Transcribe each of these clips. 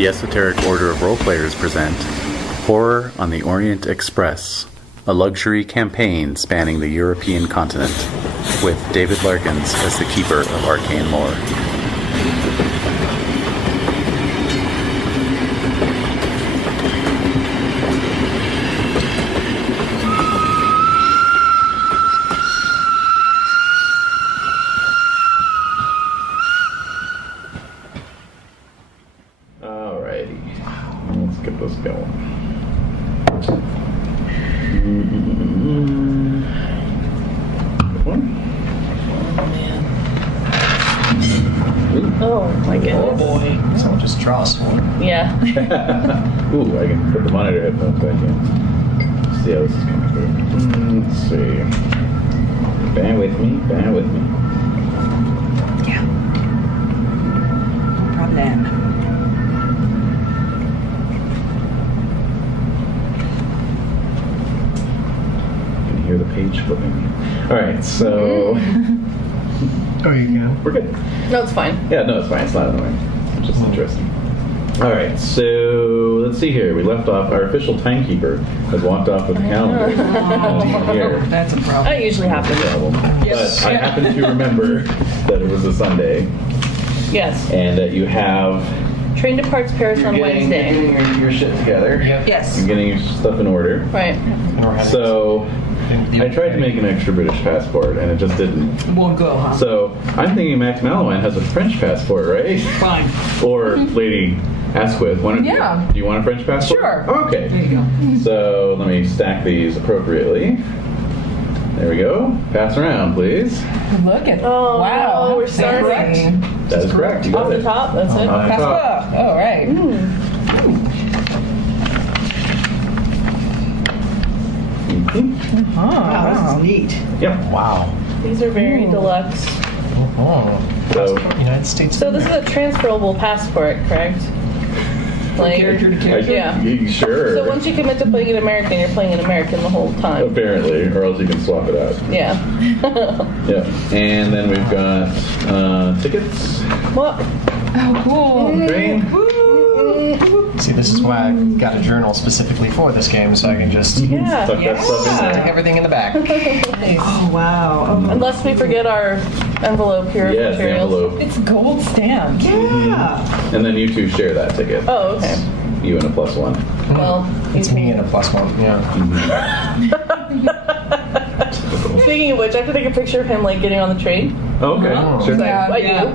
The Esoteric Order of Roleplayers present Horror on the Orient Express, a luxury campaign spanning the European continent, with David Larkins as the keeper of arcane lore. Ooh, I can put the monitor headphones back in. See how this is coming through. Let's see. Bear with me. Yeah. No problem. You can hear the page flipping. Alright, so... Oh, you can? We're good. No, it's fine. Yeah, no, it's fine. It's not annoying. It's just interesting. Alright, so let's see here. We left off, our official timekeeper has walked off with the calendar. Here. That's a problem. That usually happens. Yes. But I happen to remember that it was a Sunday. Yes. And that you have... Train departs Paris on Wednesday. You're getting your shit together. Yep. Yes. You're getting your stuff in order. Right. So... I tried to make an extra British passport, and it just didn't. It won't go, huh? So, I'm thinking Max Mallowan has a French passport, right? Fine. Or Lady Asquith. Yeah. Do you want a French passport? Sure. Okay. There you go. So, let me stack these appropriately. There we go. Pass around, please. Look at Oh, wow. no, we're starting. That is correct. You got Off it. the top, that's it. Off the top. Oh, right. Wow, this is neat. Yep. Wow. These are very deluxe. Oh. So, United States. So this is a transferable passport, correct? Like, Character to character. Yeah. Sure. So once you commit to playing an American, you're playing an American the whole time. Apparently, or else you can swap it out. Yeah. Yeah. And then we've got tickets. What? Oh, cool. Train. See, this is why I got a journal specifically for this game, so I can just Yeah. Tuck that stuff in stick there. everything in the back. Oh, wow. Unless we forget our envelope here of Yes, the materials. envelope. It's gold stamped. Yeah. And then you two share that ticket. Oh, okay. You and a plus one. Well, It's me and a plus one. Yeah. Speaking of which, I have to take a picture of him like getting on the train. Oh, okay. Oh. Sure. Yeah. Like Okay.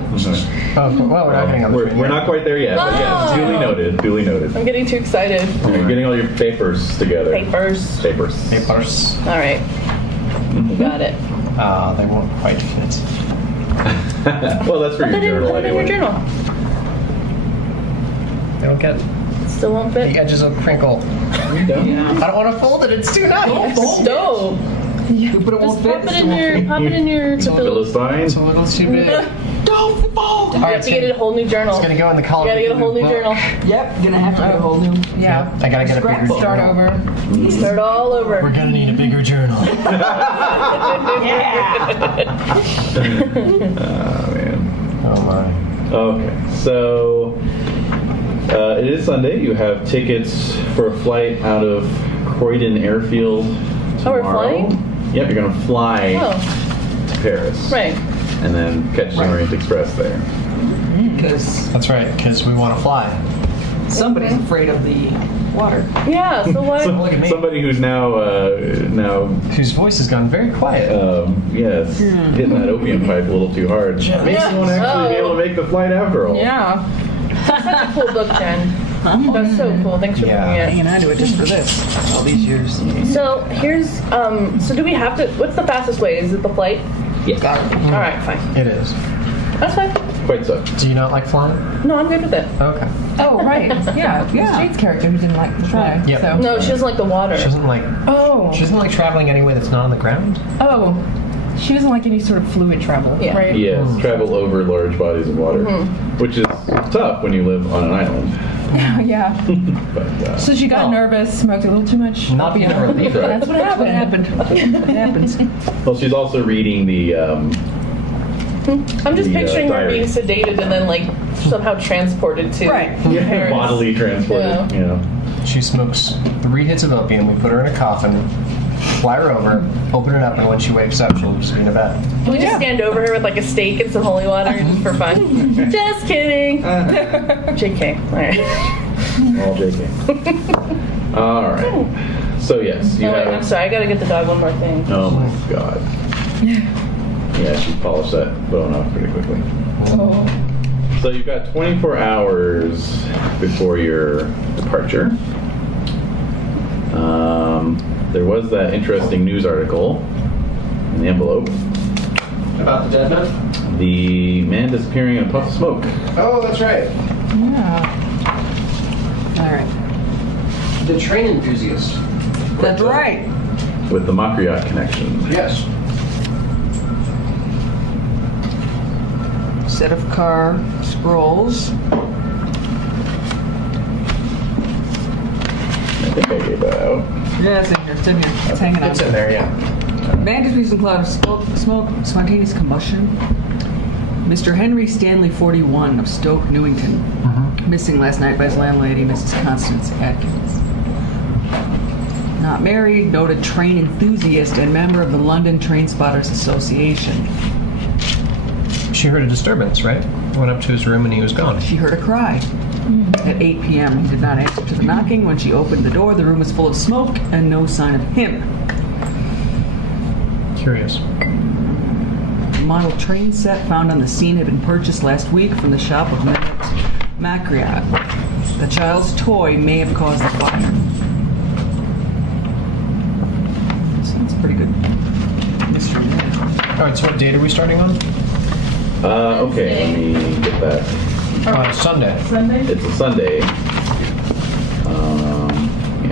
Oh, well, we're not getting on the train We're yet. not quite there yet, but yes, Oh. duly noted. Duly noted. I'm getting too excited. You're getting all your papers together. Papers. Papers. Papers. All right. You got it. They won't quite fit. Well, that's for Put your that in, journal put it in your anyway. journal. They don't get Still won't the fit. edges will crinkle. I don't want to fold it. It's too nice. Stove. But it Just won't fit. pop it in your, pop it in your. Philistine. It's a little too big. Don't fold. You have to get a whole new journal. It's gonna go in the column. You gotta get a whole new journal. Yep, gonna have to get a whole new. Yeah. I gotta get a bigger Scrapbook. journal. Start over. Start all over. We're gonna need a bigger journal. Oh, man. Oh my. Okay, so it is Sunday. You have tickets for a flight out of Croydon Airfield tomorrow. Oh, we're flying? Yep, you're going to fly Oh, to Paris. right. And then catch the Orient Express there. Because That's right, because we want to fly. somebody's afraid of the water. Yeah. So what? Look at me. Somebody who's now Whose voice has gone very quiet. yes, hitting that opium pipe a little too hard. Makes Yeah. you want to actually be able to make the flight after all. Yeah. Such a cool book, Jen. That's so cool. Thanks for Yeah. bringing it. Hanging on to it just for this. All these years. So here's so do we have to? What's the fastest way? Is it the flight? Yes. Got it. All right, fine. It is. That's fine. Quite so. Do you not like flying? No, I'm good with it. Okay. Oh, right. Yeah. Jade's character who didn't like to fly. Yep. So. No, she doesn't like the water. She doesn't like. Oh. She doesn't like traveling anywhere that's not on the ground. Oh. She doesn't like any sort of fluid travel, Yeah. right? Yes, travel over large bodies of water, which is tough when you live on an island. Yeah. But, So she got Oh. nervous, smoked a little too much. Not being a relief. That's what happened. It happens. well, she's also reading the I'm just The, picturing her diary. being sedated and then like somehow transported to Paris. Bodily transported. Yeah. She smokes 3 hits of opium. We put her in a coffin, fly her over, open it up, and when she wakes up, she'll just be in a bed. Can we just stand over her with like a steak and some holy water just for fun? Just kidding. JK. All right. All JK. All right. So yes, you Oh, wait, have. I'm sorry. I gotta get the dog one more thing. Oh my god. Yeah, she polished that bone off pretty quickly. So you've got 24 hours before your departure. There was that interesting news article in the envelope. About the dead man? The man disappearing in a puff of smoke. Oh, that's right. Yeah. All right. The train enthusiast. That's right. With the Makryat connection. Yes. Set of car scrolls. I think I gave that out. Yeah, it's in here. It's in here. It's hanging on. It's in there, yeah. Man disappears in cloud of smoke, spontaneous combustion. Mr. Henry Stanley, 41, of Stoke, Newington. Missing last night by his landlady, Mrs. Constance Atkins. Not married, noted train enthusiast and member of the London Train Spotters Association. She heard a disturbance, right? Went up to his room and he was gone. She heard a cry. At 8 p.m., he did not answer to the knocking. When she opened the door, the room was full of smoke and no sign of him. Curious. The model train set found on the scene had been purchased last week from the shop of Makryat. The child's toy may have caused the fire. Sounds pretty good mystery there. All right, so what date are we starting on? Okay, let me get that. Sunday. It's a Sunday. Yeah,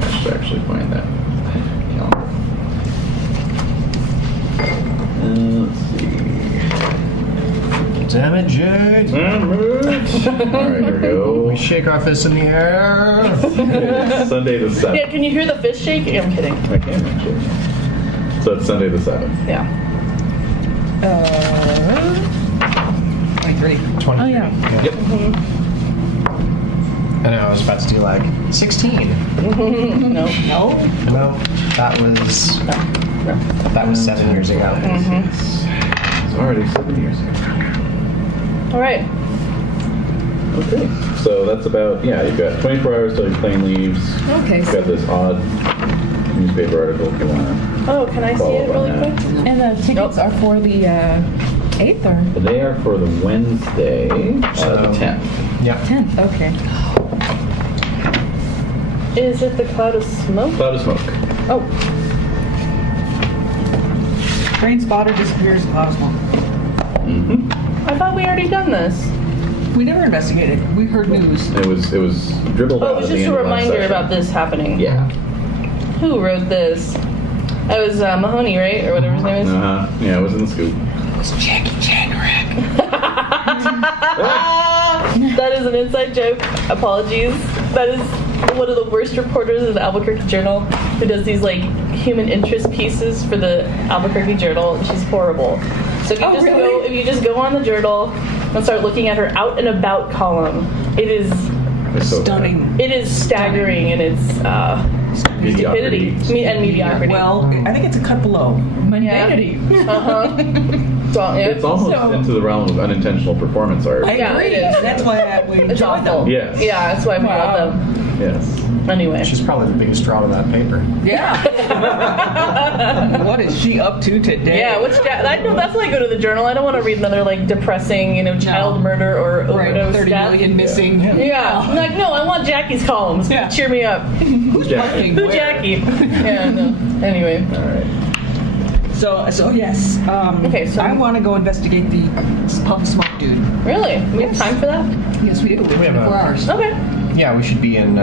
I should actually find that calendar. Let's see. Damn it, Jade. Alright, here we go. We shake our fists in the air. Sunday the 7th. Yeah, can you hear the fist shaking? I'm kidding. I can actually. So it's Sunday the 7th. Yeah. 23. 23. Oh, yeah. Yep. I know, I was about to do like 16. No. No? No, that was 7 years ago. It's already 7 years ago. All right. Okay. So that's about, yeah, you've got 24 hours till your plane leaves. Okay. You've got this odd newspaper article if you want to. Oh, can I see Follow it up on really that. quick? And the tickets are for the 8th or They are for the Wednesday, the 10th. Yeah. 10th? Okay. Is it the cloud of smoke? Cloud of smoke. Oh, Train spotter disappears in cloud of smoke. Mm-hmm. I thought we already done this. We never investigated. We heard news. It was dribbled Oh, out it was at the just end a of last reminder session. about this happening. Yeah. Who wrote this? It was Mahoney, right? Or whatever his name is. Uh-huh. Yeah, it was in the scoop. That is an inside joke. Apologies. That is one of the worst reporters in the Albuquerque Journal who does these like human interest pieces for the Albuquerque Journal. She's horrible. So if you just go on the journal and start looking at her out and about column, it is It's so Stunning. it is staggering in its stupidity and mediocrity. Well, I think it's a cut below. Mundanity. Well, yeah. It's almost into the realm of unintentional performance art. I Yeah, agree. it is. That's why we It's enjoy Oh, awful. them. Yes. Yeah, that's why we love them. Yes. Anyway. She's probably the biggest draw of that paper. Yeah. What is she up to today? Yeah, I know that's why I go to the journal. I don't want to read another like depressing, child murder or Right, overdose 30 death. million missing. Yeah, I'm like, no, I want Jackie's columns. Yeah. Cheer me up. Who's Jackie. parking Who where? Jackie? Yeah, no. Anyway. All right. So yes. Okay, so- I want to go investigate the puff of smoke dude. Really? We have Yes. time for that? Yes, we do. We have have 24 a- hours. Okay. Yeah, we should be in.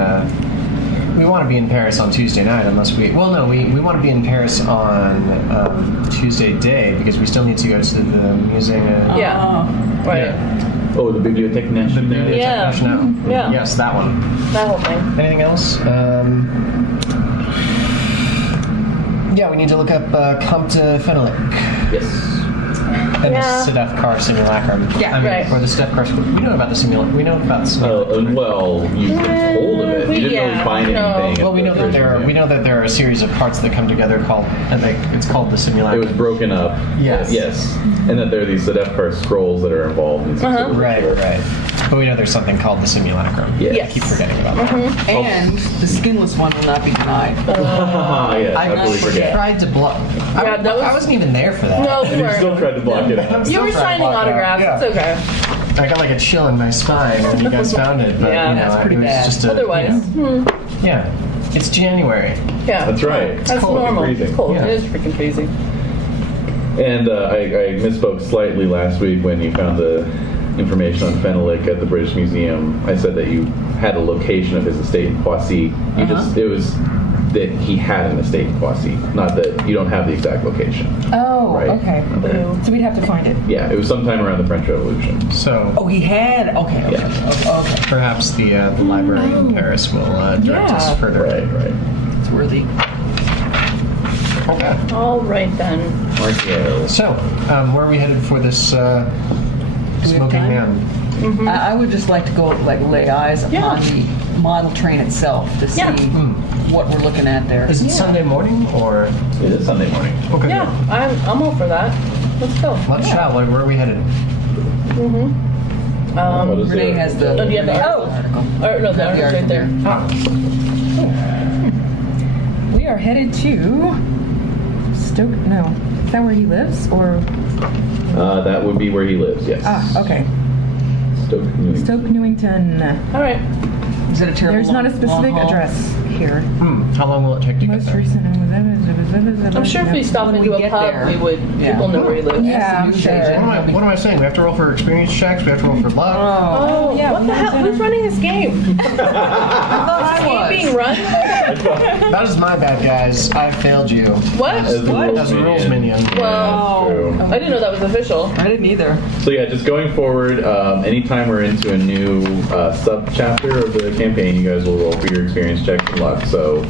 We want to be in Paris on Tuesday night, unless we. Well, no, we want to be in Paris on Tuesday day because we still need to go to the museum. Yeah. Right. Yeah. Oh, the Bibliothèque The Nationale. Bibliothèque Yeah. Nationale. Yeah. Yes, that one. That whole thing. Anything else? Yeah, we need to look up Comte Fenelon. Yes. And Yeah. the Sedefkar simulacrum. Yeah, I mean, right. Or the Sedefkar. We know about the simulacrum. We know about the simulacrum. Well, you've been told of it. You didn't really find no. anything. Well, we know that there are. original. We know that there are a series of parts that come together called, and it's called the It simulacrum. was broken up. Yes. Yes. And that there are these Sedefkar scrolls that are involved in some sort of Right, ritual. right. But we know there's something called the simulacrum. Yes. Yes. I keep forgetting about that. And the skinless one will not be denied. Yes, I really forget. tried to block. Yeah, that was- I wasn't even there for that. No, And you you weren't. still tried to block it out. I'm You still were trying to signing block it out. autographs. Yeah. It's okay. I got like a chill in my spine when you guys found it, but Yeah, you know, that's pretty it was bad. just a, Otherwise, yeah, it's January. yeah. That's right. That's cold. normal. It's It's freezing. cold. Yeah. It is freaking freezing. And I misspoke slightly last week when you found the information on Fenwick at the British Museum. I said that you had a location of his estate in Poissy. You just it was that he had an estate in Poissy, not that you don't have the exact location. Oh, Right. okay. Okay. So we'd have to find it. Yeah, it was sometime around the French Revolution. So Oh, he had. Okay. Okay. Yeah. Okay. perhaps the library in Paris will direct us Yeah. further. Right. It's worthy. Okay. All right then. Martial. So, where are we headed for this smoking time? man? I would just like to go lay eyes Yeah. upon the model train itself to see Yeah. what we're looking at there. Is it Sunday morning or? It is Sunday morning. Okay. Yeah, I'm all for that. Let's go. Let's travel. Like, where are we headed? What is Renee it? has the. Oh, do you have the Renee has article? article. Or no, the Have the artist right there. We are headed to Stoke. No, is that where he lives? Or That would be where he lives. Yes. okay, Stoke Newington. Stoke Newington. All right. Is it a terrible? There's not a long specific haul? address here. How long will it take to get Most there? recent. I'm sure if we stopped When into we a get pub, there. we would. Yeah. People know where he lives. Yeah, I'm news sure. agent. What am I saying? We have to roll for experience checks. We have to roll for luck. Oh, yeah, what the we hell? have Who's running this game? I Is this game was. being run? That is my bad, guys. I failed you. What? As the What? As a rules minion. Well, True. I didn't know that was official. I didn't either. So yeah, just going forward, anytime we're into a new sub-chapter of the campaign, you guys will roll for your experience checks and luck. So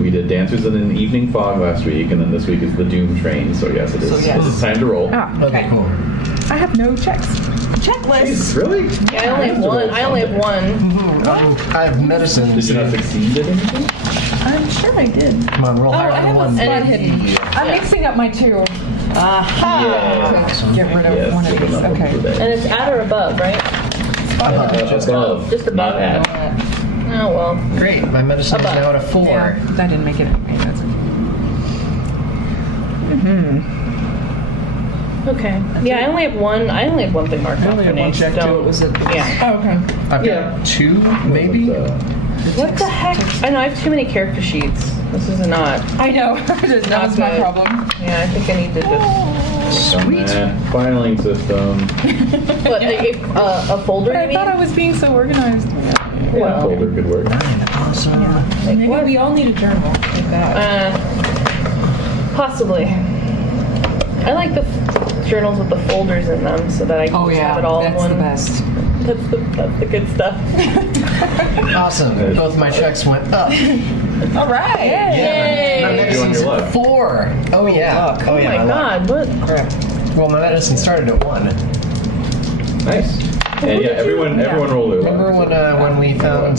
we did Dancers in an Evening Fog last week, and then this week is the Doom Train. So yes, it is. So, yes. It is time to roll. Ah, Okay, cool. I have no checks. Checklist. Really? Yeah, I only have one. I only have one. I have medicine. Did you not succeed at anything? I'm sure I did. Come on, roll Oh, higher I than have a one. spot And hidden. I'm Yeah. mixing up my two. Aha. Yeah. Get rid of Yes, one of good these. enough Okay. for that. And it's at or above, right? Just above. Just above. Not at. Oh well. Great, my medicine is Above. now at a 4. Yeah, that didn't make it. Okay, that's Okay. Yeah, I only have one. I only have one thing marked I off only for had one names. check too. Don't- It was a. Yeah. Oh, okay. I've Yeah. got 2, maybe? What the heck? I know I have too many character sheets. This is not. I know. that was my good. problem. Yeah, I think I need to just. Sweet. Filing system. What? A folder? But You I mean? thought I was being so organized. Yeah, Well. folder could work. Awesome. Maybe what? we all need a journal like that. Possibly. I like the journals with the folders in them so that I can Oh just yeah, have it all in that's one. the best. That's the good stuff. Awesome. Both my checks went up. All right. Yay! My You on medicine's your at luck. 4. Oh yeah. Oh yeah. my god, what? Crap. Well, my medicine started at 1. Nice. And yeah, everyone rolled their luck. Remember when we found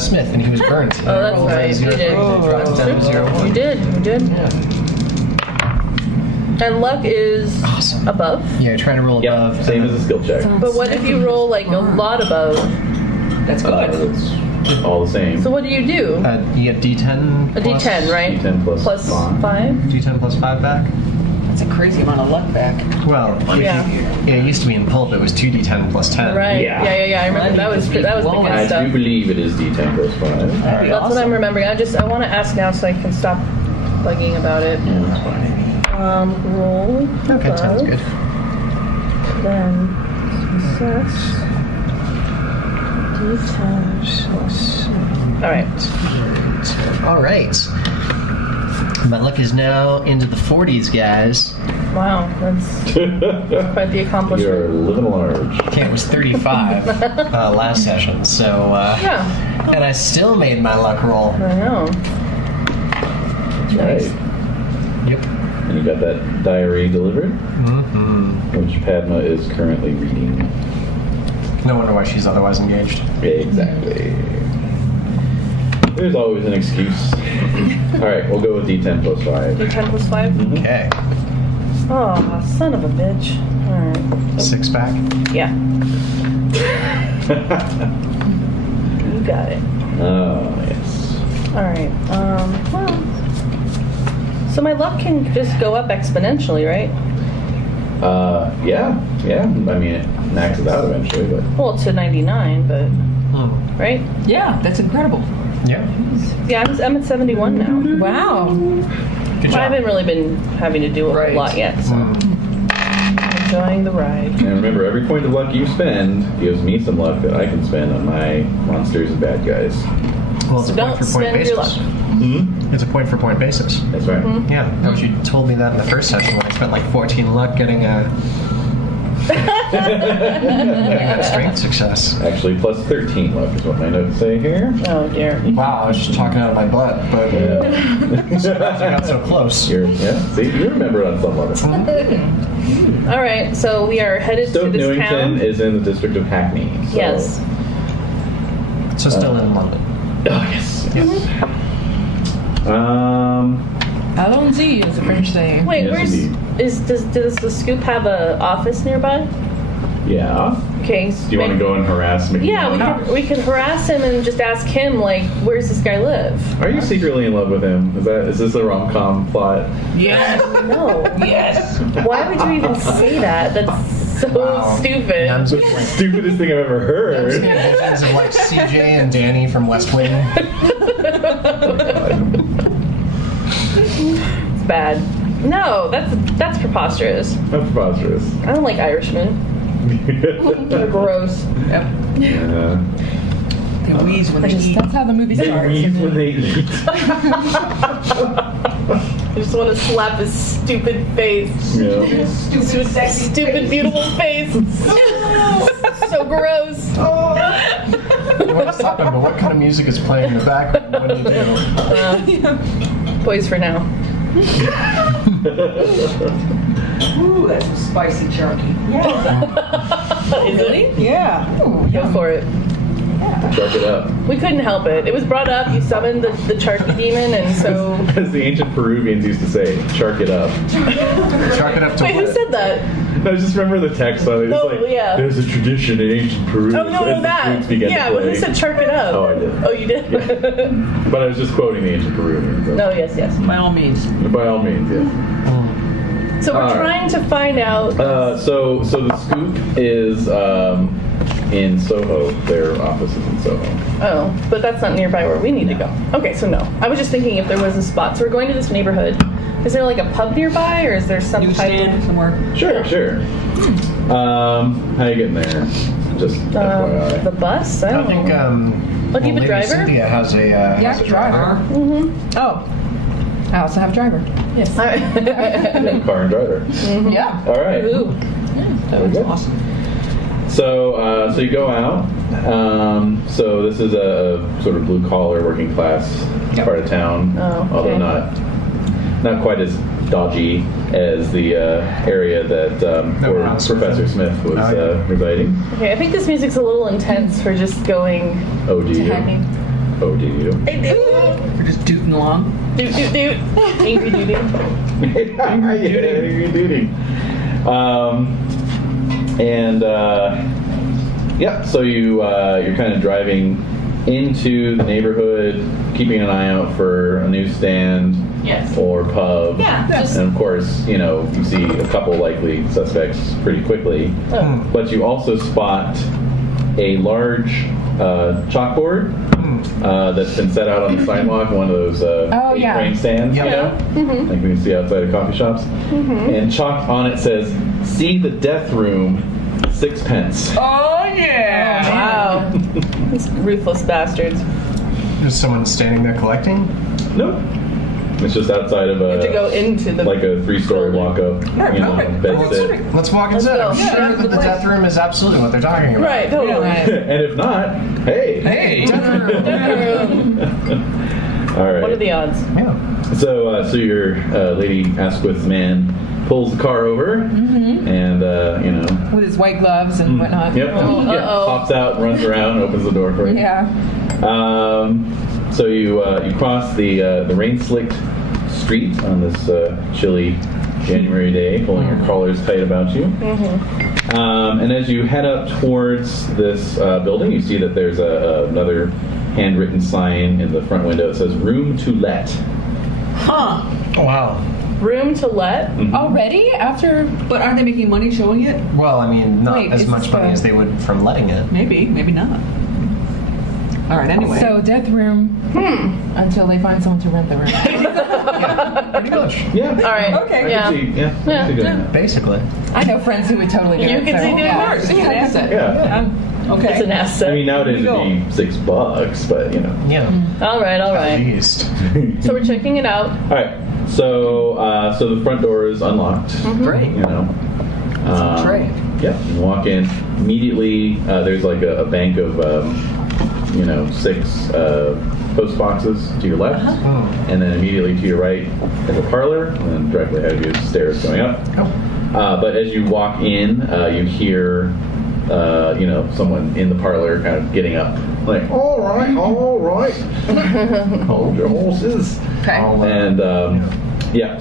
Smith and he was burnt? Oh, that's right. You did. Dropped down to 0. You did. You did. Yeah. And luck is Awesome. above. Yeah, trying to roll Yep, above. same as a skill check. But what if you roll like a lot above? That's good. It's all the same. So what do you do? You get D10. A D10, right? D10 plus Plus 5. 5? D10 plus 5 back. That's a crazy amount of luck back. Well, Yeah. it used to be in pulp. It was 2D10 plus 10. Right. Yeah. Yeah. I remember that was the Well, good I stuff. do believe it is D10 plus 5. That's what I'm remembering. I want to ask now so I can stop bugging about it. Roll. Okay, sounds good. Then success. D10. All right. All right. My luck is now into the 40s, guys. Wow, that's quite the accomplishment. You're living large. Okay, it was 35 last session, so Yeah, and I still made my luck roll. I know. Right. Yep. And you got that diary delivered, which Padma is currently reading. No wonder why she's otherwise engaged. Exactly. There's always an excuse. Alright, we'll go with D10 plus 5. D10 plus 5? Okay. Oh, son of a bitch. Alright. 6 pack. Yeah. You got it. Oh, yes. Alright. Well. So my luck can just go up exponentially, right? Yeah. I mean, it maxes out eventually, but... Well, to 99, but... Right? Yeah, that's incredible. Yeah. Yeah, I'm at 71 now. Wow. Good I job. haven't really been having to do a Right. lot yet, so... Enjoying the ride. And remember, every point of luck you spend gives me some luck that I can spend on my monsters and bad guys. Well, it's So a don't point for point spend your basis. luck. It's a point for point basis. That's right. Yeah, I wish you told me that in the first session when I spent like 14 luck getting a that strength success. Actually, plus 13 luck is what my notes say here. Oh, dear. Wow, I was just talking out of my butt, but surprised I got so close. See, you remember it on some level. Alright, so we are headed Stoke to this Newington town. is in the district of Hackney. So. Yes. So still in London. Oh, yes. Allons-y, as the French say. Wait, Yes, does the scoop have a office nearby? Yeah. Okay. Do you want to go and harass McNeil? Yeah, we can harass him and just ask him, like, where's this guy live? Are you secretly in love with him? Is this a rom-com plot? Yes. No. Yes. Why would you even say that? That's so stupid. Yeah, I'm just like, Stupidest thing I've ever I'm heard. just getting visions of like CJ and Danny from West Wing. It's bad. No, that's preposterous. How preposterous. I don't like Irishmen. They're gross. Yep. Yeah. They wheeze when they eat. That's how the movie starts. When they eat. I just want to slap his stupid face. Yeah. Stupid, beautiful face. So gross. You want to stop him, but what kind of music is playing in the background when you do? Boys for now. Ooh, that's some spicy jerky. Yeah. Is it? Yeah. Go for it. Chuck it up. We couldn't help it. It was brought up. You summoned the Charky demon, and so. As the ancient Peruvians used to say, chark it up. Chalk it up to Wait, who what? said that? I just remember the text on it. It's Oh, like, yeah. there's a tradition in ancient Peru. Oh no, as the that. flutes began Yeah, to but play. who said chark it up? Oh, I did. Oh, you did. But I was just quoting the ancient Peruvians. So. No, yes. By all means. By all means, yes. So we're All right. trying to find out. So the scoop is in Soho. Their office is in Soho. Oh, but that's not nearby where we need to go. Okay, so no. I was just thinking if there was a spot. So we're going to this neighborhood. Is there like a pub nearby, or is there some type Newsstand of? somewhere. Sure. How you getting there? Just FYI. The bus? I I don't think know. Oh, do you have a Lady driver? Cynthia has a has a driver. Oh. I also have a driver. Yes. Car and driver. Yeah. All right. Ooh. That was awesome. So you go out. So this is a sort of blue collar working class part of town, Oh, although okay. not quite as dodgy as the area that where Professor Smith was residing. Okay, I think this music's a little intense for just going. Oh, do you? Hackney. Oh, do you? I do. We're just tooting along. Doot doot doot. Angry doody. Angry duty. So you're kind of driving into the neighborhood, keeping an eye out for a newsstand or pub. Yeah, just- and of course, you see a couple likely suspects pretty quickly. Oh. But you also spot a large chalkboard that's been set out on the sidewalk, one of those crane stands, like we see outside of coffee shops. And chalked on it says, "See the death room, 6 pence." Oh, yeah. Wow. These ruthless bastards. Is someone standing there collecting? Nope. It's just outside of You have to go into the. like a 3-story walk-up, perfect. bed sit. Let's walk inside. I'm go. sure Yeah. that the death room is absolutely what they're talking about. Right, totally. And if not, hey. Hey! All right. What are the odds? Yeah. So your Lady Asquith's man pulls the car over, and With his white gloves and whatnot. yep, pops out, runs around, opens the door for you. Yeah. So you cross the rain-slicked street on this chilly January day, pulling your collars tight about you. And as you head up towards this building, you see that there's another handwritten sign in the front window that says "Room to Let." Huh. Oh, wow. Room to let? Already? After? But aren't they making money showing it? Well, I mean, not Wait, as is much this money the- as they would from letting it. Maybe not. All right. Anyway. So death room until they find someone to rent the room. Pretty much. Yeah. All right. Okay. Yeah. Yeah. Good. Basically. I know friends who would totally do it. You could see doing yeah. work. It's an asset. Yeah. Okay. It's an asset. I mean, nowadays it'd be $6, but Yeah. All right. At least. So we're checking it out. All right. So the front door is unlocked. Great. Trade. Yeah. You walk in immediately. There's like a bank of 6 post boxes to your left, and then immediately to your right is a parlor, and then directly ahead of you is stairs going up. But as you walk in, you hear someone in the parlor kind of getting up, like, all right, hold your horses. Okay. And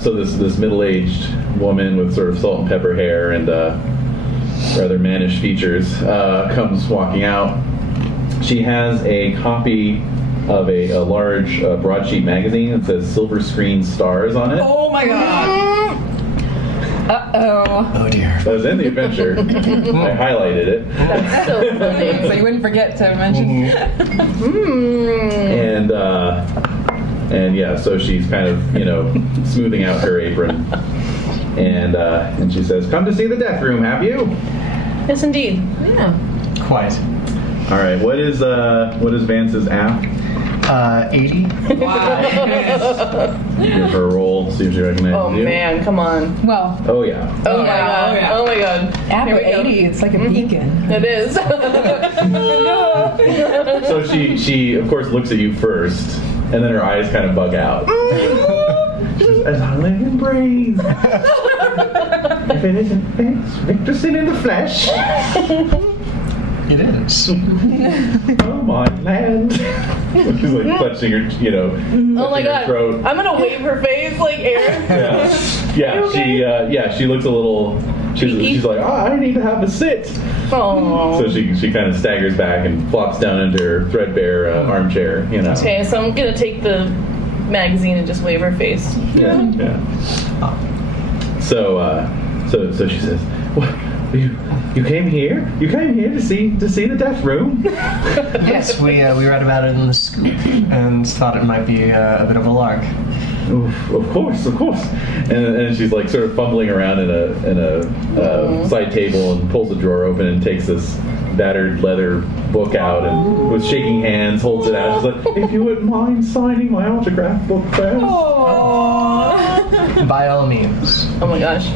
so this middle-aged woman with sort of salt and pepper hair and rather mannish features comes walking out. She has a copy of a large broadsheet magazine that says "Silver Screen Stars" on it. Oh my God. Uh-oh. Oh dear. That was in the adventure. I highlighted it. That's so funny. So you wouldn't forget to mention. And yeah, so she's kind of smoothing out her apron, and she says, "Come to see the death room, have you?" Yes, indeed. Yeah. Quite. All right. What is Vance's app? 80. Give her a roll. See if she recognizes Oh you. man, come on. Well, Oh yeah. Oh my god. yeah. Oh my god. after Here we go. 80, it's like a beacon. It is. So she of course looks at you first, and then her eyes kind of bug out. She says, "As I live and breathe, if it isn't Vance Victorson in the flesh, It is. oh my land." She's like clutching her, Oh my clutching her god. throat. I'm gonna wave her face like air. Yeah, she looks a little. She's like, I need to have a sit. Oh. So she kind of staggers back and flops down into her threadbare armchair. Okay, so I'm gonna take the magazine and just wave her face. Yeah. So she says, "What? You came here? You came here to see the death room?" Yes, we read about it in the scoop and thought it might be a bit of a lark. Oof, of course. And she's like sort of fumbling around in a side table and pulls a drawer open and takes this battered leather book out and with shaking hands holds it out. She's like, "If you wouldn't mind signing my autograph book first." By all means. Oh my gosh.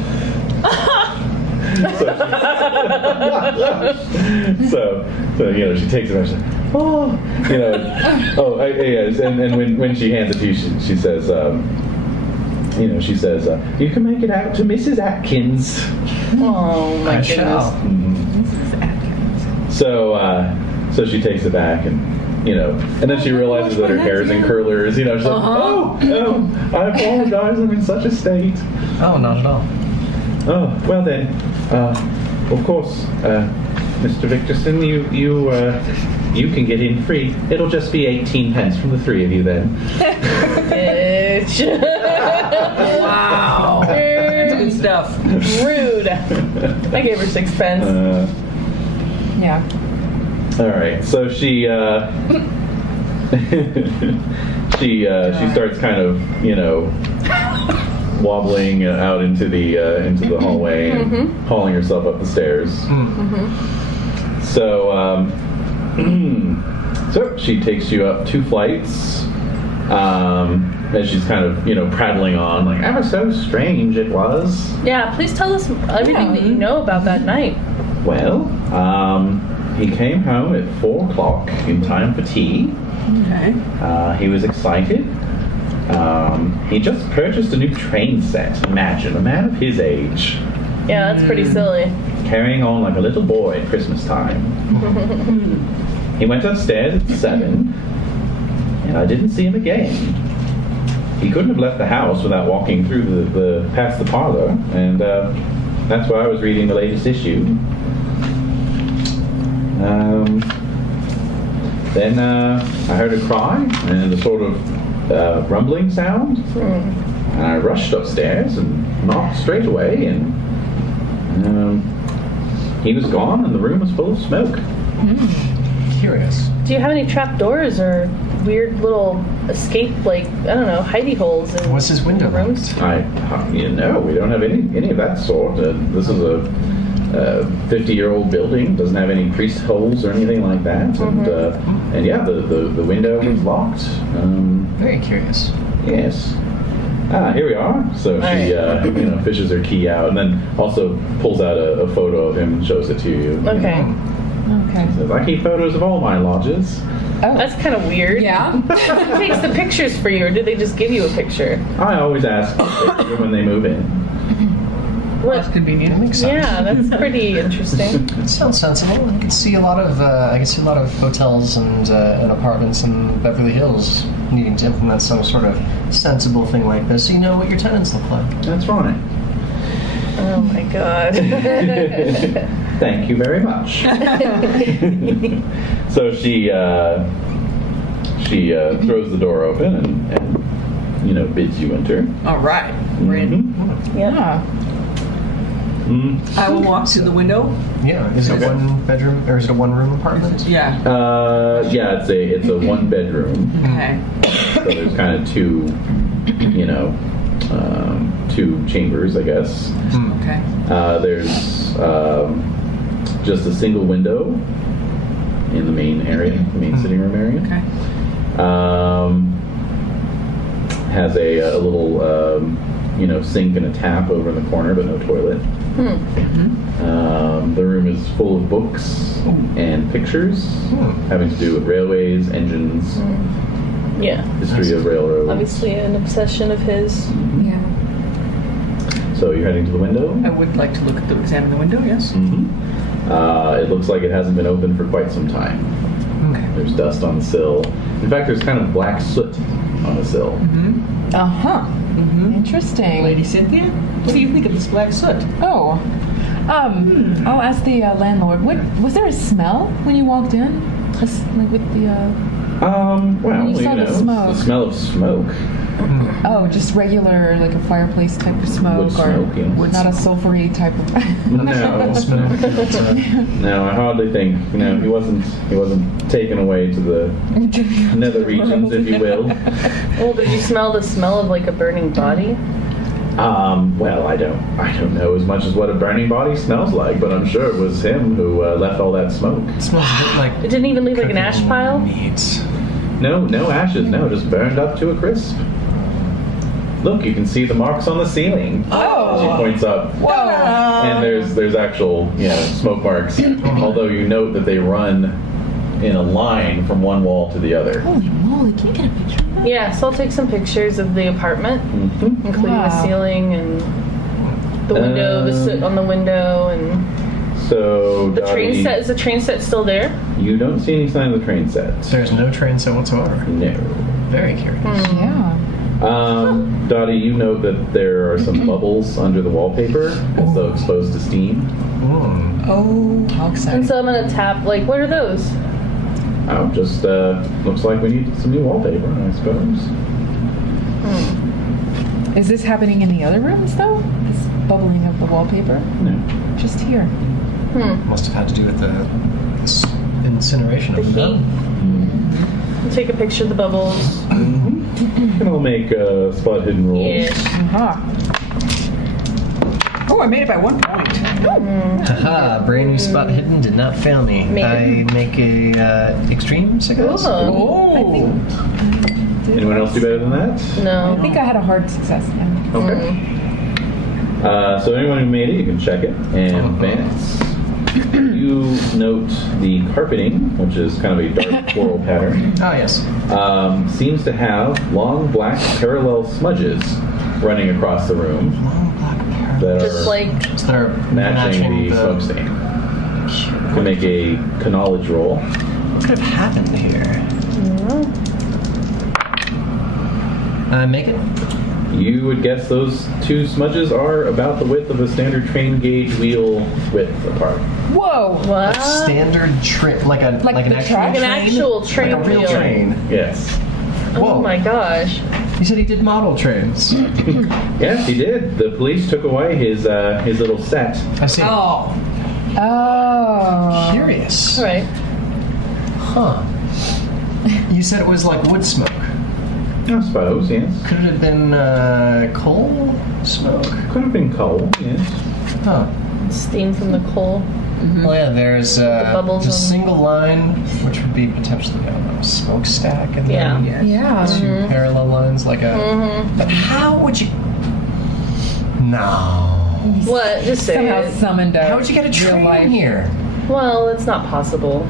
So she takes it and she's like, and when she hands it to you, she says, "You can make it out to Mrs. Atkins." Oh my I goodness. shall. So she takes it back and then she realizes that her hair is in curlers. She's like, oh, I apologize. I'm in such a state. Oh, not at all. Oh, well then, of course, Mr. Victorson, you can get in free. It'll just be 18 pence from the three of you then. Bitch. Wow. Rude. Good stuff. Rude. I gave her 6 pence. Yeah. All right, so she she starts kind of wobbling out into the hallway and hauling herself up the stairs. So so she takes you up 2 flights. As she's kind of prattling on, like, ever so strange it was. Yeah, please tell us everything that you know about that night. Well, he came home at 4 o'clock in time for tea. Okay. He was excited. He just purchased a new train set. Imagine, a man of his age. Yeah, that's pretty silly. Carrying on like a little boy at Christmas time. He went upstairs at 7, and I didn't see him again. He couldn't have left the house without walking through the past the parlor, and that's why I was reading the latest issue. Then I heard a cry and a sort of rumbling sound, and I rushed upstairs and knocked straight away, and he was gone, and the room was full of smoke. Curious. Do you have any trap doors or weird little escape, like, I don't know, hidey holes in What's his window rooms? No, we don't have any of that sort. This is a 50-year-old building. Doesn't have any priest holes or anything like that. And yeah, the window is locked. Very curious. Yes. Here we are. So she, fishes her key out, and then also pulls out a photo of him and shows it to you. Okay. Okay. Says, I keep photos of all my lodges. Oh. That's kind of weird. Yeah? Who takes the pictures for you, or do they just give you a picture? I always ask when they move in. That's convenient. That makes sense. Yeah, that's pretty interesting. It sounds sensible. I can see a lot of hotels and apartments in Beverly Hills needing to implement some sort of sensible thing like this, so you know what your tenants look like. That's right. Oh my god. Thank you very much. So she throws the door open and bids you enter. All right. We're in. Yeah. I will walk to the window. Yeah. Is it a one bedroom or is it a one room apartment? Yeah. Yeah, it's a one bedroom. Okay. So there's kind of two chambers, I guess. Okay. There's just a single window in the main area, the main sitting room area. Okay. Has a little sink and a tap over in the corner, but no toilet. The room is full of books and pictures having to do with railways, engines, Yeah. history of railroads. Obviously an obsession of his. Yeah. So you're heading to the window? I would like to examine the window, yes. It looks like it hasn't been opened for quite some time. Okay. There's dust on the sill. In fact, there's kind of black soot on the sill. Uh-huh. Interesting. Lady Cynthia, what do you think of this black soot? Oh. I'll ask the landlord. Was there a smell when you walked in? Like with the, Well, You saw the smoke. the smell of smoke. just regular, like a fireplace type of smoke, Wood smoke, yes. not a sulfury type of. No, I hardly think. He wasn't taken away to the nether regions, if you will. Well, did you smell the smell of like a burning body? Well, I don't know as much as what a burning body smells like, but I'm sure it was him who left all that smoke. It smells a bit like It didn't even leave like an ash pile? meat. No ashes. No, just burned up to a crisp. Look, you can see the marks on the ceiling. Oh. She points up, and there's actual smoke marks. Although you note that they run in a line from one wall to the other. Holy moly! Can you get a picture of that? Yeah, so I'll take some pictures of the apartment, including the Wow. ceiling and the window, the soot on the window, and So the train Dotty, set. Is the train set still there? You don't see any sign of the train set. There's no train set whatsoever. No. Very curious. Yeah. Dotty, you note that there are some bubbles under the wallpaper, as though exposed to steam. Oh, how And exciting. so I'm gonna tap. Like, what are those? Oh, just looks like we need some new wallpaper, I suppose. Is this happening in the other rooms though? This bubbling of the wallpaper? No. Just here. Must have had to do with the incineration The of heat. I'll take a picture of the bubbles. And I'll make spot hidden rolls. Yeah. Oh, I made it by 1 point. Haha, brand new spot hidden did not fail me. Maybe. I make a extreme success. Oh. Anyone else do better than that? No. I think I had a hard success. Yeah. Okay. So anyone who made it, you can check it. And Vance. You note the carpeting, which is kind of a dark floral pattern, Oh, yes. seems to have long black parallel smudges running across the room Long black parallel. that Just are So like they're matching the smoke stain. You can make a knowledge roll. What could have happened here? Make it. You would guess those two smudges are about the width of a standard train gauge wheel width apart. Whoa! what? Standard train, like an the actual track? An train? actual train Like a real wheel. train. Yes. Oh Whoa. my gosh. You said he did model trains. Yes, he did. The police took away his little set. I see. Oh. Oh. Curious. All right. Huh. You said it was like wood smoke. I suppose, yes. Could it have been coal smoke? Could have been coal, yes. Huh. Steam from the coal. Oh yeah, there's bubbles a on- single line, which would be potentially, I don't know, a smokestack, and Yeah. then Yeah. two parallel lines, like a. But how would you? No. What? Just say Somehow it. summoned a How would you get a real train life. here? Well, it's not possible.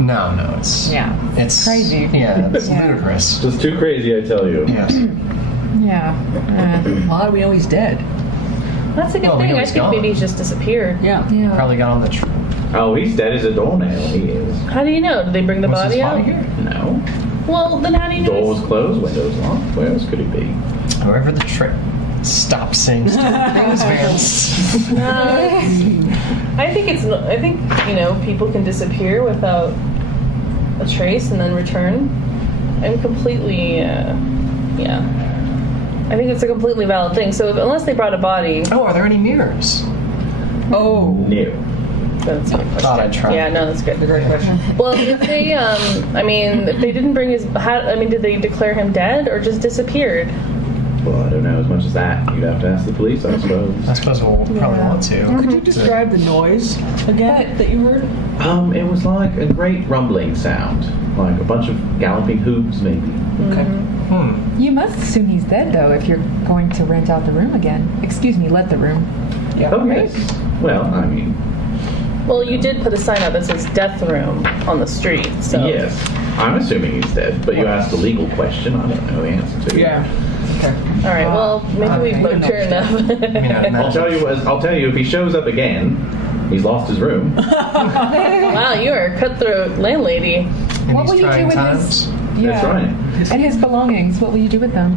No, it's Yeah. it's Crazy. Yeah, it's Yeah. ludicrous. Just too crazy, I tell you. Yes. Yeah. How do we know he's dead? That's a good Well, we thing. know I he's think gone. maybe he's just disappeared. Yeah. Yeah. Probably got on the. Oh, he's dead as a doornail, he is. How do you know? Did they bring the Was his body body out? here? No. Well, then how do you know? Door was closed, windows locked. Where else could he be? Wherever the train. Stop saying stupid things, Vance. I think it's. I think people can disappear without a trace and then return. I'm completely. Yeah. I think it's a completely valid thing. So unless they brought a body, Oh, are there any mirrors? Oh. No. that's a good question. Thought I'd try. Yeah, no, that's good. Great question. Well, if they, if they didn't bring his, did they declare him dead or just disappeared? Well, I don't know as much as that. You'd have to ask the police, I suppose. I suppose we'll probably want to. Could you describe the noise again that you heard? It was like a great rumbling sound. Like a bunch of galloping hooves, maybe. Okay. You must assume he's dead, though, if you're going to rent out the room again. Excuse me, let the room. Yeah. Oh, yes. Well, I mean, Well, you did put a sign up that says death room on the street, so. yes. I'm assuming he's dead, but you asked a legal question I don't know the answer to. Yeah. Okay. All right, well, maybe we've okay. bugged her enough. I'll tell you if he shows up again, he's lost his room. Wow, you are a cutthroat landlady. In What these will you do trying with times. his? That's right. And his belongings. What will you do with them?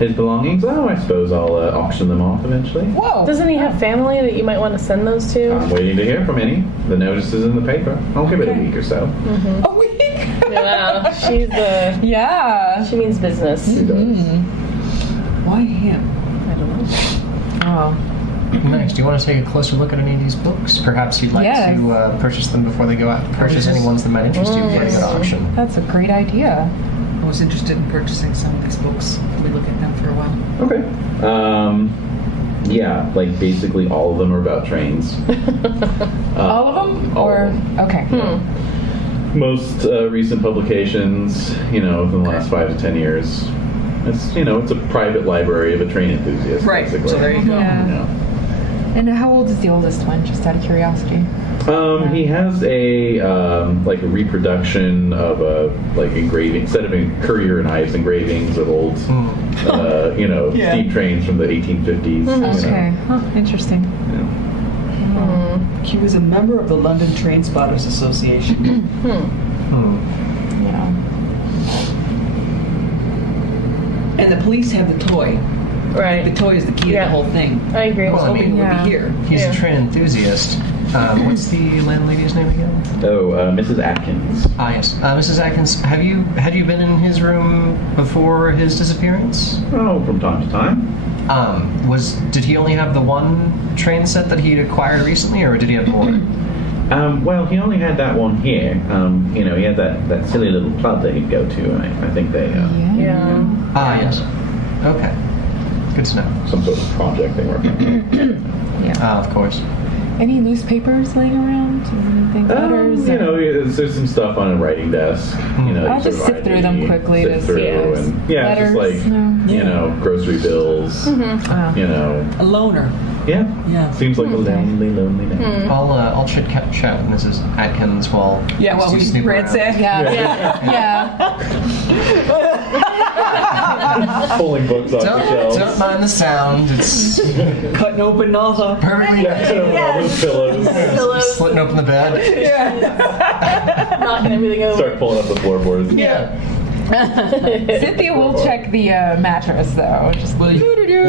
His belongings, oh, I suppose I'll auction them off eventually. Whoa! Doesn't he have family that you might want to send those to? I'm waiting to hear from any. The notice is in the paper. I'll give it a week or so. A week. Wow, she's Yeah. she means business. He does. Why him? I don't know. Oh. Nice. Do you want to take a closer look at any of these books? Perhaps you'd like Yes. to purchase them before they go out. Purchase any ones that might interest you before they go to auction. That's a great idea. I was interested in purchasing some of these books. We look at them for a while. Okay. Yeah, like basically all of them are about trains. All of them? all Or of them. okay. Most recent publications, within the last 5 to 10 years. It's it's a private library of a train enthusiast. Right. Basically. So there you go. Yeah. And how old is the oldest one? Just out of curiosity. He has a like a reproduction of a engraving, instead of Courier and Ives engravings of old Yeah. steam trains from the 1850s. Okay. Huh, interesting. He was a member of the London Train Spotters Association. Yeah. And the police have the toy. The Right. toy is the key to Yeah. the whole thing. I agree. I was hoping it would Yeah. be here. He's Yeah. a train enthusiast. What's the landlady's name again? Oh, Mrs. Atkins. Ah, yes. Mrs. Atkins, had you been in his room before his disappearance? Oh, from time to time. Did he only have the one train set that he'd acquired recently, or did he have more? Well, he only had that one here. He had that silly little club that he'd go to, and I think they Yeah. Ah, yes. Okay. Good to know. some sort of project they were working on. Ah, of course. Any loose papers laying around? Anything, letters? You know, there's some stuff on a writing desk. You know, I'll you just sort of sift through them quickly sift to through see if and yeah, letters, just like no. you know, grocery bills. You know, A loner. yeah. Yeah. Seems like a lonely night. I'll chit chat with Mrs. Atkins while While we snoop around. ransack. Yeah. Pulling books off the Don't shelves. mind the sound. It's Cutting open all the. perfectly All those pillows. Pillows. slitting open the bed. Knocking everything over. Start pulling up the floorboards. Yeah. Cynthia will check the mattress though. Just like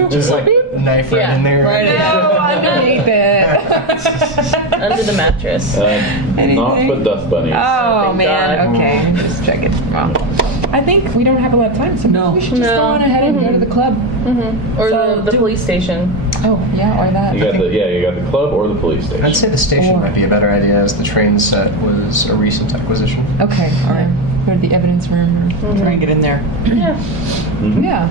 Just like knife right Yeah. in there. no, underneath it. Under the mattress. Naught but dust bunnies. Oh Thank man. God. Okay, just check it. Well, I think we don't have a lot of time, so No. we should just go on ahead and go to the club. Or So the police station. Oh yeah, or that. You got you got the club or the police station. I'd say the station Or- might be a better idea, as the train set was a recent acquisition. Okay, all right. Go to the evidence room. Try and get in there. Yeah. Yeah.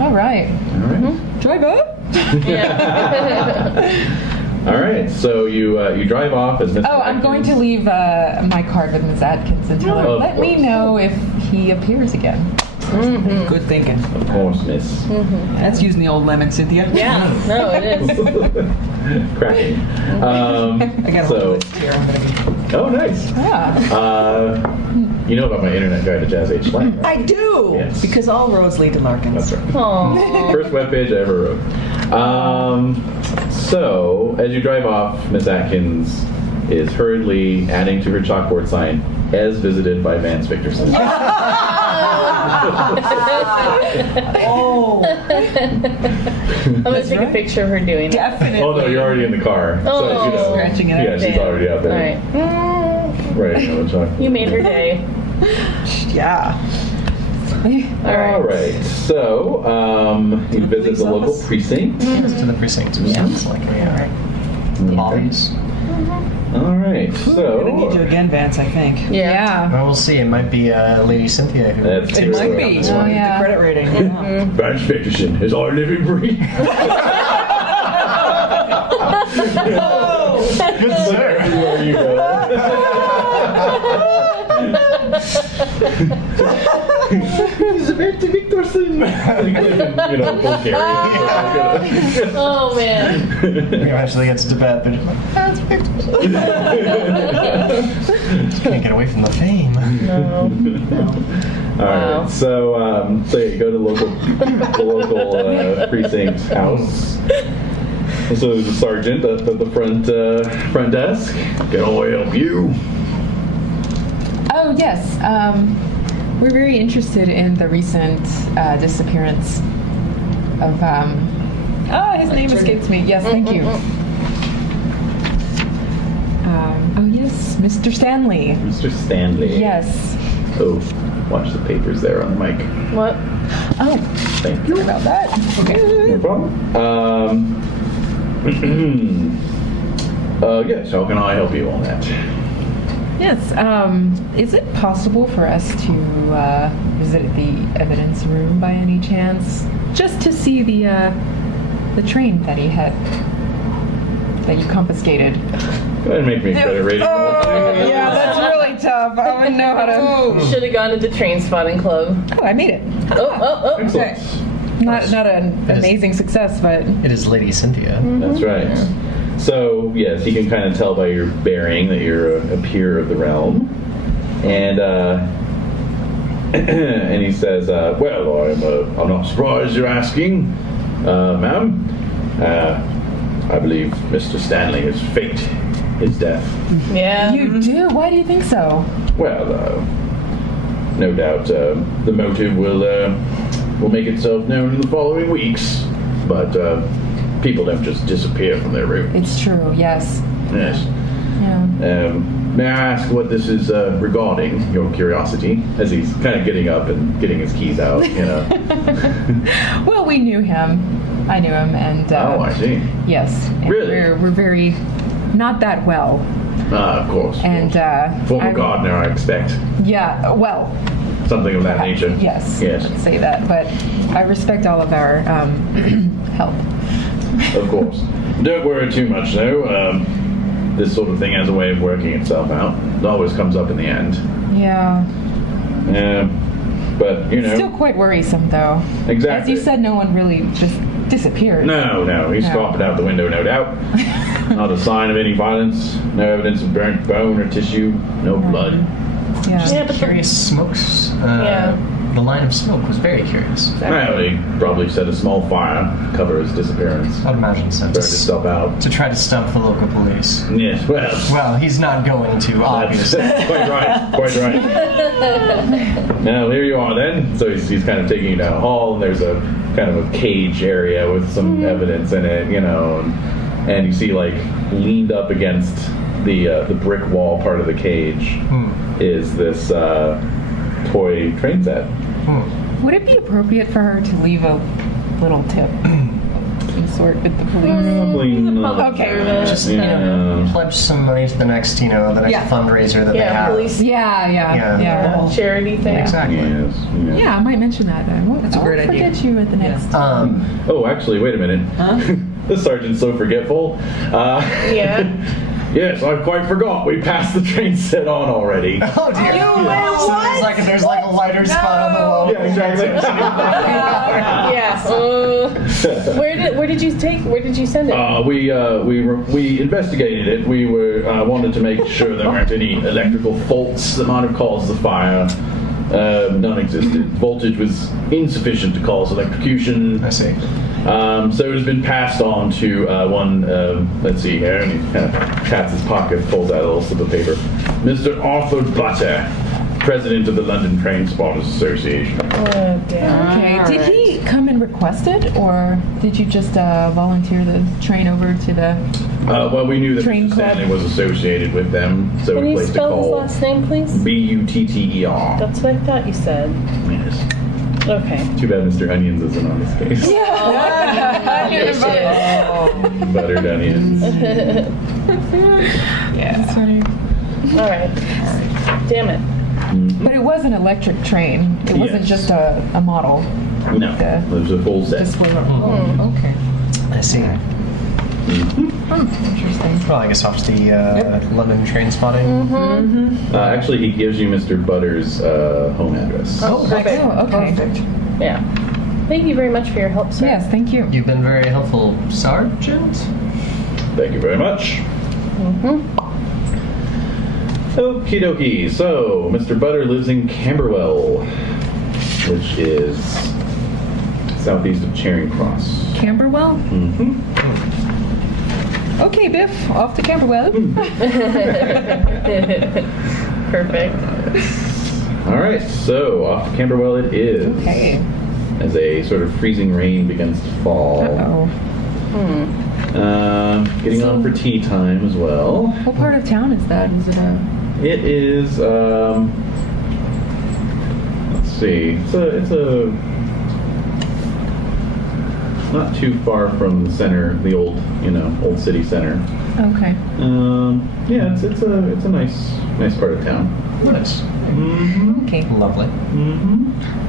All right. All right. Drive up. All right. So you drive off as Mr. Oh, I'm going to Atkins- leave my card with Ms. Atkins and tell her, Of let me course. know if he appears again. Good thinking. Of course, miss. That's using the old lemon, Cynthia. Yeah. No, it is. Cracking. I got a whole So, list here. I'm gonna be. oh, nice. Yeah. You know about my internet guide to Jazz Age Slang, right? I do. Yes. Because all roads lead to Larkins. That's right. Aww. First webpage I ever wrote. So, as you drive off, Miss Atkins is hurriedly adding to her chalkboard sign, as visited by Vance Victorson. Oh, I'm gonna take a right. picture of her doing it. definitely. Oh no, you're already in the car. Oh. So, you know, Scratching it out. yeah, she's Damn. already out All there. right. Right. on the chalkboard. You made her day. Yeah. All right. All right. So, you visit police the local office? precinct. To the precinct. It sounds like we are. Lobbies. All right. We're gonna need you So, again, Vance. I think. Yeah. Well, we'll see. It might be Lady Cynthia who. That's It true. might be. Oh, yeah. The credit rating. Yeah. Vance Victorson is our living breed. Good sir. Everywhere you go. He's a Victorson. You know, Bulgarian. Oh man. He eventually gets to bed, but that's Victorson. Just can't get away from the fame. No. All Wow. right, so yeah, you go to the local precinct house. And so there's a sergeant at the front desk. Can I help you? Oh, yes. We're very interested in the recent disappearance of. His name escapes me. Yes, thank you. Oh, yes, Mr. Stanley. Mr. Stanley. Yes. Oh, watch the papers there on the mic. What? Oh, Thank you. sorry about that. Okay. No problem. Yes, how can I help you on that? Yes. Is it possible for us to visit the evidence room by any chance, just to see the train that he had that you confiscated? Go ahead and make me a credit rating. Yeah, that's really tough. I wouldn't know how to. Should have gone to the train spotting club. Oh, I made it. Oh. Excellent. Not an amazing success, but It is Lady Cynthia. That's right. So, yes, he can kind of tell by your bearing that you're a peer of the realm. And and he says, well, I'm not surprised you're asking, ma'am. I believe Mr. Stanley has faked his death. Yeah. you do. Why do you think so? Well, no doubt the motive will make itself known in the following weeks. But people don't just disappear from their rooms. It's true. Yes. Yes. Yeah. May I ask what this is regarding, your curiosity, as he's kind of getting up and getting his keys out, you know? Well, we knew him. I knew him, and Oh, I see. yes, and Really? we're very not that well, Of course. and Former gardener, I expect. Yeah. Well, Something of that nature. yes. Yes, Let's say that, but I respect all of our help. of course. Don't worry too much, though. this sort of thing has a way of working itself out. It always comes up in the end. Yeah. But, you know. Still quite worrisome, though. Exactly. As you said, no one really just disappeared. No. He's dropped out the window, no doubt. Not a sign of any violence. No evidence of burnt bone or tissue. No blood. Yeah. Just Yeah, but curious smokes. The line of smoke was very curious. Well, he probably set a small fire to cover his disappearance. I'd imagine so. Burned himself out. To try to stump the local police. Yes, well. Well, he's not going to, obviously. That's quite right. Now, here you are then. So he's kind of taking you down a hall, and there's a kind of a cage area with some evidence in it, you know, and you see, like, leaned up against the brick wall part of the cage is this toy train set. Would it be appropriate for her to leave a little tip of some sort with the police? Probably not. Okay. Just, you know, pledge some money to the next, fundraiser that they have. Police Yeah. charity thing. Exactly. Yes. Yeah, I might mention that. I won't, That's a great I'll idea. forget you at the next. Oh, actually, wait a minute. This sergeant's so forgetful. Yeah. Yes, I quite forgot. We passed the train set on already. Oh dear. what? So there's like a lighter spot on the wall. Yeah, exactly. Yeah. Where did you send it? We investigated it. We were wanted to make sure there weren't any electrical faults that might have caused the fire. None existed. Voltage was insufficient to cause electrocution. I see. So it has been passed on to one, let's see here, and he kind of pats his pocket, pulls out a little slip of paper. Mr. Arthur Butter, president of the London Train Spotters Association. Oh, damn. Okay. Did he come and request it, or did you just volunteer the train over to the? Well, we knew that Train Mr. club. Stanley was associated with them, so Can we you placed a spell his call. last name, please? Butter. That's what I thought you said. Yes. Okay. Too bad Mr. Onions isn't on this case. Delicious. Buttered onions. Yeah. All right. Damn it. But it was an electric train. It wasn't Yes. just a model. No, it was a full set. Just was okay. I see. Interesting. Well, I guess off to the London train spotting. Actually, he gives you Mr. Butter's home address. Oh, Perfect. Oh, okay. Yeah. Thank you very much for your help, sir. Yes, thank you. You've been very helpful, Sergeant. Thank you very much. Okie dokie. So, Mr. Butter lives in Camberwell, which is southeast of Charing Cross. Camberwell? Okay, Biff, off to Camberwell. Perfect. All right, so off to Camberwell it is. Okay. As a sort of freezing rain begins to fall. Uh-oh. Getting on for tea time as well. What part of town is that? Is it a... It is, let's see, it's a not too far from the center, the old city center. Okay. Yeah, it's a nice part of town. Nice. Okay. Lovely.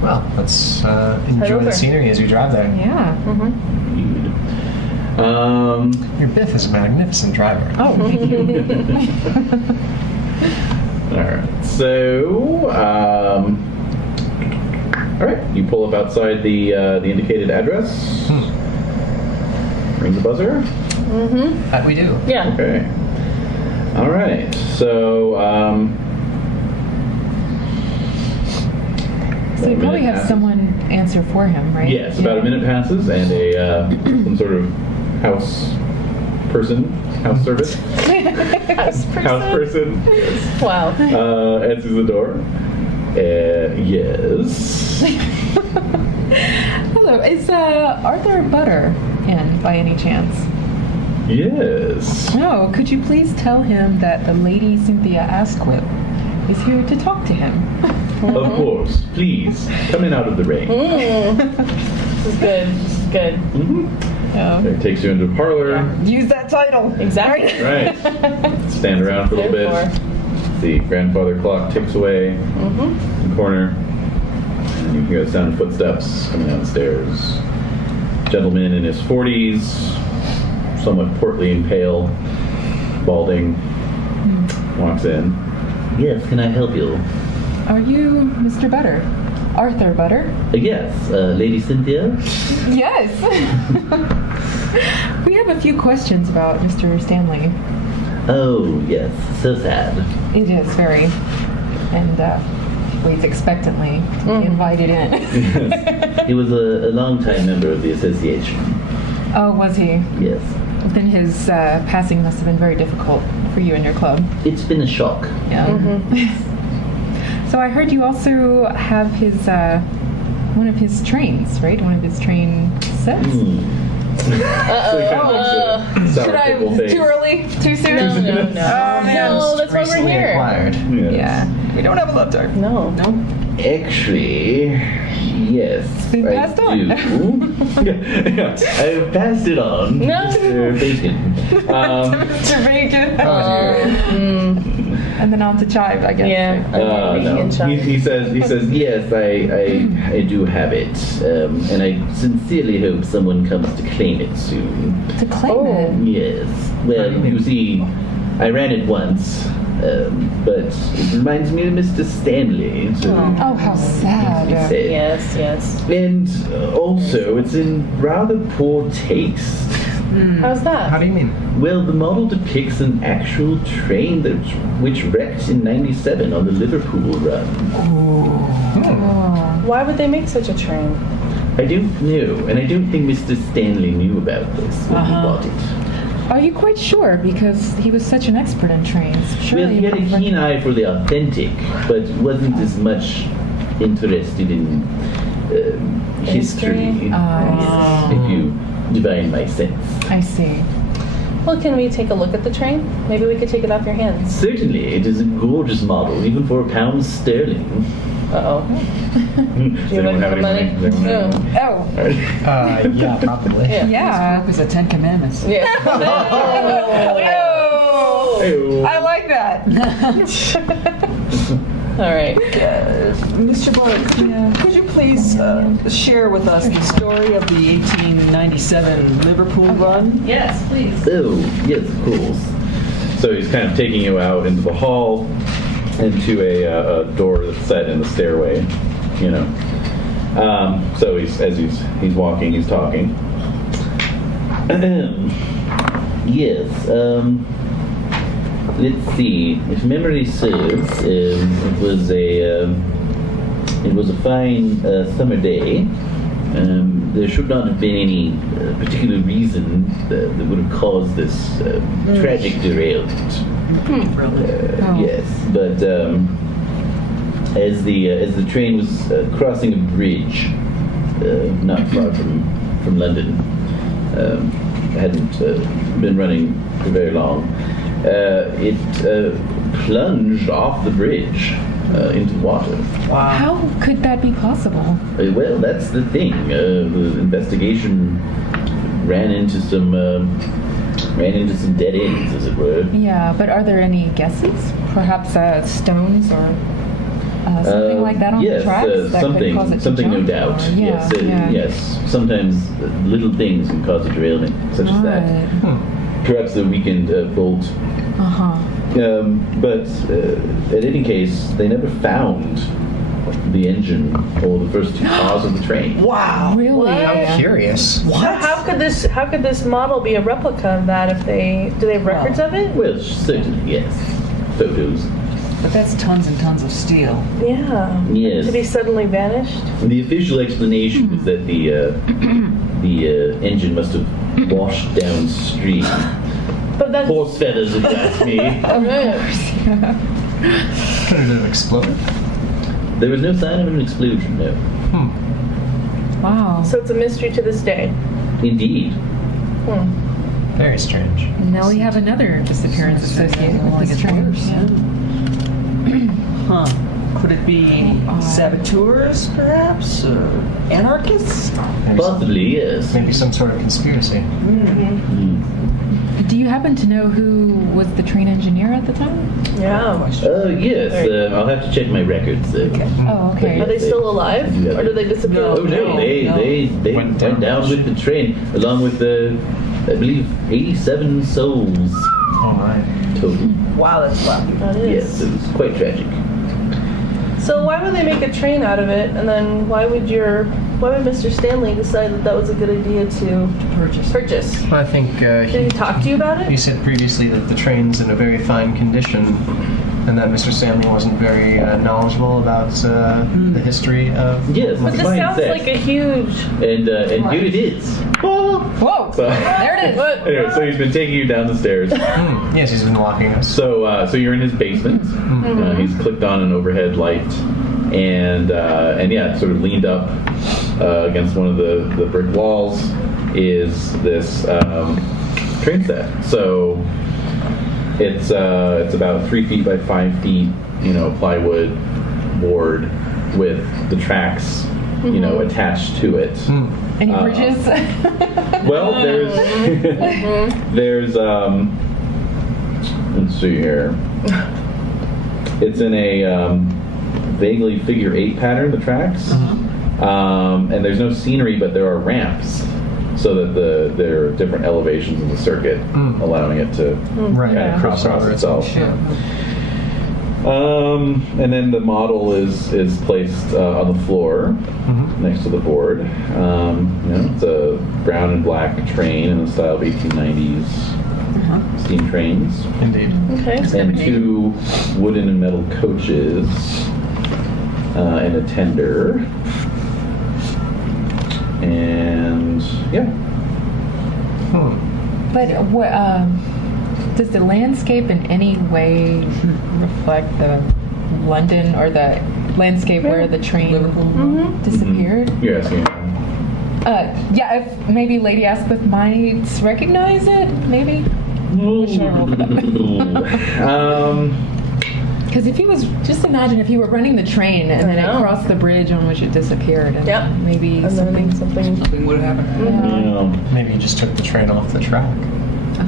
Well, let's enjoy over. the scenery as we drive there. Yeah. Your Biff is a magnificent driver. Oh, thank you. All right, so all right, you pull up outside the indicated address. Ring the buzzer. That we do. Yeah. Okay. All right. So, So you probably have someone answer for him, right? yes, about a minute passes, and a some sort of house service, House person. Wow. Wow. Answers the door. Yes. Hello, is Arthur Butter in by any chance? Yes. No, could you please tell him that the lady Cynthia Asquith is here to talk to him? Of course. Please come in out of the rain. This is good. This is good. Oh. It takes you into the parlor. Use that title. Exactly. Right. Stand around for a little bit. The grandfather clock ticks away in the corner. And you hear the sound of footsteps coming downstairs. Gentleman in his 40s, somewhat portly and pale, balding, walks in. Yes, can I help you? Are you Mr. Butter? Arthur Butter? Yes, Lady Cynthia. Yes. We have a few questions about Mr. Stanley. Oh, yes, so sad. It is very, and waits expectantly to be invited in. He was a long-time member of the association. Oh, was he? Yes. Then his passing must have been very difficult for you and your club. It's been a shock. Yeah. So I heard you also have his one of his trains, right? One of his train sets. Should I? Too early? Too soon? No. Oh man. No, that's why we're Recently here. acquired. Yeah. We don't have a lot of time. No. Actually, yes, been I passed on. do. I've passed it on. No. Mr. Bacon. Mr. Bacon. Oh, And then on to Chive, I guess. Yeah. No. He says, yes, I do have it, and I sincerely hope someone comes to claim it soon. To claim it. Yes. Well, you see, I ran it once, but it reminds me of Mr. Stanley. So Oh, how sad. Yes. And also, it's in rather poor taste. How's that? How do you mean? Well, the model depicts an actual train which wrecked in '97 on the Liverpool run. Why would they make such a train? I don't know, and I don't think Mr. Stanley knew about this when he bought it. Are you quite sure? Because he was such an expert in trains. Surely Well, he had a keen eye for the authentic, but wasn't as much interested in history, if you divine my sense. I see. Well, can we take a look at the train? Maybe we could take it off your hands. Certainly, it is a gorgeous model, even for £1 sterling. Uh-oh. Do you anyone have have money? any money? No. Oh. Yeah, probably. Yeah. It's the Ten Commandments. Yeah. Hey-oh. I like that. All right. Mr. Blunt, could you please share with us the story of the 1897 Liverpool run? Yes, please. Oh, yes, of course. So he's kind of taking you out into the hall, into a door that's set in the stairway, you know. So he's walking, he's talking. Yes. Let's see. If memory serves, it was a fine summer day. There should not have been any particular reason that would have caused this tragic derailment. Yes, but as the train was crossing a bridge not far from London, hadn't been running for very long. It plunged off the bridge into the water. How could that be possible? Well, that's the thing. The investigation ran into some dead ends, as it were. Yeah, but are there any guesses? Perhaps stones or something like that on yes, the tracks that could cause it to something, no jump? doubt. Or- Yes, yes. Sometimes little things can cause a derailment, such as that. Perhaps the weakened bolt. But in any case, they never found the engine or the first two cars of the train. Wow. Really? I'm curious. How could this model be a replica of that? Do they have records of it? Well, certainly, yes. Photos. But that's tons and tons of steel. Yeah. Yes. To be suddenly vanished. The official explanation was that the engine must have washed downstream. But that's Horse feathers, if you ask me. Could it have exploded? There was no sign of an explosion, no. Wow. so it's a mystery to this day. Indeed. Very strange. And now we have another disappearance associated with this train. Huh. Could it be saboteurs, perhaps? Or anarchists? Possibly, yes. Maybe some sort of conspiracy. Do you happen to know who was the train engineer at the time? Yeah. Yes. I'll have to check my records. Oh, okay. Are they still alive, or did they disappear? Oh no, they went down with the train, along with I believe 87 souls Oh my. total. Wow, that's sloppy. That is. Yes, it was quite tragic. So why would they make a train out of it, and then why would Mr. Stanley decide that was a good idea to purchase? I think Did he talk to you about he it? said previously that the train's in a very fine condition, and that Mr. Stanley wasn't very knowledgeable about the history of. Yes, But this fine sounds set. like a huge. And here it is. Whoa! So, There it is. anyway, so he's been taking you down the stairs. Yes, he's been walking us. So you're in his basement. He's clicked on an overhead light, and yeah, sort of leaned up against one of the brick walls is this train set. So it's about 3 feet by 5 feet, plywood board with the tracks, attached to it. Any bridges? Well, there's let's see here. It's in a vaguely figure 8 pattern, the tracks. And there's no scenery, but there are ramps, so that there are different elevations in the circuit, allowing it to Right. kind of crisscross itself. Yeah. And then the model is placed on the floor next to the board. It's a brown and black train in the style of 1890s steam trains. Indeed. Okay. And 2 wooden and metal coaches and a tender. And yeah. But what does the landscape in any way reflect the London or the landscape where the train disappeared? You're asking. Yeah, if maybe Lady Asquith might recognize it, maybe. What should I roll for that? Because if he was, just imagine if he were running the train and then it crossed the bridge on which it disappeared, and maybe And something. then something. Something would have happened. Yeah. Maybe he just took the train off the track. Oh,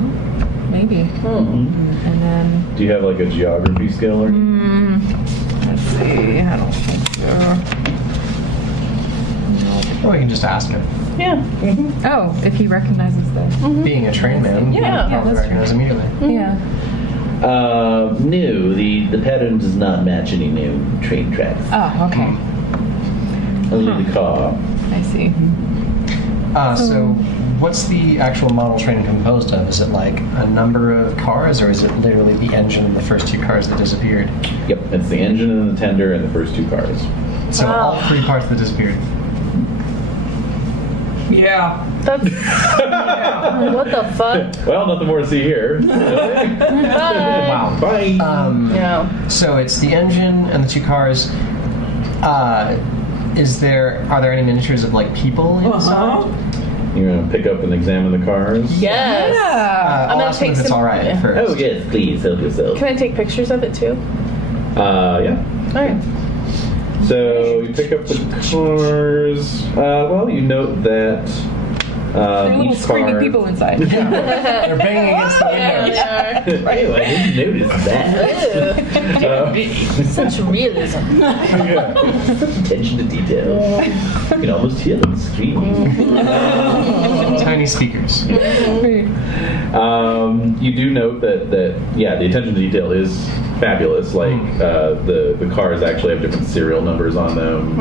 maybe. And then Do you have like a geography skill or? let's see. I don't think so. Or we can just ask him. Yeah. Oh, if he recognizes the. Being a train man, Yeah, probably that's recognize true. immediately. Yeah. No, the pattern does not match any new train tracks. Oh, okay. Only the car. I see. So, what's the actual model train composed of? Is it like a number of cars, or is it literally the engine and the first 2 cars that disappeared? Yep, it's the engine and the tender and the first 2 cars. So Wow. all 3 parts that disappeared. Yeah. That's. What the fuck? Well, nothing more to see here. Bye. Wow. Bye. Yeah. So it's the engine and the 2 cars. Are there any miniatures of like people inside? You're gonna pick up and examine the cars? Yes. Yeah. I'll gonna ask him take if it's some- all right at first. Oh yes, please help yourself. Can I take pictures of it too? Yeah. All right. So you pick up the cars. Well, you note that There are little each screaming car. people inside. They're banging against the Yeah, windows. they Oh, I didn't notice that. are. Such realism. Attention to detail. You can almost hear them screaming. Tiny speakers. You do note that the attention to detail is fabulous. Like the cars actually have different serial numbers on them,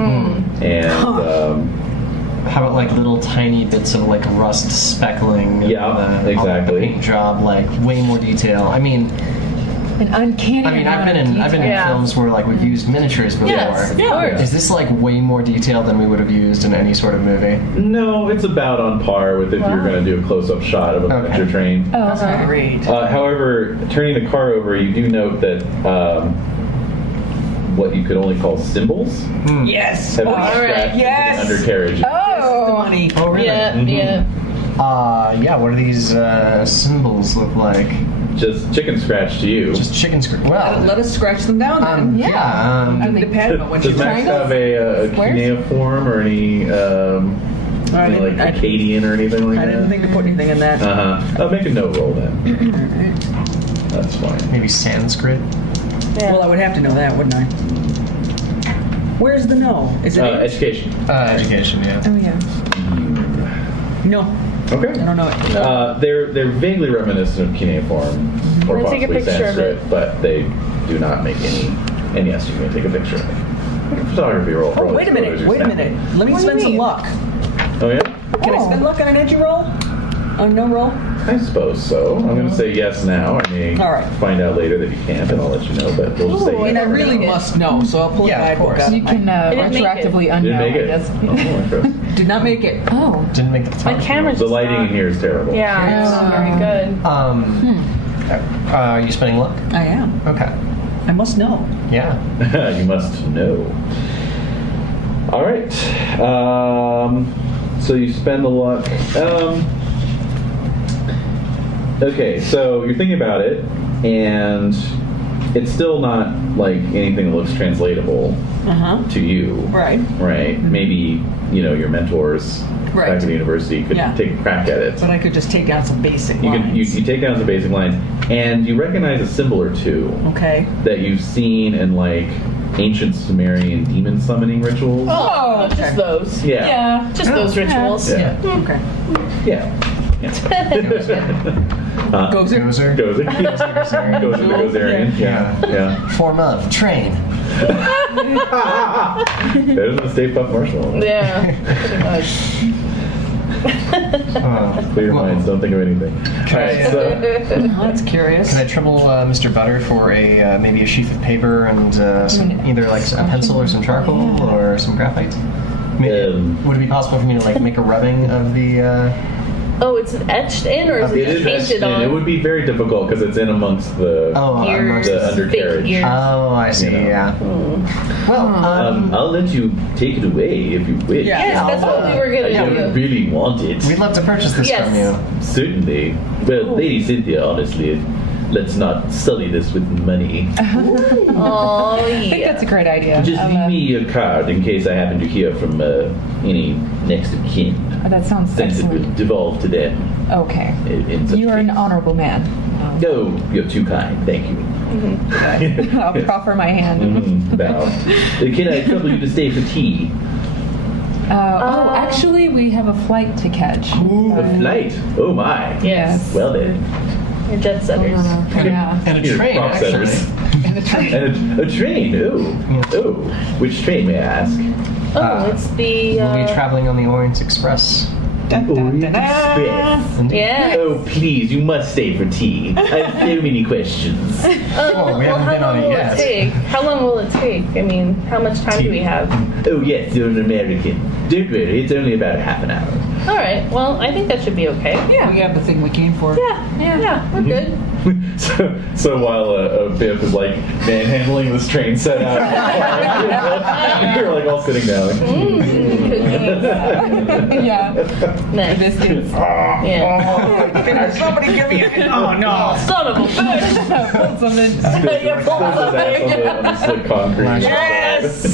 and How about like little tiny bits of like rust speckling? Yeah, on the exactly. paint job, like way more detail. I mean, An uncanny. I've been in Yeah. films where like we've used miniatures before. Yes, of course. Is this like way more detail than we would have used in any sort of movie? no, it's about on par with if you're going to do a close-up shot of a Okay. miniature train. Oh, okay. Great. However, turning the car over, you do note that what you could only call symbols Yes. have been right. scratched into Yes. the undercarriage. Oh. Money. Oh really? Yeah. Yeah. What do these symbols look like? Just chicken scratch to you. Just chicken scratch. Well, Let us scratch them down then. yeah. It depends on what you Does Max triangles? have a Squares? cuneiform or any like Akkadian or anything like I didn't that? think to put anything in that. I'll make a note roll then. That's fine. Maybe Sanskrit. Well, I would have to know that, wouldn't I? Where's the no? Is it Education. Education. Yeah. Oh yeah. no? Okay. I don't know. They're vaguely reminiscent of cuneiform or I'm gonna take a possibly picture of Sanskrit, it. but they do not make any. And yes, you can take a picture of it. Photography roll. Oh, wait a minute. Wait a minute. Let me What do you spend some mean? luck. Oh yeah. Can I spend luck on an edgy roll? On no roll? I suppose so. I'm going to say yes now. I may All right. find out later that you can't, and I'll let you know. But we'll just say I mean, I yes. really must know, so I'll pull Yeah, a of guidebook course. out. You can didn't make retroactively Didn't unknow, make I it. guess. Oh, interesting. Did not make it. Oh. Didn't make the My photography. camera's The just lighting not- in here is terrible. Yeah, it's not very good. Are you spending luck? I am. Okay. I must know. Yeah. You must know. All right. So you spend the luck. Okay, so you're thinking about it, and it's still not like anything that looks translatable to you. Right. Right. Maybe your mentors Right. back at the university could Yeah. take a crack at it. But I could just take down some basic You lines. can you take down some basic lines, and you recognize a symbol or two Okay. that you've seen in like ancient Sumerian demon summoning rituals. Oh, okay. just those. Yeah. Yeah. Just those rituals. Yeah. Okay. Yeah. Goes in. Gozer. Goes into the Gozerian. Yeah. Yeah. Form of train. Better than the Stay Puft Marshmallow. Yeah, pretty much. Clear your minds. Don't think of anything. All right. So, Oh, that's curious. Can I trouble Mr. Butter for a maybe a sheath of paper and some, either like a pencil or some charcoal or some graphite? Would it be possible for me to like make a rubbing of the? Oh, it's etched in, or is it it is just etched painted in. on? It would be very difficult because it's in amongst the Ears, the undercarriage. fake ears. Oh, I see. Yeah. Well, I'll let you take it away if you wish. Yeah. Yes, that's what we were I gonna don't do. really want it. we'd love to purchase this Yes. from you. Certainly. Well, Lady Cynthia, honestly, let's not sully this with money. Oh I think yeah. that's a great idea. Just leave me your card in case I happen to hear from any next of kin. That sounds Since it will excellent. devolve to them. Okay. In such You are an case. honorable man. No, you're too kind. Thank you. I'll proffer my hand. Now, can I trouble you to stay for tea? Actually, we have a flight to catch. A flight? Oh my. Yes. Well then. You're jet setters. Yeah. And a You're train, prop actually. setters. And the train. And a train. Oh. Which train, may I ask? Oh, it's the. We'll be traveling on the Orient Express. Orient Express. Yeah. Oh, please, you must stay for tea. I have so many questions. Well, we haven't been on it yet. How long will it take? I mean, how much time do we have? Oh, yes, you're an American. Don't worry, it's only about half an hour. All right. Well, I think that should be okay. We got the thing we came for. Yeah, we're good. So while Biff is like manhandling this train set out, you're like all sitting down. Like, Yeah. Nice. Biscuits. Yeah. Somebody give me a... Oh, no. Son of a bitch. Pull something. Yeah, pull Throws his ass on the slick concrete. Yes!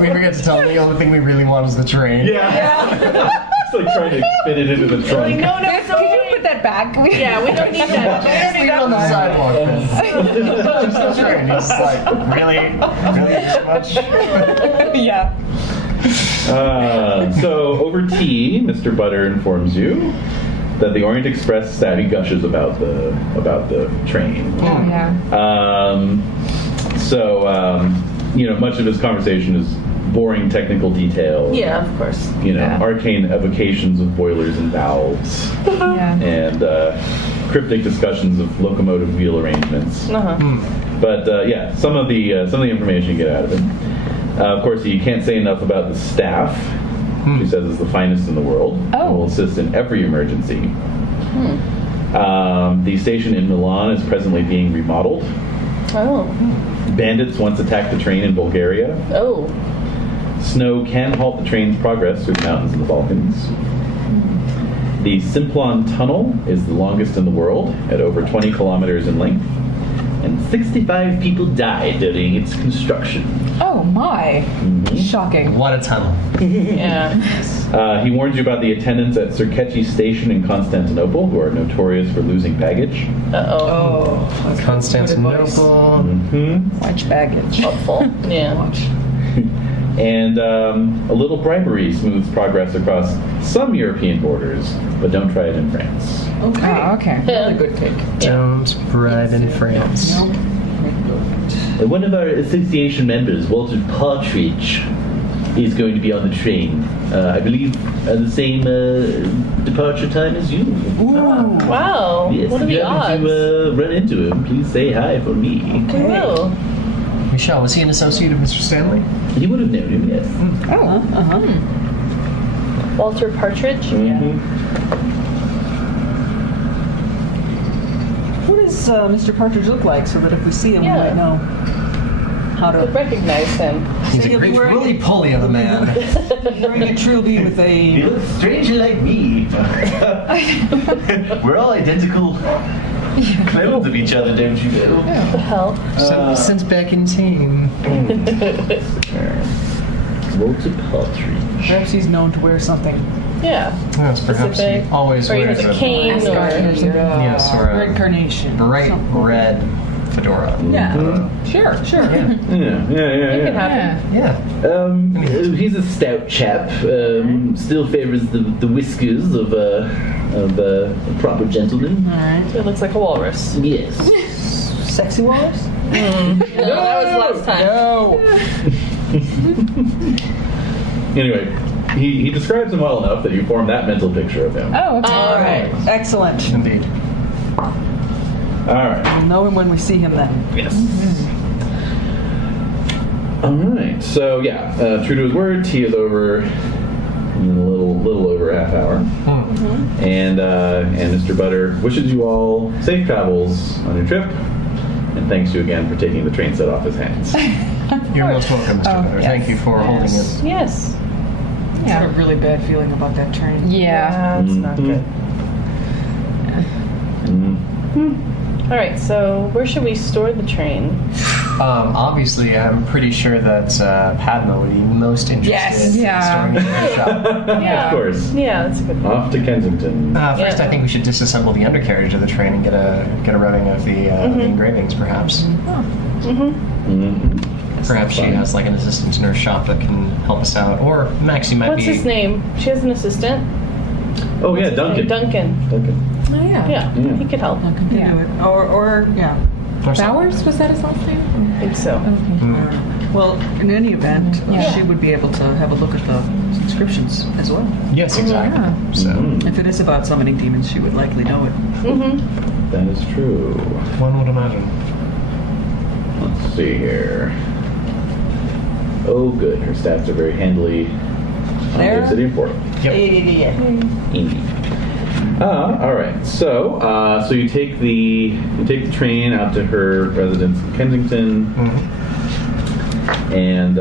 We forget to tell him the only thing we really want is the train. Yeah. It's like trying to fit it into the trunk. No, Could you put that back? Yeah, we don't need that. Just leave it on the sidewalk, then. Just the train. He's like, really too much? Yeah. So over tea, Mr. Butter informs you that the Orient Express savvy gushes about the train. Oh, yeah. Much of his conversation is boring technical details. Yeah, of course. Arcane evocations of boilers and valves, Yeah. and cryptic discussions of locomotive wheel arrangements. But some of the information you get out of it. Of course, he can't say enough about the staff. She says is the finest in the world. Oh. Will assist in every emergency. The station in Milan is presently being remodeled. Oh. Bandits once attacked the train in Bulgaria. Oh. Snow can halt the train's progress through the mountains in the Balkans. The Simplon Tunnel is the longest in the world, at over 20 kilometers in length, and 65 people died during its construction. Oh, my. Shocking. What a tunnel. Yeah. He warns you about the attendants at Circechi Station in Constantinople, who are notorious for losing baggage. Uh-oh. Oh. Constantinople. Mm-hmm. Watch baggage. Helpful. Yeah. And a little bribery smooths progress across some European borders, but don't try it in France. Okay. Oh, okay. Another good take. Don't bribe in France. Nope. One of our association members, Walter Partridge, is going to be on the train. I believe at the same departure time as you. Wow. Yes, What are if the you happen odds? to run into him, please say hi for me. Cool. Michelle, was he an associate of Mr. Stanley? You would have known him, yes. Oh. Walter Partridge. Mhm. What does Mr. Partridge look like so that if we see him, Yeah. we might know how I would to... recognize him. He's So a you'll be great wearing roly-poly of a man. wearing a trilby with He a... looks strangely like me. We're all identical clones of each other, don't you know? What the hell? Since back in team. Walter Partridge. Perhaps he's known to wear something. Yeah. Yes, perhaps he Specific. always Or he wears has a cane Ascot or... or something. Yes, or a Red carnation. bright Something. red fedora. Yeah. Sure. Yeah. It can happen. Yeah. He's a stout chap. Still favors the whiskers of a proper gentleman. All right. It looks like a walrus. Yes. Sexy walrus? No, that was last time. No. Anyway, he describes him well enough that you form that mental picture of him. Oh, okay. All right. Excellent. Indeed. All right. We'll know him when we see him then. Yes. All right. So yeah, true to his word, tea is over in a little over a half hour, and Mr. Butter wishes you all safe travels on your trip, and thanks you again for taking the train set off his hands. You're most welcome, Mr. Butter. yes. Thank you for holding it. Yes. I have a really bad feeling about that train. Yeah. That's not good. All right, so where should we store the train? Obviously, I'm pretty sure that Padma would be most interested Yes. in Yeah. storing it in her shop. Of course. Yeah, that's a good one. Off to Kensington. First, Yeah. I think we should disassemble the undercarriage of the train and get a rubbing of the engravings, perhaps. Perhaps she has like an assistant in her shop that can help us out, or Maxie might What's be. his name? She has an assistant. Oh yeah, Duncan. Duncan. Duncan. Oh, yeah. Yeah, he could help. I Can Yeah. do it. Or yeah. Or something. Bowers, was that his last name? think so. Okay. Well, in any event, Yeah. she would be able to have a look at the subscriptions as well. Yes, exactly. Yeah. So If it is about summoning demons, she would likely know it. That is true. one would imagine. Let's see here. Oh, good. Her stats are very handily on There? the City of Port. Yep. Yeah. Indeed. All right. So, so you take the train out to her residence in Kensington, and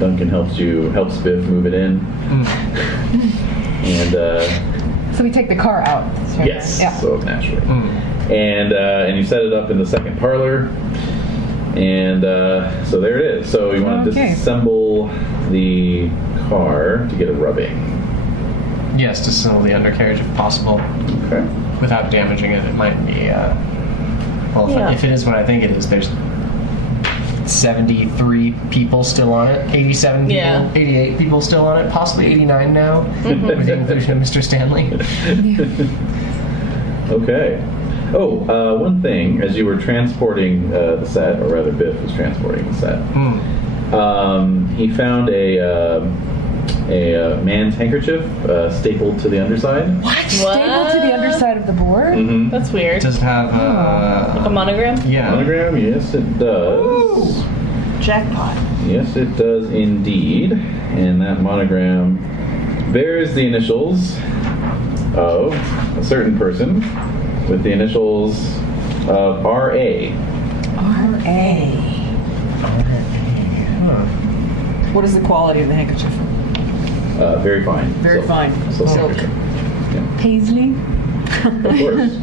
Duncan helps Biff move it in, and So we take the car out. Right? yes, Yeah. so naturally, and you set it up in the second parlor, and so there it is. So you want to Okay. disassemble the car to get a rubbing. Yes, disassemble the undercarriage if possible, Okay. without damaging it. It might be. Well, Yeah. if it is what I think it is, there's 73 people still on it, 87 people, Yeah. 88 people still on it, possibly 89 now, with the inclusion of Mr. Stanley. Okay. Oh, one thing, as you were transporting the set, or rather Biff was transporting the set, he found a man's handkerchief stapled to the underside. Stapled to the underside of the board? Mm-hmm. That's weird. Does it have Like a monogram? yeah. Monogram? Yes, it does. Jackpot. Yes, it does indeed. And that monogram bears the initials of a certain person with the initials of R.A. R.A. What is the quality of the handkerchief? Very fine. Very fine. Silk. Silk. Paisley? Of course.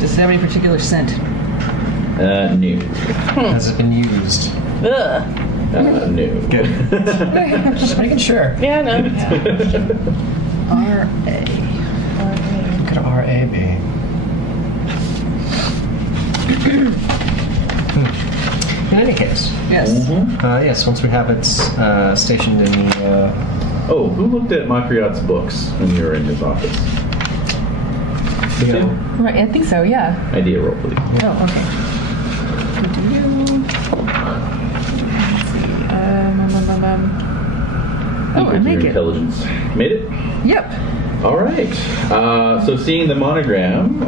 Does it have any particular scent? No. Has it been used? Ugh. No. Good. Just making sure. Yeah, no. R.A. What could RA be? In any case, Yes. yes, once we have it stationed in the... Oh, who looked at Makryat's books when you were in his office? you know, Right, I think so, yeah. Idea roll, please. Oh, okay. Let's see. Oh, I Equal to make your it. intelligence. Made it? Yep. All right. So seeing the monogram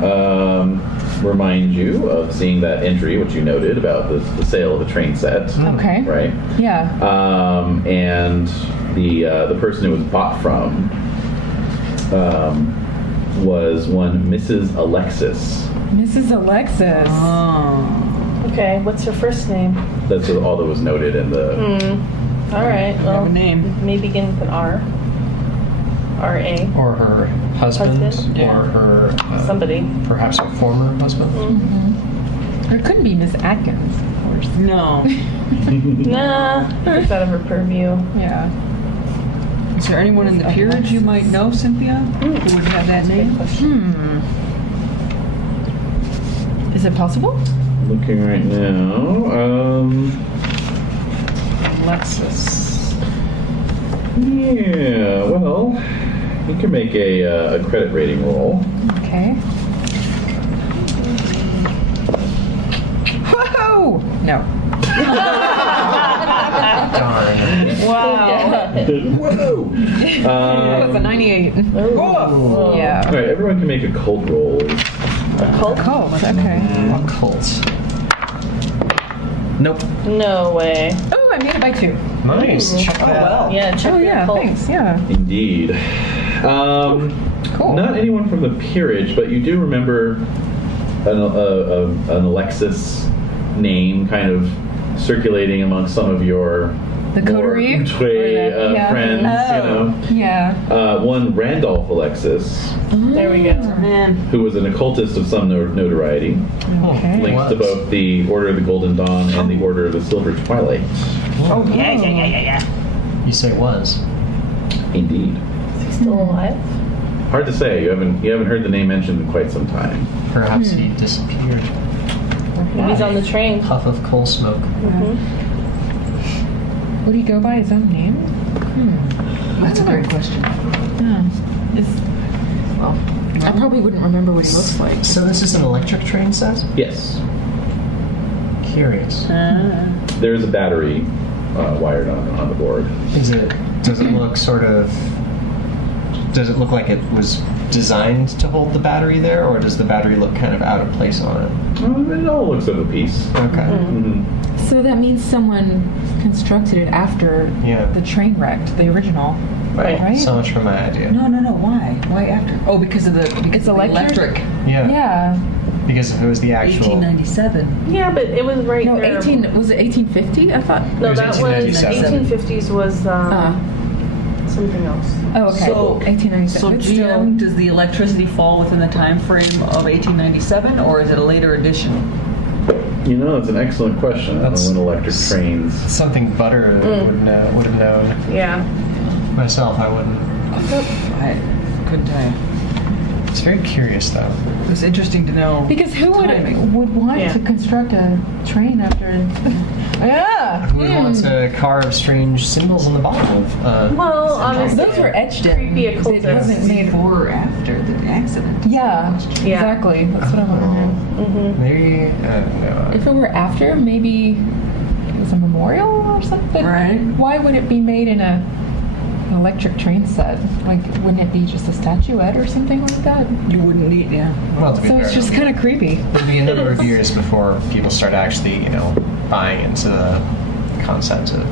reminds you of seeing that entry, which you noted about the sale of a train set. Okay. Right. Yeah. And the person it was bought from was one Mrs. Alexis. Mrs. Alexis. Oh. Okay, what's her first name? That's all that was noted in the. All right, well, Have a name. maybe begin with an R. R-A. or her husband, Husband? Yeah. or her... Somebody. Perhaps her former husband. Or it couldn't be Miss Atkins, of course. No. Nah, it's out of her purview. Yeah. Is there anyone in the peerage you might know, Cynthia, who would have that name? Is it possible? Looking right now. Alexis. Yeah. Well, you can make a credit rating roll. Okay. Whoa! No. Darn. Wow. Whoa! That was a 98. All Yeah. right, everyone can make a cult roll. Cult? Cold, okay. Occult. Nope. No way. Oh, I made it by 2. Nice. Check that out. Yeah, check Oh, your yeah, cult. thanks, yeah. Indeed. Cool. Not anyone from the peerage, but you do remember an Alexis name kind of circulating among some of your The coterie? more Yeah. friends. Yeah. One Randolph Alexis, There we go. Man. who was an occultist of some notoriety, Okay. linked to both the Order of the Golden Dawn and the Order of the Silver Twilight. Oh, yeah. You say was. Indeed. Is he still alive? Hard to say. You haven't heard the name mentioned in quite some time. Perhaps he disappeared. Maybe he's on the train. Puff of coal smoke. Would he go by his own name? That's a great question. Well, I probably wouldn't remember what he looks like. So this is an electric train set? Yes. Curious. There is a battery wired on the board. Does it look sort of... Does it look like it was designed to hold the battery there, or does the battery look kind of out of place on it? It all looks of a piece. Okay. So that means someone constructed it after Yeah. the train wrecked, the original. Right? So much for my idea. No. Why? Why after? Oh, because of the It's electric? Yeah. Yeah. Because if it was the actual... 1897. Yeah, but it was right No, there. 18, was it 1850? I thought. No, It was that was 1897. 1850s was something else. Oh, okay. So- 1897. So, But still- GM, does the electricity fall within the time frame of 1897, or is it a later edition? You know, that's an excellent question. I don't know when electric trains. Something Butter would have known. Yeah. Myself, I wouldn't. I couldn't tell you. It's very curious, though. It's interesting to know. Because who timing. would want Yeah. to construct a train after... Yeah. Who would want to carve strange symbols on the bottom of... Well, obviously. Those were etched in. Creepy It occultists. wasn't made... Before or after the accident? Yeah, Yeah. exactly. That's what I'm wondering. Maybe... I don't know. If it were after, maybe it was a memorial or something. Right. Why would it be made in an electric train set? Like, wouldn't it be just a statuette or something like that? You wouldn't need, yeah. Well, to be So fair, it's just kind of creepy. it'll be a number of years before people start actually, buying into the concept of,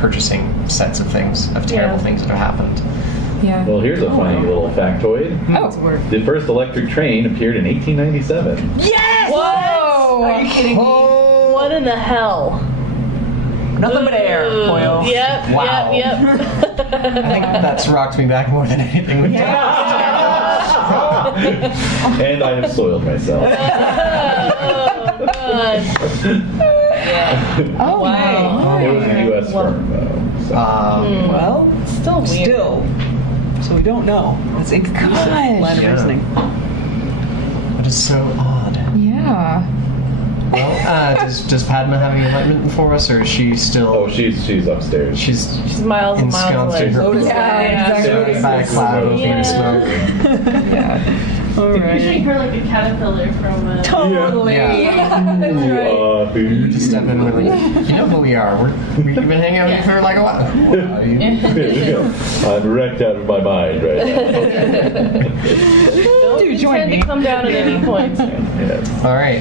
purchasing sets of things, of terrible things that have happened. Yeah. Well, here's a funny little factoid. Oh. The first electric train appeared in 1897. Yes! Whoa! Are you kidding me? What in the hell? Nothing but air, Boyle. Yep, Wow. yep. I think that's rocked me back more than anything we've done. And I have soiled myself. Oh, God. Oh, Wow. It was a my. U.S. firm, though. So. Well, Still weird. still. So we don't know. That's inconclusive Gosh. line of Yeah. reasoning. But it's so odd. Yeah. Yeah. Well, does Padma have any enlightenment for us, or is she still? Oh, she's upstairs. She's She's miles and miles ensconced away. in her Lotus Yeah, surrounded by a cloud of Yeah. smoke. Yeah. All Picturing right. her like a caterpillar from. Totally. Yeah. You just step in with, you know who we are. We've been hanging out for like a while. Who are you? I'm wrecked out of my mind right now. Don't Do join intend me. to come down at any point. Yes. All right,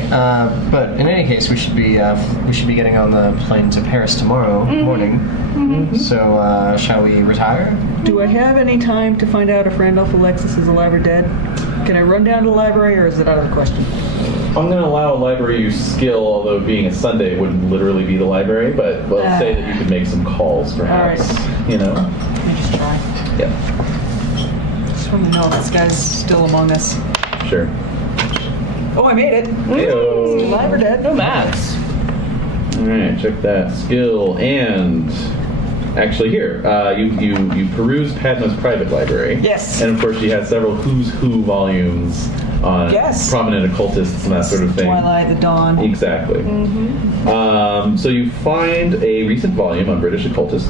but in any case, we should be getting on the plane to Paris tomorrow morning. So shall we retire? Do I have any time to find out if Randolph Alexis is alive or dead? Can I run down to the library, or is it out of the question? I'm going to allow a library use skill, although being a Sunday wouldn't literally be the library, but let's say that you could make some calls, perhaps. You know? Let me just try. Yeah, Just want to know if this guy's still among us. sure. Oh, I made it. Heyo. Alive or dead? No maps. All right, check that skill, and actually here, you peruse Padma's private library. Yes. And of course, she has several Who's Who volumes on Yes. prominent occultists and that sort of thing. Twilight, the Dawn. Exactly. So you find a recent volume on British occultists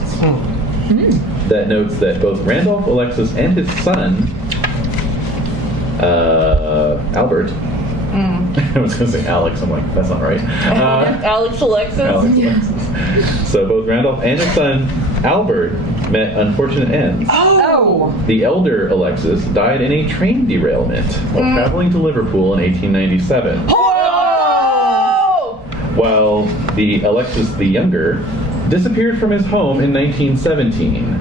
that notes that both Randolph Alexis and his son, Albert. I was going to say Alex. I'm like, that's not right. Alex Alexis. Alex Alexis. So both Randolph and his son, Albert, met unfortunate ends. Oh! The elder Alexis died in a train derailment while traveling to Liverpool in 1897. Oh! While the Alexis the younger disappeared from his home in 1917.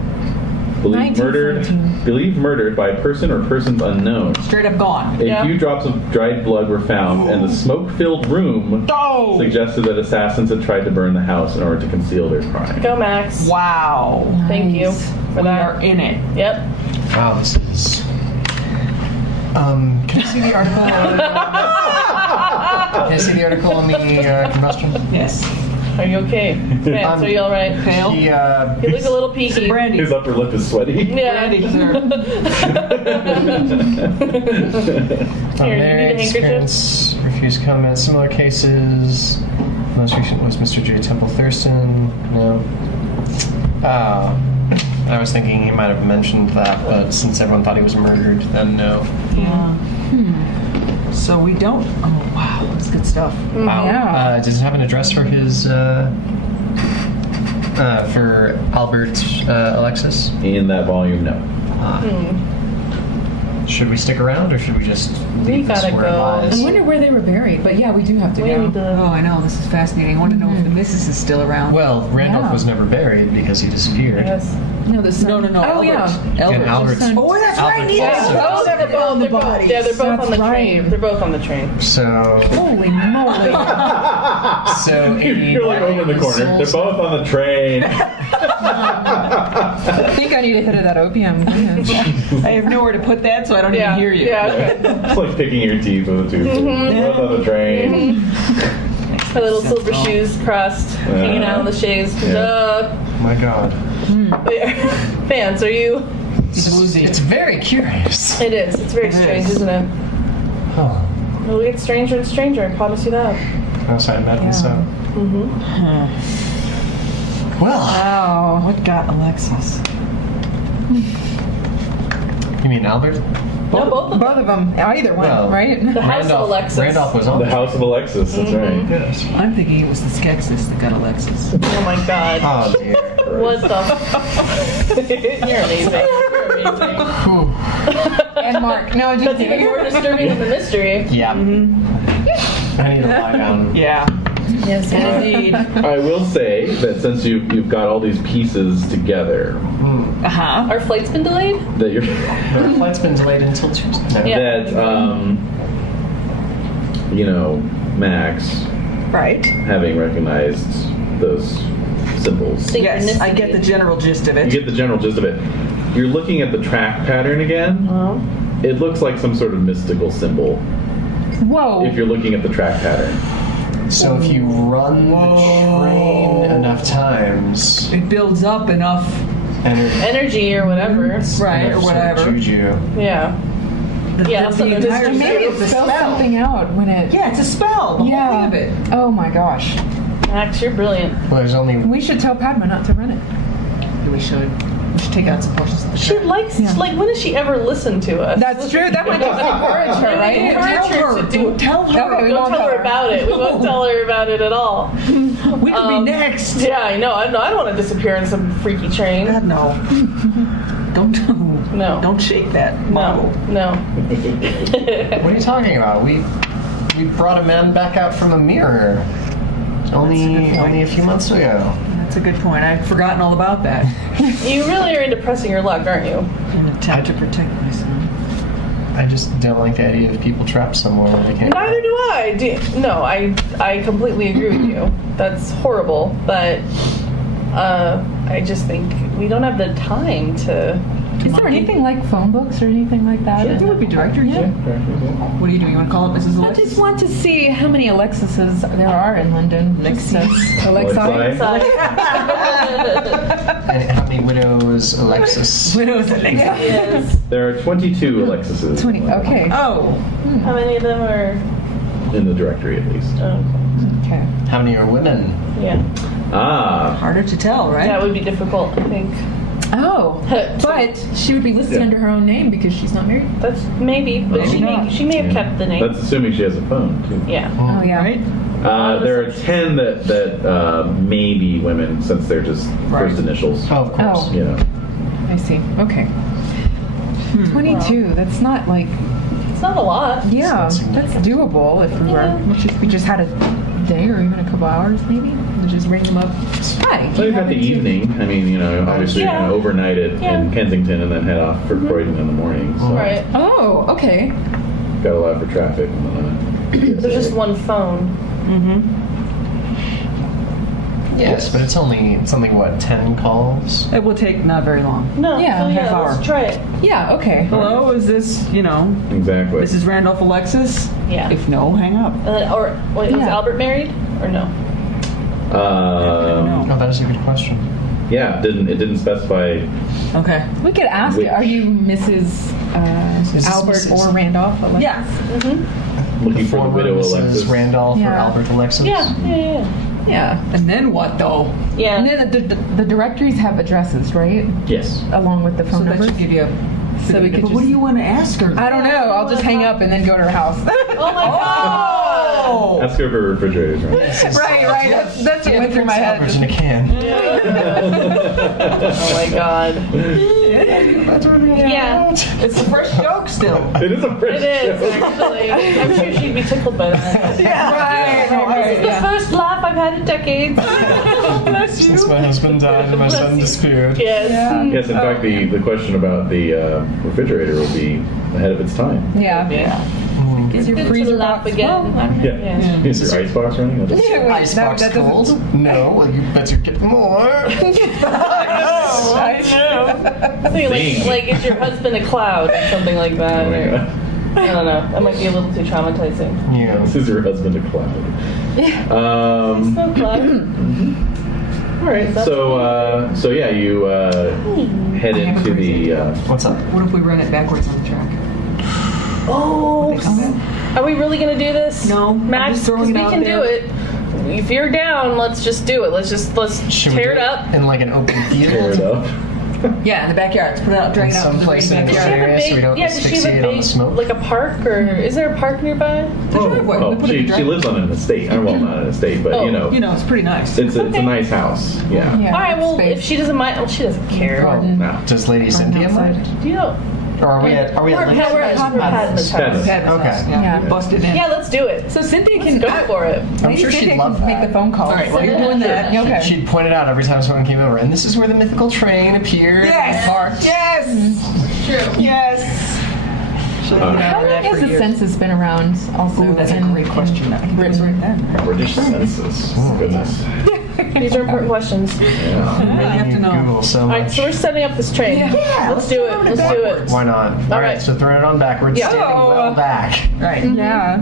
Believed murdered by a person or persons unknown. Straight up gone. A few drops of dried blood were found, and the smoke-filled room suggested that assassins had tried to burn the house in order to conceal their crime. Go, Max. Wow. Thank you for We that. are in it. Yep. Wow, this is. Can I see the article? Can I see the article on the combustion? Yes. Are you okay? Vance, are you all right? Pale? He, You look a little peaky. Brandy. His upper lip is sweaty. Yeah. Brandy, sir. Here, you need a handkerchief? Parents refused comment. Similar cases. Most recent was Mr. J. Temple Thurston. No. Oh. I was thinking he might have mentioned that, but since everyone thought he was murdered, then no. Yeah. So we don't. Oh, wow. That's good stuff. Wow. Yeah. Does it have an address for his, for Albert Alexis? In that volume, no. Should we stick around, or should we just leave this gotta where it go. lies? I wonder where they were buried, but yeah, we do have to We go. need to. Oh, I know. This is fascinating. I want to know if the missus is still around. Well, Randolph Yeah. was never buried because he disappeared. Yes. No, the son. No. Oh, Albert. yeah. Albert. And Albert's. Oh, that's right. Albert Yeah. also- Oh, they're both, the bodies. Yeah, they're both That's on the train. right. They're both on the train. So, Holy moly. so You're like over in the corner. They're both on the train. I think I need a hit of that opium. I have nowhere to put that, so I don't even hear you. Yeah. Okay. It's like picking your teeth with a toothpick. Both on the train. Her little silver shoes crossed, hanging out on the shades. Yeah. my God. Vance, are you? It's very curious. It is. It's very strange, isn't it? Oh, It'll get stranger and stranger. I promise you that. I imagine so. Well, Wow. What got Alexis? you mean Albert? No, both of them. Both of them. Either one, Well, right? The House of Alexis. Randolph was on The House of Alexis, that's right. Yes. I'm thinking it was the Skeksis that got Alexis. Oh my God. Oh dear. What the? You're amazing. You're amazing. Whew. And Mark. No, just That's even more disturbing than the mystery. Yeah. I need to lie down. Yeah. Yes, Indeed. I will say that since you've got all these pieces together, Uh-huh. Our flight's been delayed? that you're Our flight's been delayed until Tuesday. No. Yeah. that Max, Right. having recognized those symbols, Yes, I get the general gist of you it. get the general gist of it. You're looking at the track pattern again. It looks like some sort of mystical symbol Whoa. if you're looking at the track pattern. So if you run the train enough times, It builds up enough, energy, Energy or whatever. right, or sort of whatever. juju. Yeah. Yeah, the something entire is- Maybe show it is a spells spell. something out when it. Yeah, it's a spell. The Yeah. whole thing of it. Oh my gosh. Max, you're brilliant. Well, there's only We should tell Padma not to run it. We should take out some portions of the She likes, like, when does she ever listen to us? That's true. That might just encourage her, right? Encourage her to do. Tell her. Okay, we Don't won't tell her her. about it. We won't tell her about it at all. We could be next. Yeah, I know. I don't want to disappear in some freaky train. God, no. Don't No. Don't shake that No, model. no. What are you talking about? We brought a man back out from a mirror. Only a few months ago. That's a good point. I've forgotten all about that. You really are into pressing your luck, aren't you? In an attempt to protect myself. I just don't like the idea of people trapped somewhere where they can't. Neither do I. No, I completely agree with you. That's horrible, but I just think we don't have the time to. Is there anything like phone books or anything like that? There would be directors. Yeah. What are you doing? You want to call up Mrs. I Alexis? just want to see how many Alexis's there are in London. Alexis. Alexi. And how many widows, Alexis? Widows Alexis. Yes. There are 22 Alexis's 20. Okay. Oh. How many of them are? in the directory at least. Okay. How many are women? Yeah. Ah, Harder to tell, right? That would be difficult, I think. Oh, but she would be listed Yeah. under her own name because she's not married. That's maybe, but Maybe not. she may have kept the name. that's assuming she has a phone too. Yeah. Oh yeah. Right? There are 10 that may be women since they're just first initials. Oh, of course. Oh. You know. I see. Okay. 22. That's not like. It's not a lot. Yeah, It's not that's doable if we were. If we just had a day or even a couple hours, maybe. We'll just ring them up. Hi. So you've got the evening. I mean, you know, obviously Yeah. you're going to overnight it Yeah. in Kensington and then head off for Croydon in the morning. So Right. Oh, okay. got a lot for traffic. There's just one phone. Yes, but it's only something, what, 10 calls? It will take not very long. No. Yeah, so half yeah, hour. let's try it. Yeah. Okay. Hello, is this, Exactly. Mrs. Randolph Alexis? Yeah. If no, hang up. And then, or wait, was Yeah. Albert married or no? Oh, that is a good question. Yeah, it didn't specify. Okay. We could ask. Which- Are you Mrs. Mrs. Albert Mrs. or Randolph? Alexis? Yeah. Looking for the Former widow Mrs. Alexis. Randolph or Yeah. Albert Alexis? Yeah. Yeah. And then what, though? Yeah. And then the directories have addresses, right? Yes. Along with the So phone that numbers. should give you a... So we could But what just- do you want to ask her? I don't know. I'll just hang up and then go to her house. Oh my god! Oh! Ask her for refrigerators, right? right. That's what went through my head. Albert in a can. Oh my god. Yeah. It's a fresh joke still. It is a fresh It is joke. actually. I'm sure she'd be tickled by that. Right. This is the first laugh I've had in decades. Since my husband died and my son disappeared. Yes. Yes, in fact, the question about the refrigerator will be ahead of its time. Yeah. Is your Good freezer to laugh box again. full? Yeah. Is your icebox running? I'll just- Icebox that doesn't- cold? No, well, you better get more. Like, is your husband a cloud or something like that? Oh my Or, God. I don't know. That might be a little too traumatizing. Yeah. This is your husband a cloud. No cloud. All right. So yeah, you head into the. What's up? What if we run it backwards on the track? Oh. Are we really gonna do this? No, I'm Max. just throwing Because it we can out do it. If you're down, let's just do it. Let's Should we tear do it up. in like an open Tear it field? up. Yeah, in the backyard. Let's put it out, drag In it out. some place in Does the she have a area so we big? don't Yeah. Does she have asphyxiate a on the smoke. big, like a park, or is there a park nearby? driveway. We put it in the She driveway. lives on an estate. Well, not an estate, but Oh, It's pretty nice. it's a nice house. Yeah. Yeah. All right. Well, space. if she doesn't mind, well, she doesn't care. Garden. No. Does Lady Cynthia outside. mind? Do you know? Or are we at We're lunch? Padma's house. Padma's. Okay. Yeah. Bust it in. Yeah, let's do it. So Cynthia Let's can go for it. I'm sure she'd Cynthia love can that. make the phone call. All right, while you're doing that, Okay. She'd point it out every time someone came over. And this is where the mythical train appeared. Yes! Parked. Yes! True. Yes! Should have been How out of long that has for the years. census been around? Also, Ooh, that's a and great question. That was written. right then. British census. Goodness. These are important questions. Yeah. Really have to know. Google so All right, much. so we're setting up this train. Yeah, let's do it. Let's do it. Why not? All right, right. so throwing it on backwards, Yeah. standing well back. Right. Yeah.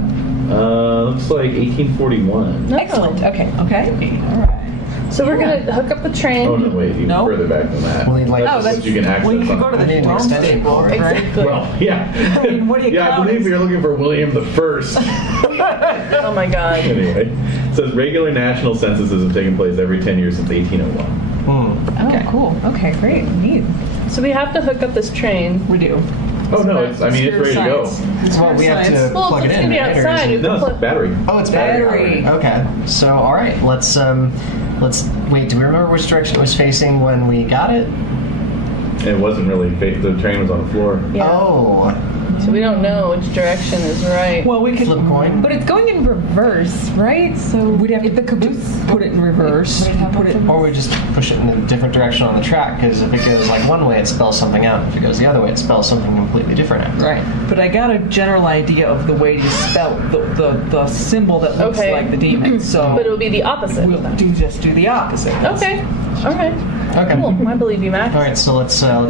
Looks like 1841. No. Excellent. Okay. Okay. All right. So we're gonna hook up the train. Oh, no, wait, even No. further back than that. We'll need, like- That's Oh, just that's- what you can access. Well, you can on- go to the I need an dome extension stable, cord. right? Exactly. Well, yeah. I mean, what do you Yeah, I count believe as- you're looking for William the First. Oh my god. Anyway, it says regular national censuses have taken place every 10 years since 1801. Oh, Okay. cool. Okay, great. Neat. So we have to hook up this train. We do. Oh no, it's, I mean it's ready to go. Well, we have to Well, plug it's it in. gonna be right? Or is outside. it- You No, can it's plug. battery. Oh, it's battery. Battery. Okay. So, all right. Let's wait. Do we remember which direction it was facing when we got it? It wasn't really. The train was on the floor. Yeah. Oh, So we don't know which direction is right. Well, we could flip a coin. But it's going in reverse, right? So We'd have if the caboose put it in reverse. Would it have Put it. Or we just push it in a different direction on the track, because if it goes like one way, it spells something out. If it goes the other way, it spells something completely different out. Right, but I got a general idea of the way to spell the symbol that looks Okay. like the demon. So But it would be the opposite. we'll just do the opposite. Okay. All right. Okay. Cool. I believe you, Max. All right. So let's I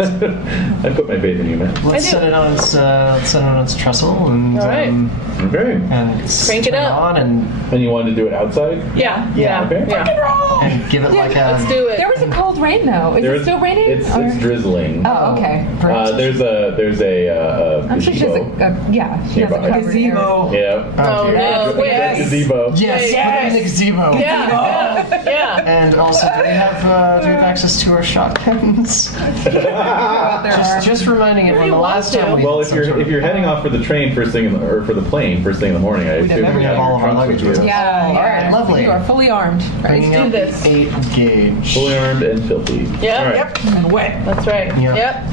put my faith in you, man. let's I do. set it on its trestle and All right. Okay. and Crank it turn up. on and And you wanted to do it outside? Yeah. Yeah. Okay. give it like a. Let's do it. There was a cold rain though. Is it still raining? It's Or- drizzling. Oh, okay. There's a I'm sure she has gazebo. yeah, she has a Nearby. covered area. Gazebo. Yeah. Oh Okay. no! Wait. Yes. Gazebo. Yes, put it in the gazebo. Yeah. Yeah. And also, do we have access to our shotguns? just reminding everyone, the last time we Well, did if some you're sort of- if you're heading off for the train first thing or for the plane first thing in the morning, I assume have you have all your of our trunks luggage with with you. us. Yeah. All right, lovely. You are fully armed. Bringing Let's do out this. the 8 gauge. Fully armed and filthy. Yeah. All right. Yep. And wet. That's right. Yep. Yep.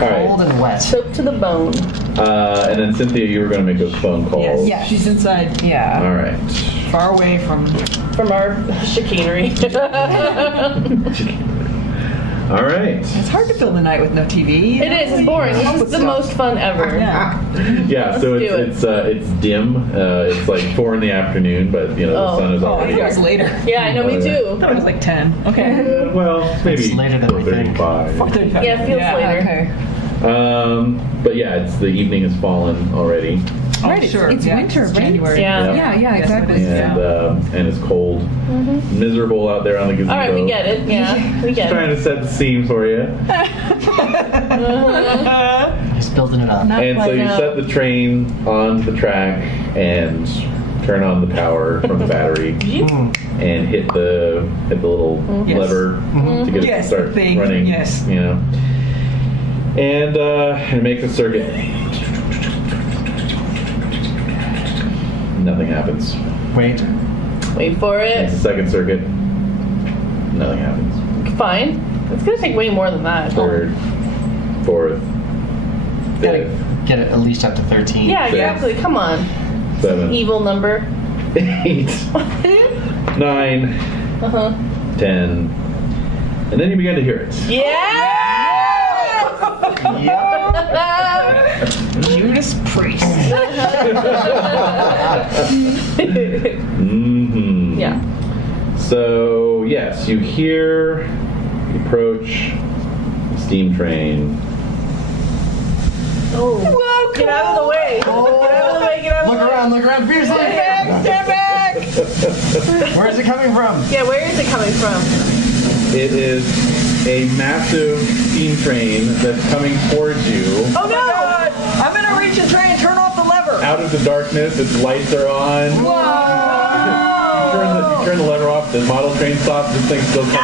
All right. Cold and wet. Soaked to the bone. And then Cynthia, you were going to make those phone calls. Yes. Yes. She's inside, Yeah. All right. far away from. From our chicanery. All right. It's hard to fill the night with no TV. It is. It's boring. This is the most fun ever. Yeah. Yeah. So do it. it's dim. It's like 4 in the afternoon, but you know the Oh. sun is Oh, I already. thought it was later. Yeah, I know. Me I too. thought it was like 10. Okay. Well, maybe It's later than we think. 4:35. Yeah, it feels later. Okay. But yeah, it's the evening has fallen already, Oh, Right, sure. it's Yeah, winter, it's right? January. Yeah. Yeah, yeah, Yes, exactly. it is. and it's cold, miserable out there on the gazebo. All right, we get it. Yeah, we get Trying it. to set the scene for you. Just building it up. Not And so like you now. set the train on the track and turn on the power from the battery and hit the little Yes. lever to get it to Yes, start the thing, running. yes. You know. And make the circuit. Nothing happens. Wait. Wait for It's the it. second circuit. Nothing happens. Fine. It's gonna take way more than that. Third, fourth, Gotta fifth, get it at least up to 13. Yeah, exactly. Come on. seventh, Evil number. 8, 9, Uh huh. 10, and then you begin to hear it. Yeah. Judas Priest. Mm-hmm. Yeah. So yes, you hear the approach the steam train. Oh. Get out of the way. Get out of the way. Get out of the way. Look around fiercely. Stand back. Where is it coming from? Yeah, where is it coming from? It is a massive steam train that's coming towards you. Oh no! I'm gonna reach and try and turn off the lever. Out of the darkness, its lights are on. You turn the lever off, the model train stops, this thing's still coming.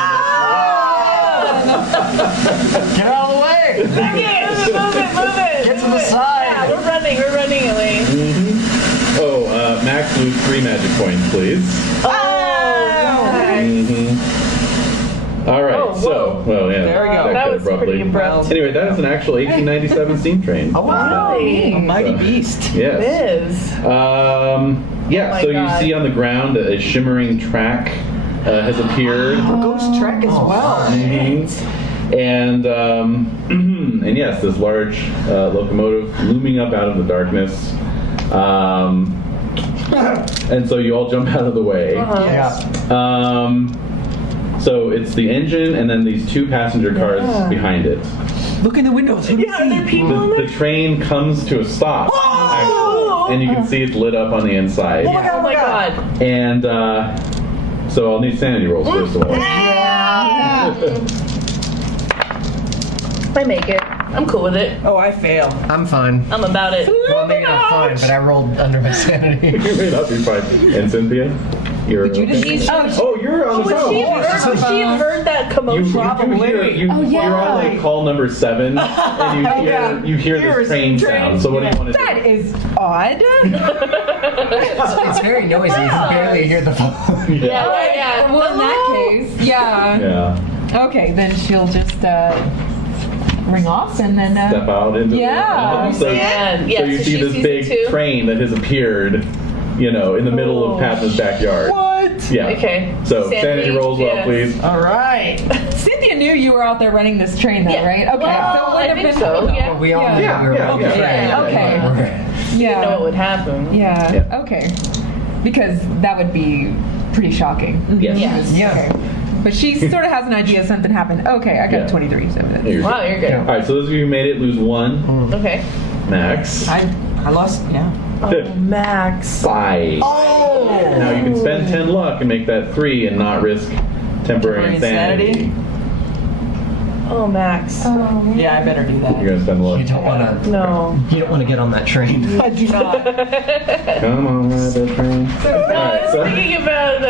Get out of the way! Move it. Get to the side. Yeah, we're running, Elaine. Oh, Max, lose 3 magic points, please. Oh. All right, Oh, so, whoa. well, yeah. There we go. That That got was abruptly. pretty abrupt. Anyway, that is an actual 1897 steam train. Oh, wow. Really? A mighty beast. It Yes. is. Yeah, Oh my so God. you see on the ground a shimmering track has appeared. A ghost track as well. Mhm. And and yes, this large locomotive looming up out of the darkness. And so you all jump out of the way. Yeah. So it's the engine and then these 2 passenger cars behind it. Look in the windows. Who do you Yeah, are there see? people in The there? train comes to a stop, actually, and you can see it's lit up on the inside. Oh my god. And So I'll need sanity rolls first of all. I make it. I'm cool with it. Oh, I fail. I'm fine. I'm about it. Well, maybe not fine, but I rolled under my sanity. You may not be fine. And Cynthia, you're. Did you just? Oh, you're on the Would phone. she have heard that commotion? You're on like call number 7, and you hear this train sound. So what do you want to do? That is odd. It's very noisy. You can barely hear the phone. Yeah. Well, in that case, yeah. Yeah. Okay, then she'll just ring off and then. Step out into Yeah. the. So you so see she this sees big it too? train that has appeared, in the middle of Padma's backyard. What? Yeah. Okay. So sanity rolls well, please. All right. Cynthia knew you were out there running this train, though, Yeah. right? Okay. Well, so it would I have think been. so. Yeah. We all knew Yeah, we were yeah, on the yeah. train. Okay. Yeah. know what would happen. Yeah. Yeah. Okay. Because that would be pretty shocking. Yes. Yes. Yeah. Okay. But she sort of has an idea something happened. Okay, I got Yeah. 23. So that's, You're Wow, you're good. All right. So those of you who made it lose 1. Okay. Max. I lost. Yeah. Oh, Max. 5. Oh. Now you can spend 10 luck and make that 3 and not risk temporary Temporary insanity. Oh, Max. Yeah, I better do You're that. gonna spend luck. You don't want to. No. You don't want to get on that train. I do not. Come on, ride that train. No, I was thinking about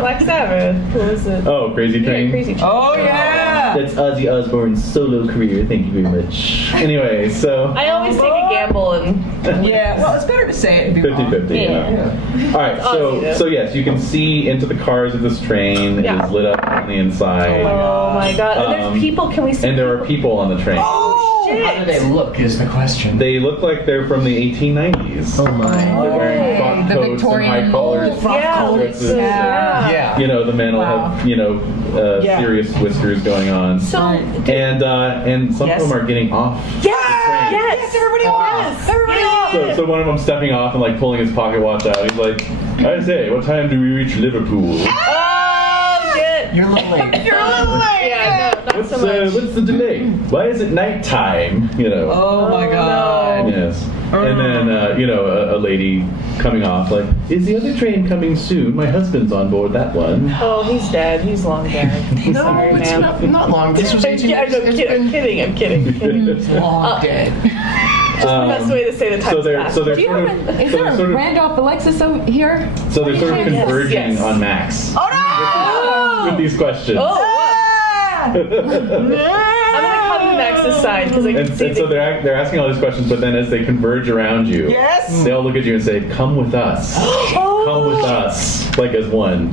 Black Sabbath. Who was it? Oh, Crazy Train. Yeah, Crazy Train. Oh yeah. That's Ozzy Osbourne's solo career. Thank you very much. Anyway, so I always take a gamble and Yeah. Well, it's better to say it and be wrong. 50-50. Yeah. All right. Ozzy, So yes, you can see into the cars of this train. Yeah. It is lit up on the inside. oh my god. And there's people. Can we see? And there are people on the train. How do they look? Is the question. They look like they're from the 1890s. Oh my. They're wearing frock The coats Victorian and high collars. mold. Yeah. dresses. Yeah. Yeah. The men will Wow. have Yeah. serious whiskers going on. So. And some Yes. of them are getting off. Yes. Yes, everybody off. Yes. Everybody off. So one of them stepping off and like pulling his pocket watch out. He's like, I say, what time do we reach Liverpool? Oh shit. You're a little late. You're a little late. Yeah. No, not What's so much. what's the delay? Why is it nighttime? Oh my Oh, god. Yes. And then a lady coming off like, is the other train coming soon? My husband's on board that one. Oh, he's dead. He's long dead. No, Sorry, it's man. not long. This was 18 Yeah, I'm kidding. I'm kidding. Long dead. Just the best way to say the time. So they're Do sort you of have is so there they're a sort of Randolph Alexis over here? so they're sort of Yes, converging yes. on Max Oh with these questions. Oh, wow. I'm gonna come to Max's side because I can see And so they're asking all these questions, but then as they converge around you, Yes. they all look at you and say, "Come with us, come with us," like as one.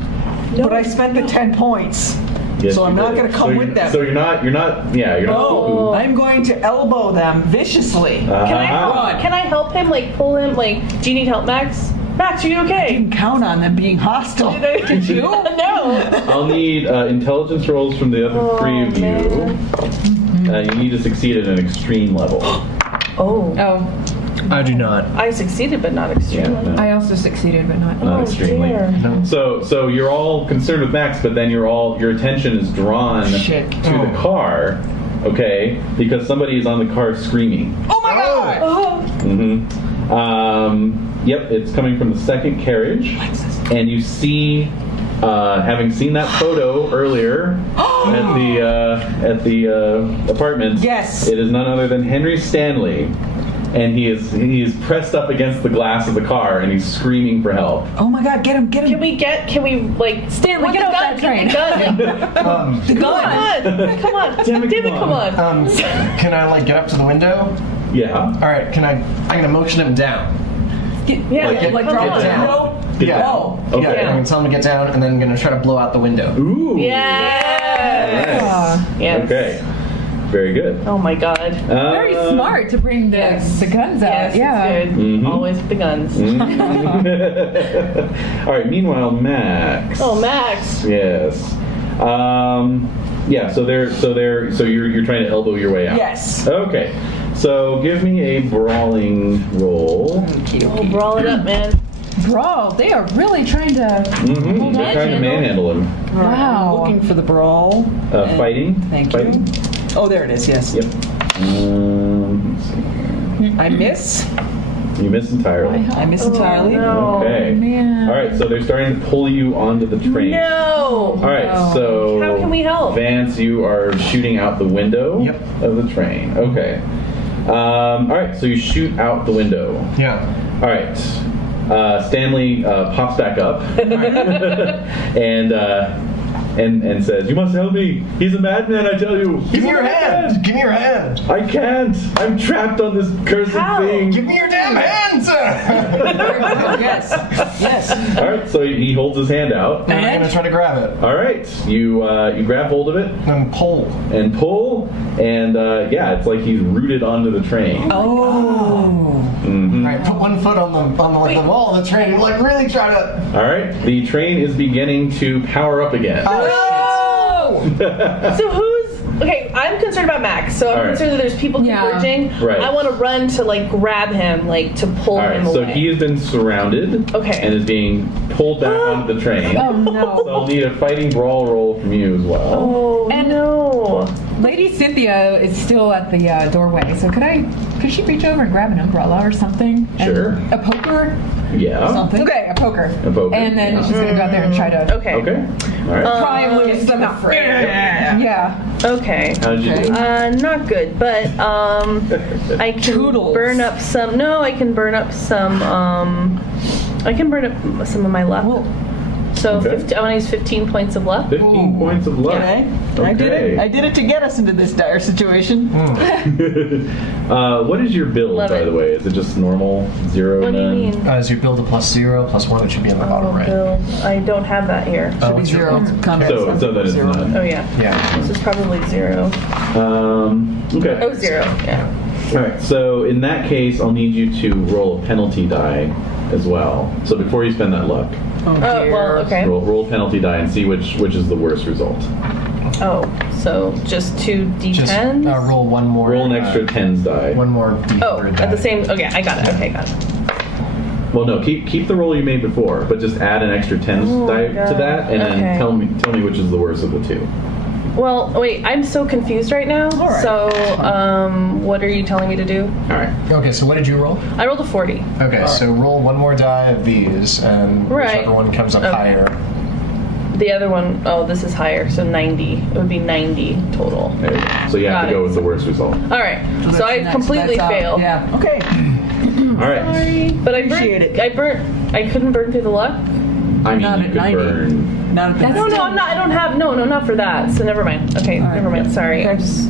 But I spent the 10 points. Yes, So I'm you not did. gonna come So with them. So you're not. No, I'm going to elbow them viciously. Can Uh-huh. I help him? Like pull him? Like, do you need help, Max? Max, are you I okay? didn't count on them being hostile. Did you? No. I'll need intelligence rolls from the other 3 of you. man. You need to succeed at an extreme level. Oh. Oh, I do not. I succeeded, but not extremely. no, I also succeeded, but not. not extremely. Dear. No. So you're all concerned with Max, but then your attention is drawn Shit. to the car, okay? Because somebody is on the car screaming. Oh my god! Mm-hmm. Yep, it's coming from the second carriage, and you see, having seen that photo earlier at the apartment. Yes. It is none other than Henry Stanley, and he is pressed up against the glass of the car, and he's screaming for help. Oh my god, get him, get him. Can we like Stanley, what get the off gun? that train. Get the gun. The Come on. Come on. David, come on. Can I like get up to the window? Yeah. All right. I'm gonna motion him down. Yeah, Like, like, get come on. down. No. Get Yeah. down. Okay. Yeah. I'm gonna tell him to get down, and then I'm gonna try to blow out the window. Ooh. Yes. Nice. Yes. Okay. Very good. Oh my god. Very smart to bring the guns out. Yes, yeah. it's good. Mhm. Always with the guns. All right. Meanwhile, Max. Oh, Max. Yes. Yeah. So you're trying to elbow your way out. Yes. Okay. So give me a brawling roll. Oh, brawl it up, man. Brawl. They are really trying to. Mm-hmm. They're trying to manhandle him. Wow. I'm looking for the brawl. Fighting. Thank Fighting. you. Oh, there it is, yes. Yep. Let's see here. I miss. You miss entirely. I miss entirely. No. Okay. man. All right, so they're starting to pull you onto the train. No. All right, so How can we help? Vance, you are shooting out the window Yep. of the train. Okay. All right, so you shoot out the window. Yeah. All right. Stanley pops back up and says, "You must help me. He's a madman, I tell you. Give me your hand! Give me your hand! I can't. I'm trapped on this cursed How? thing." Give me your damn hand, sir! Yes. Yes. All right, so he holds his hand out. And I'm gonna try to grab it. All right, you grab hold of it And pull. and yeah, it's like he's rooted onto the train. Oh. Mhm. Alright, put one foot on the wall of the train. Like really try to. All right, the train is beginning to power up again. So who's okay? I'm concerned about Max. So I'm All right. concerned that there's people Yeah. converging. Right. I want to run to like grab him, like to pull All right, him so away. he has been surrounded Okay. and is being pulled back onto the train. Oh So no. I'll need a fighting brawl roll from you as well. Oh And- no! Lady Cynthia is still at the doorway, so could she reach over and grab an umbrella or something? And Sure. a poker? Yeah. Something. Okay, a poker. A poker. And then she's gonna go out there and try to Okay. Okay. All right. pry him loose somehow. Yeah. Okay. How did you do? Not good, but I can Toodles. burn up some. No, I can burn up some. I can burn up some of my luck. So Okay. 50, I want to use 15 points of luck. 15 points of luck. Okay. I did it. I did it to get us into this dire situation. What is your build, Love by it. the way? Is it just normal, zero, What do you none? mean? As you build a +0, +1, it should be in the bottom right. Bill, I don't have that here. Oh, Should be what's your zero. build? Combat So stuff. that is Zero. none. Oh yeah, Yeah. this is probably 0. Okay. Oh, 0. Yeah. All right. So in that case, I'll need you to roll a penalty die as well. So before you spend that luck, Oh, Oh dear. well, okay. roll a penalty die and see which is the worst result. Oh, so just 2 Just d10s. roll one more. Roll an extra tens die. One more D4 Oh, die. at the same. Okay, I got it. Okay, got it. Well, no, keep the roll you made before, but just add an extra tens Oh, die God. to that, and Okay. then tell me which is the worst of the two. Well, wait, I'm so confused right now. All right. So, what are you telling me to do? All right. Okay, so what did you roll? I rolled a 40. Okay, so roll one more die of these, and Right. whichever one comes up Okay. higher. The other one, oh, this is higher, so 90. It would be 90 total. There you go. So you have Got to go it. with the worst result. All right, so I That's completely out. failed. Yeah. Okay. All right. But I Appreciate burnt. I couldn't burn through the luck. I mean, Not you at could 90. burn. Not at the No, I'm not. I don't have. No, not for that. So never mind. Okay, All right. never mind. Sorry, I'm just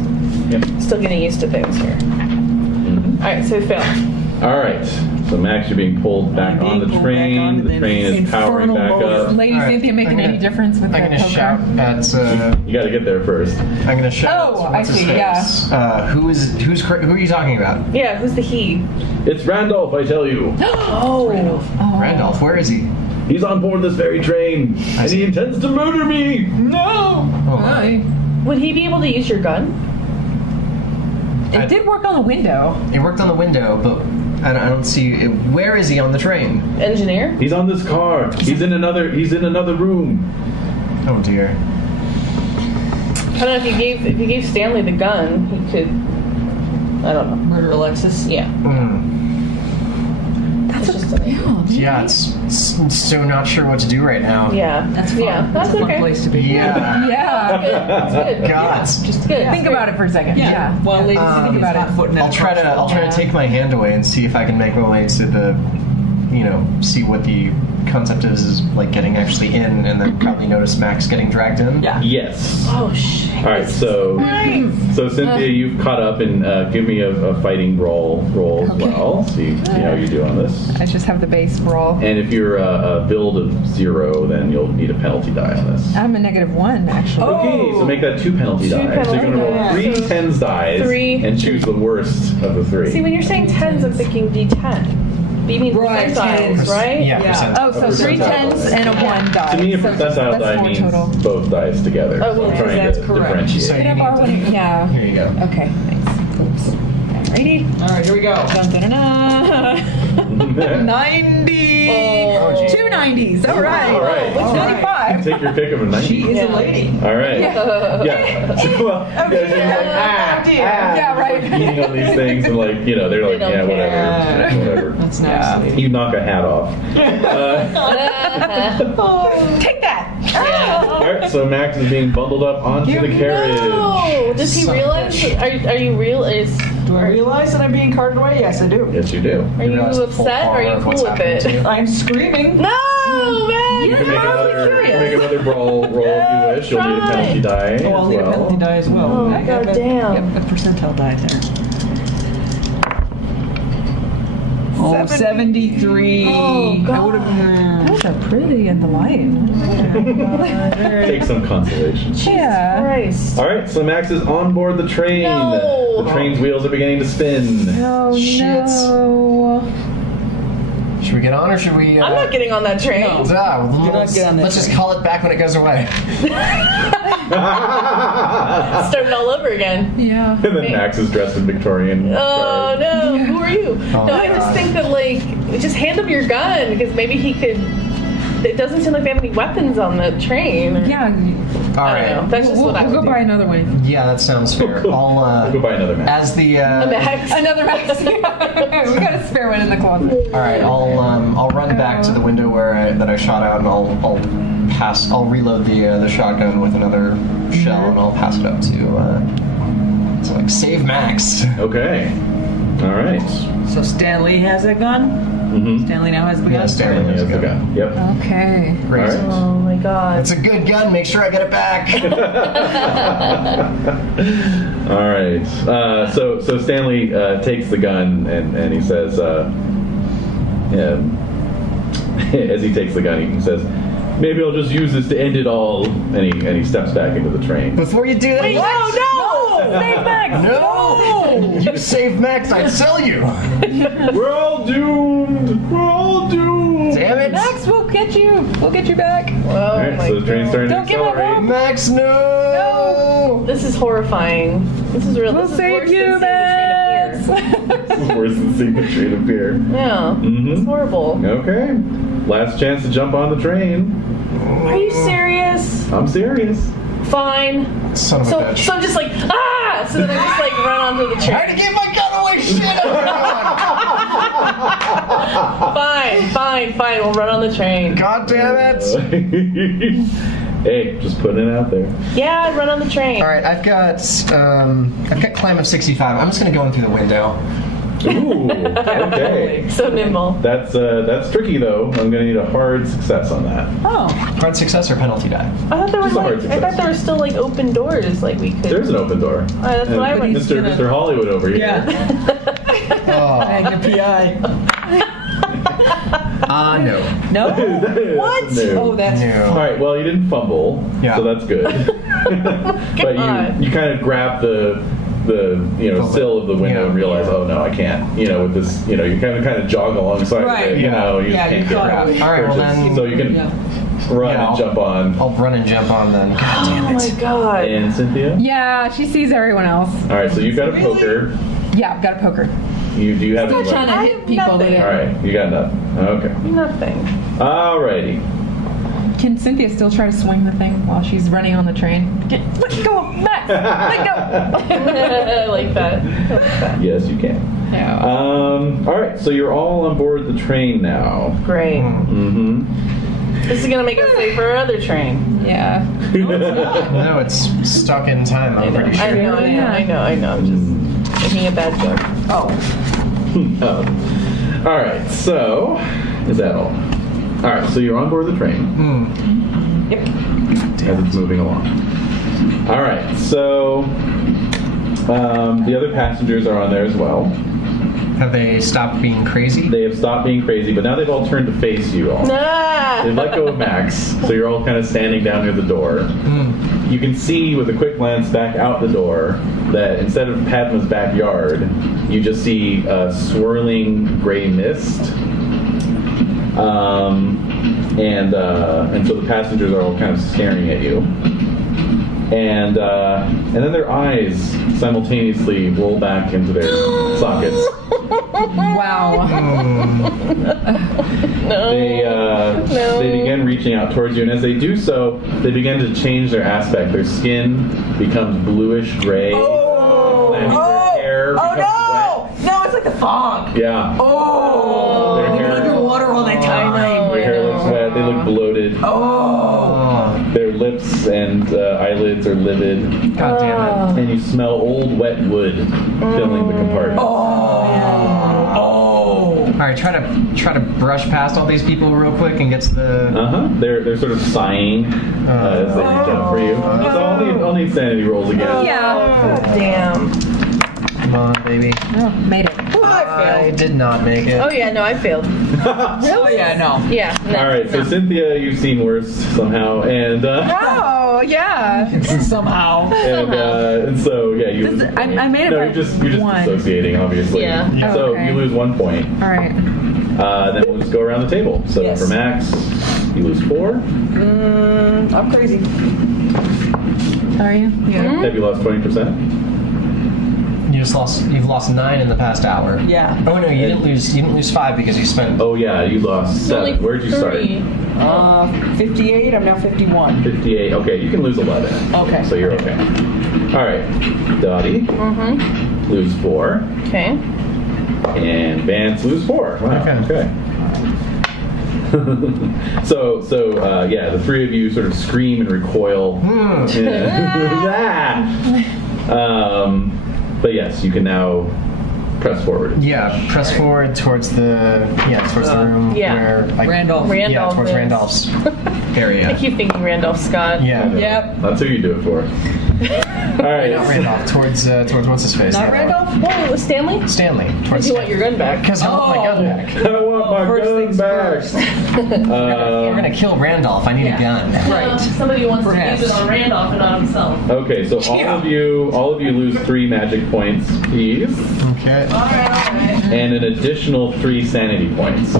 Yep. still getting used to things here. All right, so we failed. All right. So Max, you're being pulled back Being on the pulled train. back onto The the train is powering infernal back motor. up. Lady All right, Cynthia making I'm gonna- any difference with I'm the gonna poker? shout at. You got to get there first. I'm gonna shout. Oh, at I what's his see, face. Who are you talking about? Yeah, who's the he? It's Randolph, I tell you. Oh, Randolph. Where is he? He's on board this very train, and he intends to murder me. No. Oh, my. would he be able to use your gun? It did work on the window. He worked on the window, but I don't see. Where is he on the train? Engineer? He's on this car. He's in another room. Oh dear. I don't know if you gave Stanley the gun, he could. I don't know. Murder Alexis. Yeah, that's just an idea. Yeah, it's so not sure what to do right now. Yeah, That's fun. Yeah, that's a fun okay. place to be. Yeah. Yeah. That's good. God. Just good. Think about it for a second. Yeah. Well, ladies, think about it. I'll try to take my hand away and see if I can make my way to the, see what the concept is like getting actually in, and then probably notice Max getting dragged in. Yeah. Yes. Oh shit. All right. So Cynthia, you've caught up, and give me a fighting roll as well. See how you do on this. I just have the base roll. And if you're a build of 0, then you'll need a penalty die on this. I'm a -1 actually. Okay, so make that 2 penalty Two die. So you're going to roll penalty 3 dice. tens dies 3. and choose the worst of the 3. See, when you're saying tens, I'm thinking D10. But you mean Right, percentiles, tens. right? Yeah. Percent. Oh, so 3 10s and a 1 die. To me, a So percentile that's die 4 means total. both dice together. Oh, so I'm yes, trying that's to correct. differentiate. So Can I you borrow need one? Yeah. Here you go. Okay, thanks. Oops. Ready? All right, here we go. Dun, dun, dun, dun. 90. Oh, geez. 2 90s. All right. All right. Which 95? Take your pick of a 90. She is Yeah. a lady. All right. Yeah. So, well, yeah, she's like, Yeah, right. Like eating on these things, and like, you know, they're like, They don't yeah, whatever. That's nice. lady. You knock a hat off. Take that. All right, so Max is being bundled up onto the carriage. No! Does he realize? Are you realize? Do I realize that I'm being carted away? Yes, I do. Yes, you do. Are you realize the full upset? Or are you horror of cool what's with happening to it? you. I'm screaming. No, man! You can make curious. another roll if you wish. You'll need a penalty die. Oh, I'll need a as well. penalty die as well. Oh, I have God damn. a percentile die there. Oh, 73. Oh, God. I would have. Those are pretty in the light. Take some consolation. Yeah. Christ. All right, so Max is on board the train. No. The train's wheels are beginning to spin. Oh, Shit. no. Should we get on or should we? I'm not getting on that train. No. Let's get on that just train. call it back when it goes away. Starting all over again. Yeah. And then Max is dressed in Victorian. Oh garb. no! Who are you? Oh, No, I just God. think that like, just hand him your gun because maybe he could. It doesn't seem like they have any weapons on the train. Yeah. All I don't know. right. That's just We'll what I go would buy do. another one. Yeah, that sounds fair. We'll I'll go buy another Max. as the Max. Another Max. We got a spare one in the closet. all right. I'll run back to the window that I shot out, and I'll reload the shotgun with another shell, and I'll pass it up to like save Max. Okay. All right. So Stanley has that gun? Mm-hmm. Stanley now has the gun? Yeah, Stanley has the gun. Yep. Okay. All Great. right. Oh my god. It's a good gun. Make sure I get it back. All right. So Stanley takes the gun and he says, as he takes the gun, he says, "Maybe I'll just use this to end it all." And he steps back into the train. Before you do that, Wait, no! Save Max! No! You save Max, I'd sell you. We're all doomed. We're all doomed. Damn it, Max, we'll get you. We'll get you back. Oh All right. my So the train's god. starting to Don't give up accelerate. hope. Max, no! This is horrifying. This is real. We'll this is save worse you, than Max. seeing the train appear. This is worse than seeing the train appear. Yeah. Mhm. It's horrible. Okay. Last chance to jump on the train. Are you serious? I'm serious. Fine. Son of a So bitch. I'm just like, ah! So then I just like run onto the Try to train. give my gun away, shit! Fine. We'll run on the train. God damn it! Hey, just putting it out there. Yeah, run on the train. All right, I've got climb of 65. I'm just gonna go in through the window. Ooh. Okay. So nimble. That's tricky though. I'm gonna need a hard success on that. Oh, Hard success or penalty die? I thought there was Just a hard I success. thought there were still like open doors, like we could. There's an open door. That's what I And went. Mr. Hollywood over here. Yeah. Oh, And your PI. no. No? What? No. Oh, that's. No. All right. Well, you didn't fumble, Yeah. so that's good. But God. you kind of grab the sill of the window Yeah. and realize, oh no, I can't. With this, you kind of jog alongside Right. of it. Yeah. You Yeah, just can't you get caught around. it. All right, well then- So you can Yeah. run Yeah, and jump on. I'll run and jump on then. God Oh damn my it. god. And Cynthia. Yeah, she sees everyone else. All right. So you've got a poker. Yeah, I've got a poker. Do you have Still any trying to I hit have people with nothing. All it. right. You got enough. Okay. Nothing. Alrighty. Can Cynthia still try to swing the thing while she's running on the train? Let go, Max! Let go! I like that. Yes, you can. Yeah. All right. So you're all on board the train now. Great. Mm-hmm. This is gonna make us late for our other train. Yeah. No, it's stuck in time, I'm pretty I sure. know. I'm just making a bad joke. Oh. All right. So is that all? All right. So you're on board the train Yep. as it's moving along. All right. So the other passengers are on there as well. Have they stopped being crazy? They have stopped being crazy, but now they've all turned to face you all. Ah! They let go of Max, so you're all kind of standing down near the door. You can see with a quick glance back out the door that instead of Padma's backyard, you just see a swirling gray mist. And so the passengers are all kind of staring at you. And then their eyes simultaneously roll back into their sockets. Wow. They begin reaching out towards you, and as they do so, they begin to change their aspect. Their skin becomes bluish gray. And their hair becomes wet. No, it's like the fog. Yeah. Oh, Their they're hair, underwater all the time. their hair looks wet. They look bloated. Oh. Their lips and eyelids are livid. God damn it. And you smell old wet wood filling the compartment. All right, try to brush past all these people real quick and get to the. They're sort of sighing as they reach out for you. So I'll need sanity rolls again. Yeah. Damn. Come on, baby. Oh, made it. I did not make it. Oh yeah, no, I failed. Oh yeah, no. Yeah. No, All right, so no. Cynthia, you've seen worse somehow, and Oh, yeah. Somehow. and so yeah, you. I made it No, by you're just one. dissociating, obviously. Yeah. So Okay. you lose 1 point. All right. Then we'll just go around the table. So Yes. for Max, you lose 4. I'm crazy. Are you? Yeah. Have you lost 20%? You've lost 9 in the past hour. Yeah. Oh no, you didn't lose 5 because you spent. Oh yeah, you lost 7. Only Where'd you start? 3. 58. I'm now 51. 58. Okay, you can lose 11. Okay. So you're okay. All right, Dotty, lose 4, Okay. and Vance lose 4. Wow. Okay. So yeah, the three of you sort of scream and recoil. But yes, you can now press forward. Yeah, press forward towards the room Yeah. where Randolph. Yeah, Randolph towards is. Randolph's I area. keep thinking Randolph Scott. Yeah. Yep. That's who you do it for. All right. Not Randolph, towards what's his face? Not Randolph? What, it was Stanley? Stanley. Towards You want your gun back? Because I want my gun back. I want my First gun things back. first. We're gonna kill Randolph. I need a gun. Right. Somebody wants Perhaps. to use it on Randolph and not himself. Okay, so all of you lose 3 magic points each, Okay. Alright. and an additional 3 sanity points.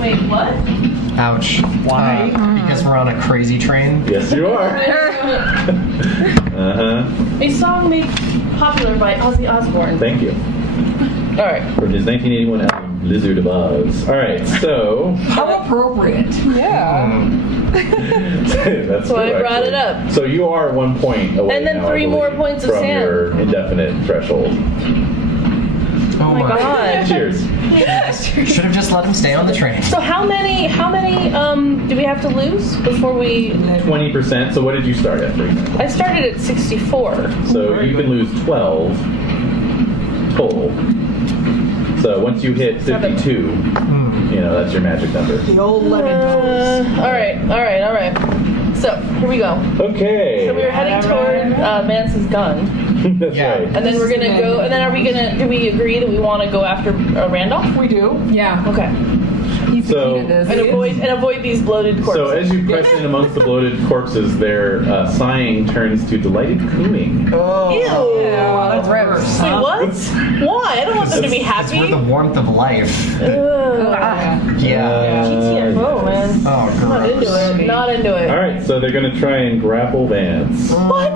Wait, what? Ouch. Why? Because we're on a crazy train. Yes, you are. A song made popular by Ozzy Osbourne. Thank you. Alright. From his 1981 album, Blizzard of Oz. All right, so How appropriate. Yeah. that's So I true, brought actually. it up. So you are 1 point away And then now, I 3 more believe, points of from sand. your indefinite threshold. Oh my God. Cheers. Should have just let him stay on the train. So how many do we have to lose before we 20%. So what did you start at, for example? I started at 64. So you can lose 12 total. So once you hit 52, that's your magic number. The old lemon toes. Alright. So here we go. Okay. So we were heading toward Vance's gun. That's Yeah. right. And then we're gonna go, and then do we agree that we want to go after Randolph? We do. Yeah. Okay. He's So- the key to this. And avoid these bloated corpses. So as you press in amongst the bloated corpses, their sighing turns to delighted cooing. Oh. Ew. Yeah, that's River. worse. Wait, what? Why? I don't want them to be It's happy. for the warmth of life. Ugh. Yeah. GTFO, man. Oh, Not into gross. it. Not into it. All right, so they're going to try and grapple Vance. What?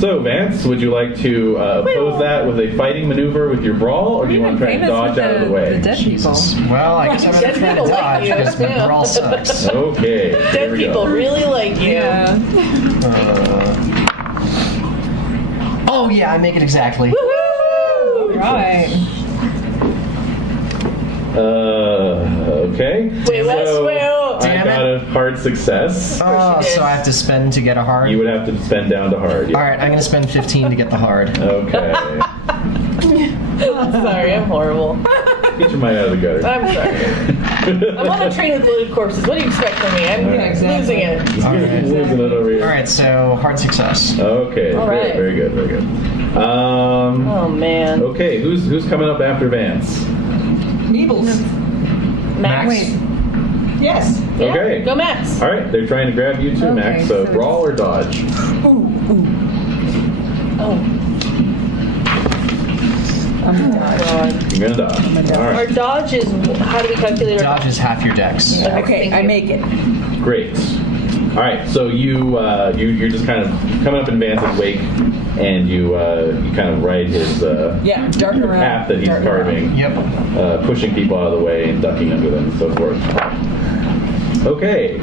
So Vance, would you like to oppose that with a fighting maneuver with your brawl, or do you want to try and dodge out of the way? The dead people. Well, I guess I'm gonna Dead try to people like dodge you. because my Yeah. brawl sucks. Okay. Dead here we people go. really like you. Yeah. Oh yeah, I make it exactly. Right. Okay. Wait, what? So Wait, oh. I Damn got it. a hard success. Oh, so I have to spend to get a hard. You would have to spend down to hard. All right, I'm gonna spend 15 to get the hard. Okay. Sorry, I'm horrible. Get your mind out of the gutter. I'm sorry. I'm on a train with bloated corpses. What do you expect from me? I'm losing it. Losing it over here. All right, so hard success. Okay. All right. Very good. Very good. Oh man. Okay. Who's coming up after Vance? Neebles. Max. Wait. Yes. Yeah, Okay. Go Max. All right. They're trying to grab you too, Okay, Max. So so brawl or dodge. Oh. God. You're gonna dodge. All Our right. dodge is, how do we calculate our Dodge is half your dex. Okay, Thank I you. make it. Great. All right, so you're just kind of coming up in Vance's wake, and you kind of ride his darting around. path that he's darting carving. Yep. Pushing people out of the way and ducking under them and so forth. Okay,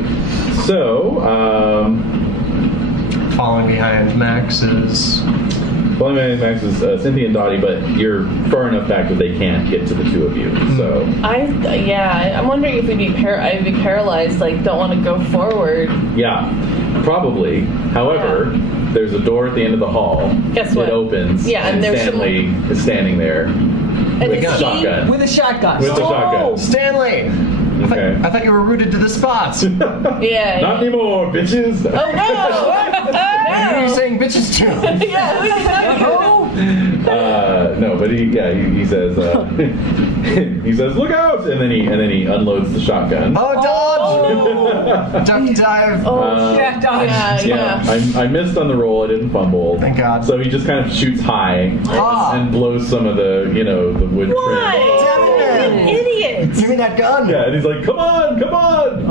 so Following behind Max is. well, Max is Cynthia and Dotty, but you're far enough back that they can't get to the two of you. So I'm wondering if I'd be paralyzed, like don't want to go forward. yeah, probably. However, there's a door at the end of the hall. Guess what? It opens. Yeah, and there's Stanley is standing there And with is a he- shotgun. With a shotgun. With the shotgun. Stanley! Okay. I thought you were rooted to the spots. Yeah. Not anymore, bitches. Oh no! Who are you saying bitches to? Yeah, who's that? No, but he says he says look out, and then he unloads the shotgun. Oh, dodge! Duck dive. Yeah, I missed on the roll. I didn't fumble. Thank God. So he just kind of shoots high Ah. and blows some of the the wood Why? trim. You're an idiot. Give me that gun. Yeah, and he's like, come on.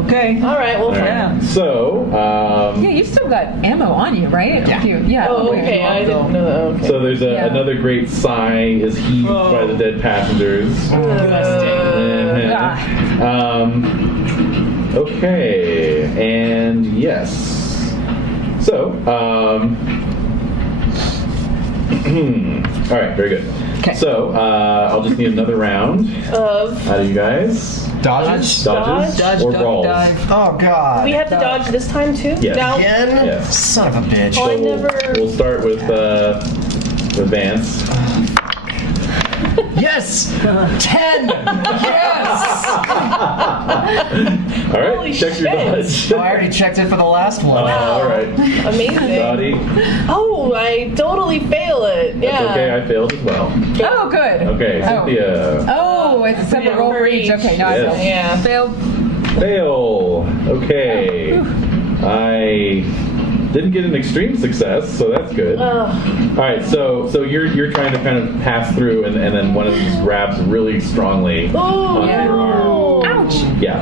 Okay. All right, well, All right. So Yeah, you still got ammo on you, right? Yeah. Yeah. Oh, okay. I didn't know that. Okay. so there's Yeah. another great sigh is heaved by the dead passengers. Okay, and yes. So, all right, very good. Okay. So, I'll just need another round Of out of you guys. Dodges? Dodges Dodge, or duck, balls? dive. Oh, God. we have to dodge this time too. Yes. Now, Again? Yes. Son of a bitch. Oh, I So never- we'll start with Vance. Yes! 10! Yes! All right, Holy check your shit. dodge. Oh, I already checked it for the last one. All right, amazing. Dotty. Oh, I totally fail it. Yeah. That's okay, I failed as well. Oh, good. Okay, Cynthia. Oh, it's a separate roll for each. Okay, no, Yes. I Yeah. failed. Fail. Okay. I didn't get an extreme success, so that's good. All right, so you're trying to kind of pass through, and then one of them just grabs really strongly onto your arm. Ouch. Yeah.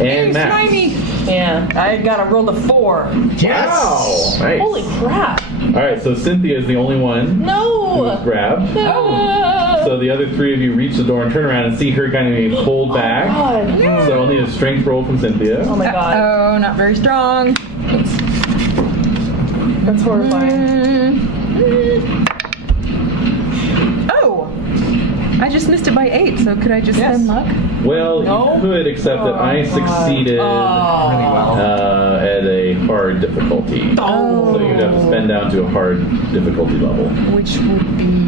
And Max. Slimy. Yeah. I got to roll the 4. Wow. Nice. Holy crap. All right, so Cynthia is the only one who No. was grabbed. No. So the other three of you reach the door and turn around and see her kind of being pulled back. God. So I'll need a strength roll from Cynthia. Oh my god. Oh, not very strong. That's horrifying. Oh, I just missed it by 8. So could I just spend luck? Well, you could, except that I succeeded at a hard difficulty. So you'd have to spend down to a hard difficulty level. Which would be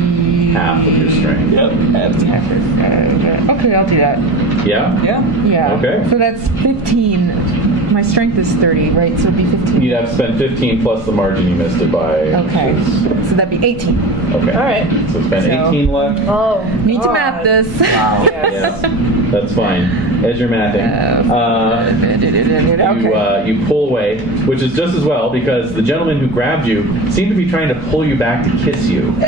Half of your strength. Okay, I'll do that. Yeah? Yeah. Yeah. Okay. So that's 15. My strength is 30, right? So it'd be 15. You'd have to spend 15 plus the margin you missed it by. Okay. So that'd be 18. Okay. All right. So spend So- 18 left. Oh. Need to God. map this. Yes. That's fine. As you're mathing. Okay. You pull away, which is just as well because the gentleman who grabbed you seemed to be trying to pull you back to kiss you. No!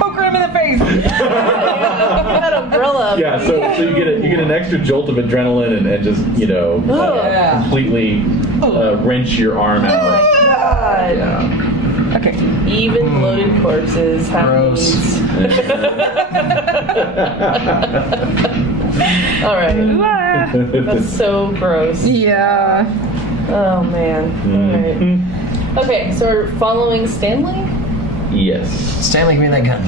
Poker him in the face. That umbrella. Yeah, so you get an extra jolt of adrenaline and just Yeah. completely wrench your arm Oh out. my god. Yeah. Okay. Even bloated corpses have Gross. needs. All right. That's so gross. Yeah. Oh man. All right. Okay, so we're following Stanley. Yes. Stanley, give me that gun.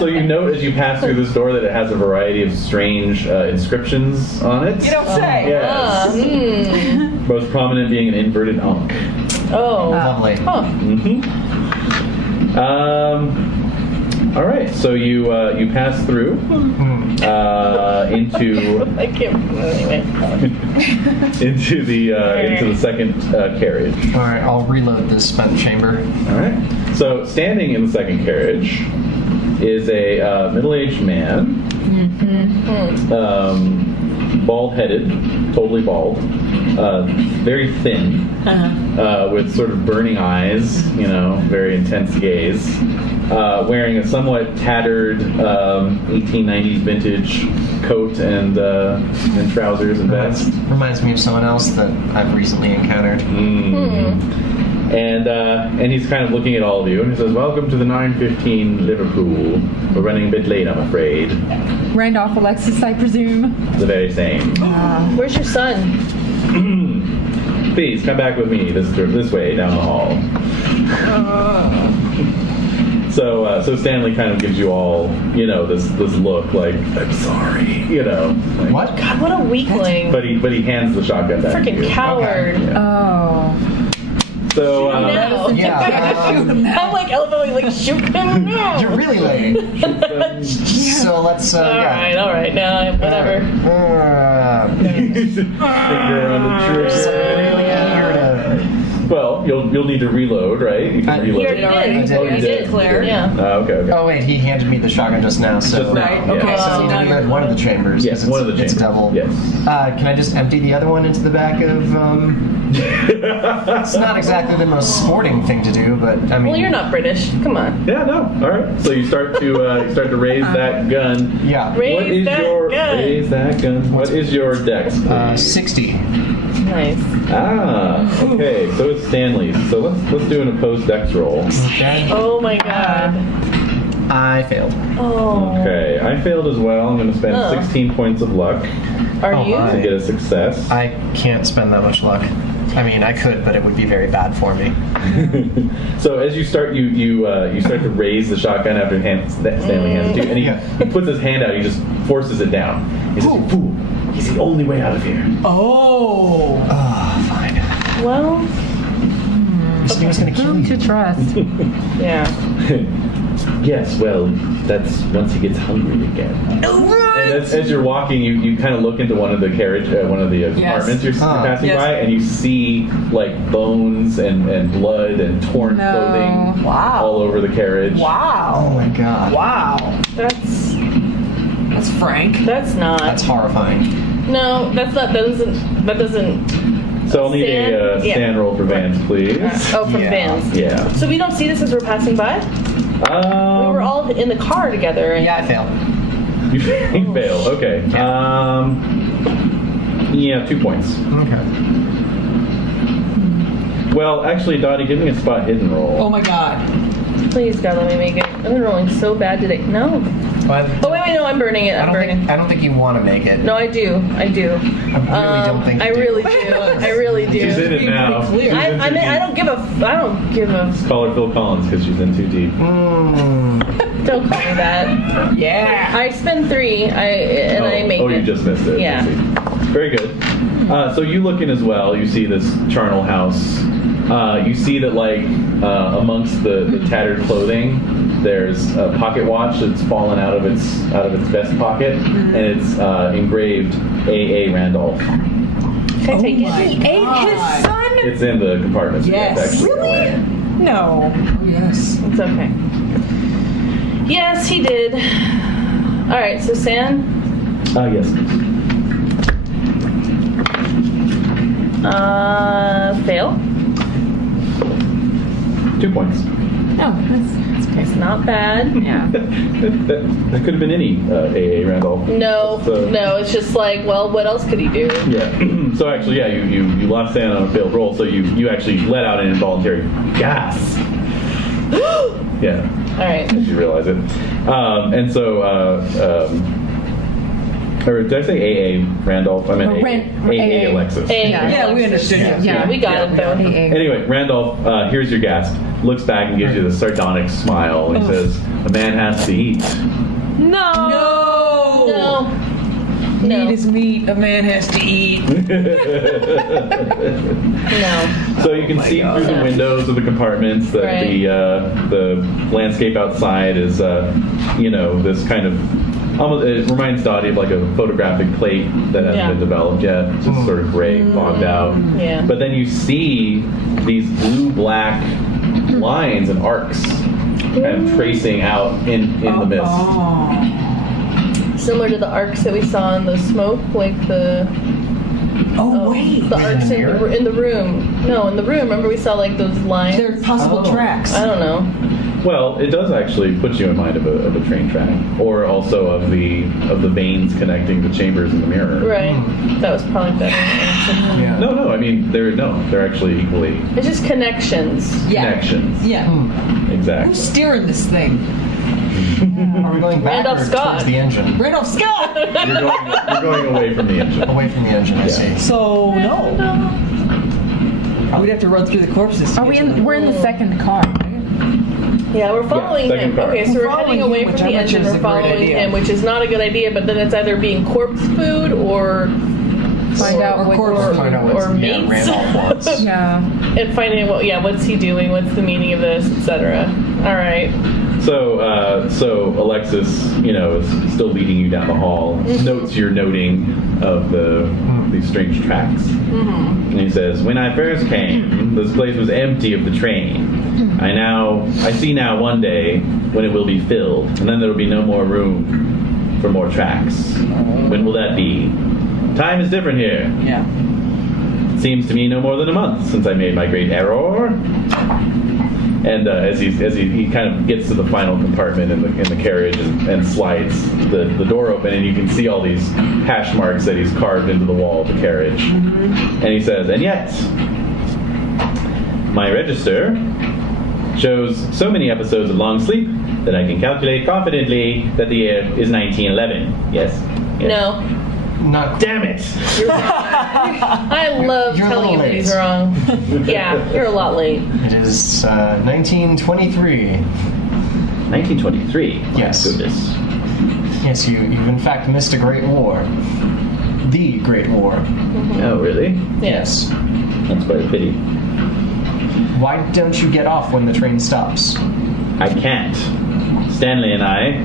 So you note as you pass through this door that it has a variety of strange inscriptions on it. You don't say. Yes. Most prominent being an inverted ankh. Oh. Lovely. Huh. All right, so you pass through into I can't. Anyway. into the second carriage. All right, I'll reload this spent chamber. All right. So standing in the second carriage is a middle-aged man, bald-headed, totally bald, very thin, with sort of burning eyes, very intense gaze. wearing a somewhat tattered 1890s vintage coat and trousers and vest. Reminds me of someone else that I've recently encountered. And he's kind of looking at all of you, and he says, "Welcome to the 9:15 Liverpool. We're running a bit late, I'm afraid." Randolph Alexis, I presume. The very same. Where's your son? Please come back with me this way down the hall. So Stanley kind of gives you all, this look like, I'm sorry, like, What? God, what a weakling. But he hands the shotgun back to Freaking you. coward. Yeah. Oh. So No. I'm like elbowing, like, shoot him now. You're really late. So let's, All right, no, whatever. Finger on the trigger. Well, you'll need to reload, right? You can He reload. already did. Oh, you did. Claire. Yeah. Okay. Oh wait, he handed me the shotgun just now. So Just now, Right, yeah. okay. So I need to reload one of the chambers. Yes, 'cause one of the chambers. It's double. Yes. Can I just empty the other one into the back of? It's not exactly the most sporting thing to do, but I mean. Well, you're not British. Come on. Yeah, no. All right. So you start to raise that gun. Yeah. Raise that gun. Raise that gun? What is your dex? please? 60. Nice. Okay. So it's Stanley's. So let's do an opposed dex roll. Okay. Oh my god. I failed. Oh. Okay, I failed as well. I'm going to spend 16 points of luck Are Oh, you? my. to get a success. I can't spend that much luck. I mean, I could, but it would be very bad for me. So as you start, you start to raise the shotgun after Stanley hands it to you, and he puts his hand out. He just forces it down. He says, "You fool! He's the only way out of here." Oh. Fine. Well, You said he was going to kill Whom to you. trust? yeah. Yes, well, that's once he gets hungry again. And as you're walking, you kind of look into one of the compartments you're passing Yes. by, and you see like bones and blood and torn No. clothing Wow. all over the carriage. Oh Wow. my god. Wow. That's Frank. not. That's horrifying. No, that's not. That doesn't. So I'll need a Stand? stand roll for Vance, please. Oh, from Yeah. Vance. Yeah. So we don't see this as we're passing by. We were all in the car together. And Yeah, I failed. You fail. Okay. Yeah, 2 points. Okay. Well, actually, Dottie, give me a spot hidden roll. Oh my god. Please, God, let me make it. I've been rolling so bad today. No. But Oh wait, no, I'm burning it. I I'm don't burning. think I don't think you want to make it. No, I do. I really don't think I you do. really do. I really do. She's in it now. Pretty clear. She's in too I deep. don't give a. Call her Phil Collins because she's in too deep. Don't call me that. Yeah. I spend 3. I make it. you just missed it. Yeah. I see. Very good. So you look in as well. You see this charnel house. You see that amongst the tattered clothing, there's a pocket watch that's fallen out of its vest pocket, and it's engraved A.A. Randolph. Can I take it? He ate his son? It's in the compartment. So you guys Yes. actually go in. No. Oh, yes. It's okay. Yes, he did. All right, so San. Yes. Fail. 2 points. Oh, that's okay. It's not bad. Yeah. that could have been any A.A. Randolph. No, So- no, it's just like, well, what else could he do? Yeah. So actually, yeah, you lost Santa on a failed roll, so you actually let out an involuntary gasp. Yeah. All right. As you realize it. And so, or did I say A.A. Randolph? I meant A.A. Alexis. Yeah, we understood you. Yeah, we got it though. Anyway, Randolph hears your gasp, looks back and gives you this sardonic smile, and he says, "A man has to eat." No. No. Meat is meat. A man has to eat. No. So you can see through the windows of the compartments that Right. the landscape outside is, this kind of almost. It reminds Dottie of like a photographic plate that hasn't been developed yet. It's just sort of gray, fogged out. Yeah. But then you see these blue-black lines and arcs kind of tracing out in the mist. Oh. Similar to the arcs that we saw in the smoke, like the Wait. the arcs in the room. No, in the room. Remember we saw like those lines. They're possible tracks. I don't know. Well, it does actually put you in mind of a train track, or also of the veins connecting the chambers in the mirror. Right. That was probably better. Yeah. No. I mean, they're actually equally It's just connections. connections. Yeah. Exactly. Who's steering this thing? Are we going back Randolph or Scott. towards the engine? Randolph Scott! You're going away from the engine. Away from the engine, I see. So, no. We'd have to run through the corpses. Are we in? We're in the second car. Yeah, we're following second him. car. Okay, so We're we're following heading away him, from which the I bet engine. you is We're a great following idea. him, which is not a good idea. But then it's either being corpse food or Find out what Find out what's meats. Randolph wants. Yeah. and finding out what's he doing, what's the meaning of this, etc. All right. So Alexis, is still leading you down the hall. Notes your noting of these strange tracks, and he says, "When I first came, this place was empty of the train. I see now one day when it will be filled, and then there will be no more room for more tracks. When will that be? Time is different here. Yeah. It seems to me no more than a month since I made my great error." And as he kind of gets to the final compartment in the carriage and slides the door open, and you can see all these hash marks that he's carved into the wall of the carriage. And he says, "And yet, my register shows so many episodes of long sleep that I can calculate confidently that the year is 1911. Yes? Yes. No. Not Damn it! I love You're a telling little him he's late. wrong. Yeah, you're a lot late. It is 1923. 1923. Yes. My goodness. Yes, you've in fact missed a great war. The Great War. Oh, really? Yes. That's quite a pity. Why don't you get off when the train stops? I can't. Stanley and I,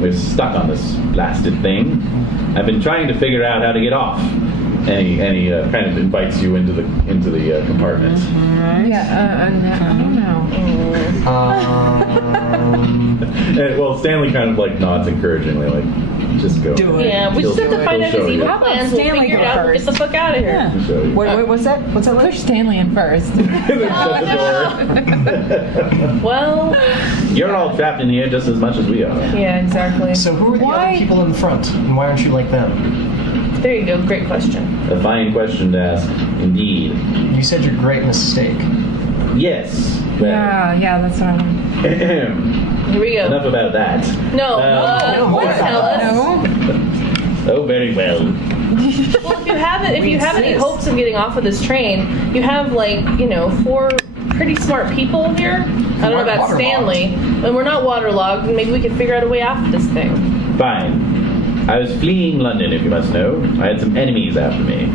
we're stuck on this blasted thing. I've been trying to figure out how to get off. And he kind of invites you into the compartment. Yeah. I don't know. And, well, Stanley kind of like nods encouragingly, like, just go. Do it. Yeah, we just have to find out his He'll show evil you. How about plans. We'll Stanley figure it go out. We'll get the first? fuck out of here. Yeah. He'll show you. Wait, what's that? What's that like? Push Stanley in first. Shut the Well, door. You're all trapped in here just as much as we are. yeah, exactly. So who are the Why- other people in the front, and why aren't you like them? There you go. Great question. A fine question to ask, indeed. You said your great mistake. Yes. Well, Yeah, that's what I want. Here we go. enough about that. No, more please tell us. No. Oh, very well. Well, if you have any hopes of getting off of this train, you have 4 pretty smart people here. I don't know aren't about waterlogged. Stanley, and we're not waterlogged. And maybe we can figure out a way off of this thing. Fine. I was fleeing London, if you must know. I had some enemies after me.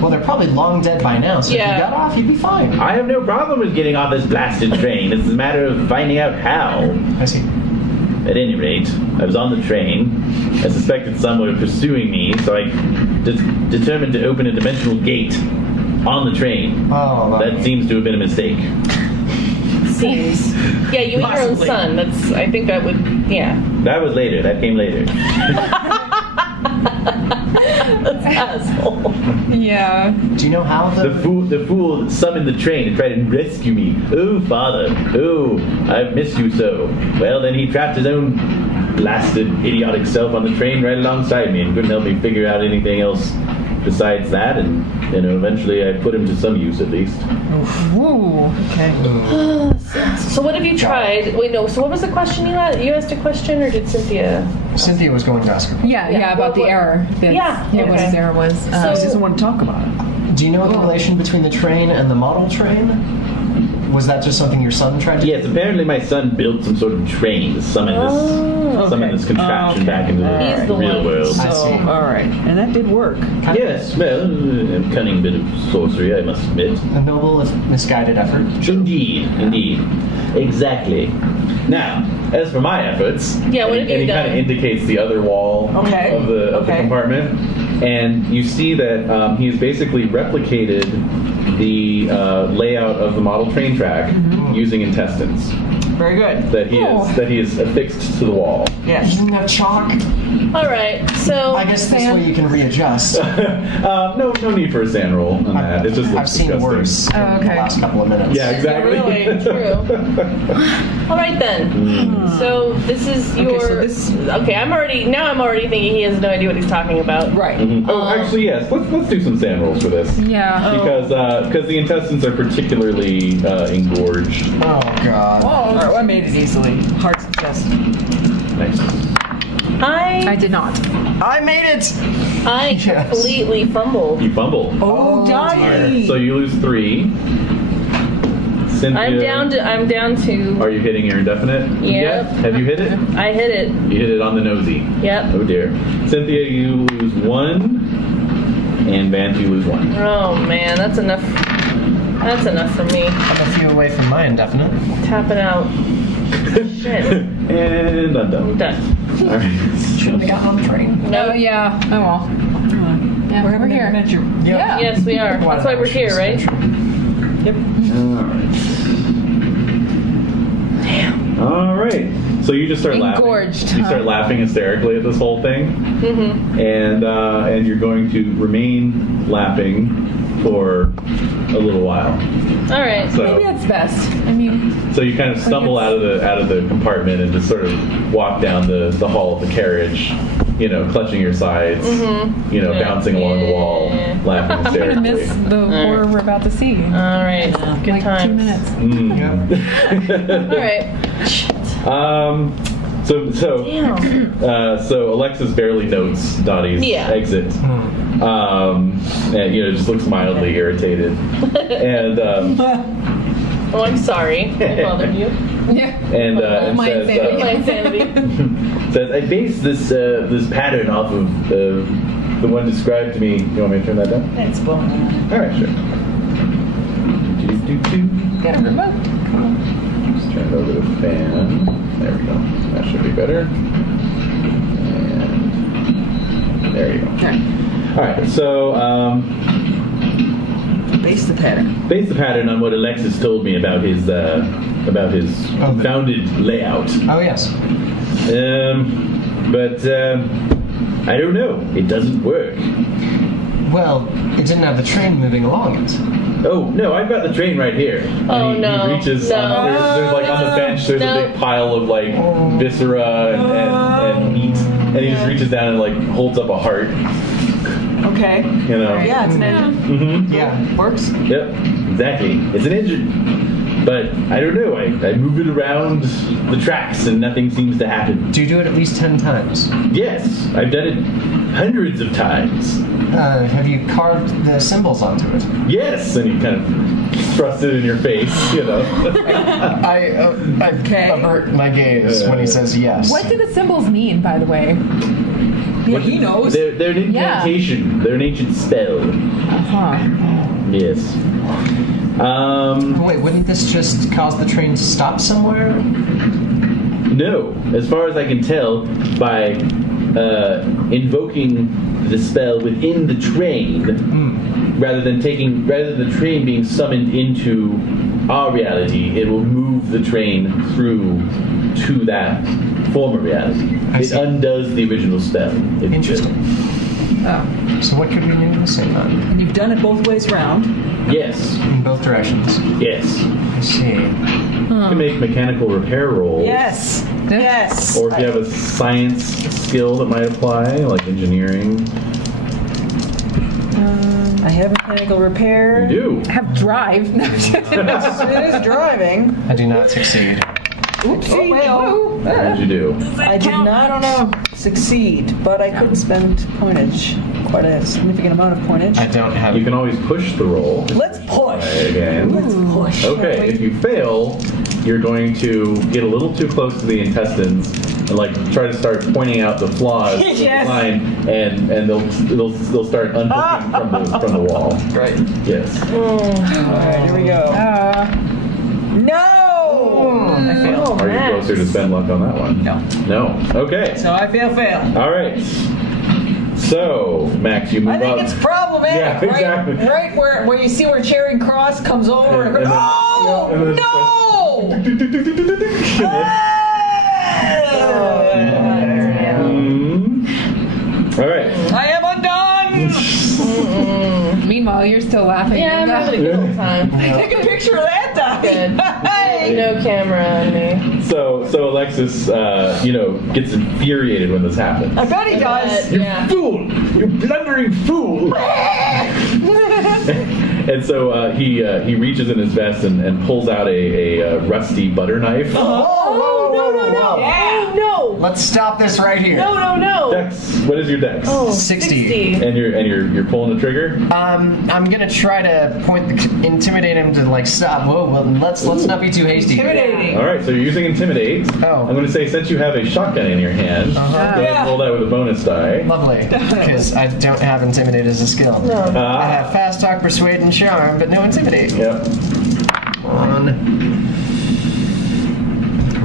Well, they're probably long dead by now, so if Yeah. you got off, you'd be fine. I have no problem with getting off this blasted train. It's a matter of finding out how. I see. At any rate, I was on the train. I suspected some were pursuing me, so I determined to open a dimensional gate on the train. Oh, That seems to have been a mistake. Seems. Yeah, you and your own Possibly. son. I think that would. Yeah. That was later. That came later. That's asshole. Yeah. Do you know how The fool summoned the train to try to rescue me. Oh, father. Oh, I've missed you so. Well, then he trapped his own blasted, idiotic self on the train right alongside me and couldn't help me figure out anything else besides that. And, eventually I put him to some use at least. Ooh. Okay. So what have you tried? Wait, no. So what was the question you had? You asked a question, or did Cynthia? Cynthia was going to ask her. Yeah, about the what- error. Yeah, what okay. his error was. He doesn't want to talk about it. Do you know the relation between the train and the model train? Was that just something your son tried to Yes, apparently my son built some sort of train to summon this contraption back into the He's the real one. world. I So, see. all right. And that did work. Yes, well, a cunning bit of sorcery, I must admit. A noble if misguided effort? Indeed. Exactly. Now, as for my efforts, Yeah, what and have you he kind done? of indicates the other wall Okay, of the okay. compartment, and you see that he's basically replicated the layout of the model train track using intestines. Very good. that he is affixed to the wall. Yes. You didn't have chalk? All right, so I guess this way you can readjust. No need for a sand roll on that. It just looks I've seen disgusting. worse in okay. the last couple of minutes. Yeah, exactly. Really? true. All right then. So this is your. Okay, I'm already thinking he has no idea what he's talking about. Right. Oh, actually, yes. Let's do some sand rolls for this. Yeah. Because the intestines are particularly engorged. Oh, God. All right, well, I made it easily. Hard success. Nice. I did not. I made it! I Yes. completely fumbled. You fumble. Oh, Dotty! So you lose 3. Cynthia, I'm down to. Are you hitting your indefinite? Yep. Yet? Have you hit it? I hit it. You hit it on the nosy. Yep. Oh dear. Cynthia, you lose 1, and Vance, you lose 1. Oh man, that's enough. That's enough for me. I'm a few away from my indefinite. Tapping out. Shit. And I'm done. I'm done. All right. Shouldn't have gotten on the train. No. Oh, yeah. Oh, well. Yeah, we're here. Adventure. Yeah. Yes, we are. That's why we're here, right? Yep. All right. So you just start Engorged, laughing. You huh? start laughing hysterically at this whole thing, Mm-hmm. and you're going to remain laughing for a little while. All right. So, Maybe that's best. I mean, so you kind of stumble out of the compartment and just sort of walk down the hall of the carriage, clutching your sides, bouncing along the wall, laughing I'm gonna miss hysterically. the horror we're about to see. All right. Good Like times. 2 minutes. All right. So Alexis barely notes Dottie's exit. And just looks mildly irritated. And Oh, I'm sorry. I bothered you. Yeah. and My says, My insanity. says, I based this pattern off of the one described to me. You want me to turn that down? Thanks, Bo. All right, sure. Got a remote. Come on. Just turn it over to fan. There we go. That should be better. And there you go. All right. So Base the pattern. base the pattern on what Alexis told me about his founded layout. Oh, yes. But I don't know. It doesn't work. Well, it didn't have the train moving along it. Oh no, I've got the train right here. Oh, and no. He reaches. No. There's like on the bench. There's No. a big pile of like viscera and meat, and he just reaches down and like holds up a heart. Okay. Yeah, it's an engine. Mm-hmm. Yeah. Works. Yep. Exactly. It's an engine. But I don't know. I move it around the tracks and nothing seems to happen. Do you do it at least 10 times? Yes, I've done it hundreds of times. Have you carved the symbols onto it? Yes, and he kind of thrusts it in your face, I avert my gaze when he says yes. What do the symbols mean, by the way? Yeah, he knows. They're an incantation. They're an ancient spell. Uh-huh. Yes. Wait, wouldn't this just cause the train to stop somewhere? No. As far as I can tell, by invoking the spell within the train, rather than the train being summoned into our reality, it will move the train through to that former reality. I It see. undoes the original spell. if you Interesting. Oh. So what could we do this thing on? And you've done it both ways round. will. Yes. In both directions. Yes. I see. You can make mechanical repair rolls. Yes. Yes. Or if you have a science skill that might apply, like engineering. I have mechanical repair. You do. Have drive. No, I'm kidding. It is driving. I do not succeed. Oopsie. Well, What did you do? I did not succeed, but I could spend coinage. Quite a significant amount of coinage. I don't have You can always push the roll. Let's push. Again. Let's push. Okay, if you fail, you're going to get a little too close to the intestines and like try to start pointing out the flaws of the Yes. design, and they'll start unhooking from the wall. Right. Yes. All right, here we go. No! I failed. Are you closer to spend luck on that one? No. No. Okay. So I fail. All right. So Max, you move I think up. it's problematic. Yeah, exactly. Right where you see where Charing Cross comes over and goes, And then- oh, yeah, and then- no! All right. I am undone! Meanwhile, you're still laughing. Yeah, I'm having a good old time. Take a picture of that, Dotty! Good. Hey! No camera on me. So Alexis, gets infuriated when this happens. I bet he does. Yeah. Fool! You blundering fool! And so he reaches in his vest and pulls out a rusty butter knife. Oh, no. Yeah. No. Let's stop this right here. No. Dex. What is your dex? Oh, 60. And you're pulling the trigger. I'm gonna try to intimidate him to like stop. Whoa, well, let's not be too hasty. Intimidating. All right, so you're using intimidate. Oh. I'm going to say since you have a shotgun in your hand, go ahead and roll that with a bonus die. Lovely, because I don't have intimidate as a skill. No. I have fast talk, persuade, and charm, but no intimidate. Yep.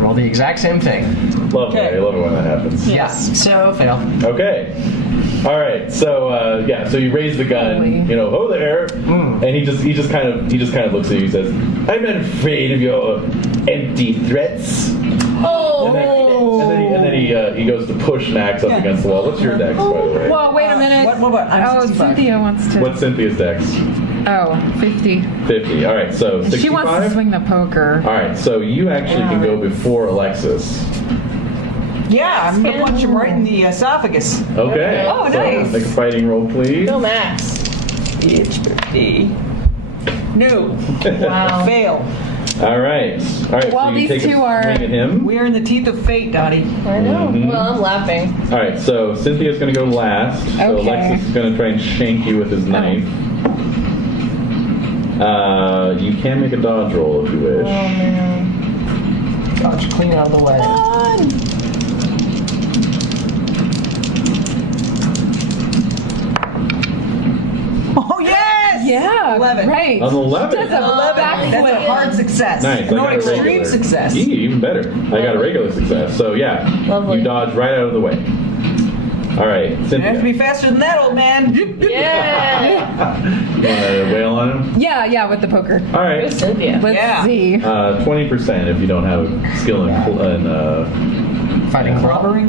Roll the exact same thing. Lovely. Okay. I love it when that happens. Yes. So fail. Okay. All right. So so you raise the gun. Oh there, and he just kind of looks at you and says, "I'm not afraid of your empty threats." Oh. And then he goes to push Max up against the wall. What's your dex, by the way? Whoa, wait a minute. What? I'm 65. Cynthia wants to. What's Cynthia's dex? 50. 50. All right. So 65. She wants to swing the poker. All right. So you actually can go before Alexis. Yeah, I'm gonna punch him right in the esophagus. Okay. Oh, So nice. make a fighting roll, please. Go, Max. It's 50. No. Wow. Fail. All right. Well, so you these take two a are- swing at him. We're in the teeth of fate, Dotty. I know. Mhm. Well, I'm laughing. All right. So Cynthia's going to go last. So Okay. Alexis is going to try and shank you with his knife. You can make a dodge roll if you wish. Oh, man. Dodge clean out of the way. Oh, yes! Yeah. 11. Right. On 11. She does a 11. backflip. That's a hard success. Nice. No I got a extreme regular. success. Even better. I got a regular success. So yeah, Lovely. you dodge right out of the way. All right, You have to Cynthia. be faster than that, old man. Yeah. You want to wail on him? Yeah, with the poker. All right. Who's Cynthia? Let's Yeah. see. 20% if you don't have skill in Fighting brawl. Robbery?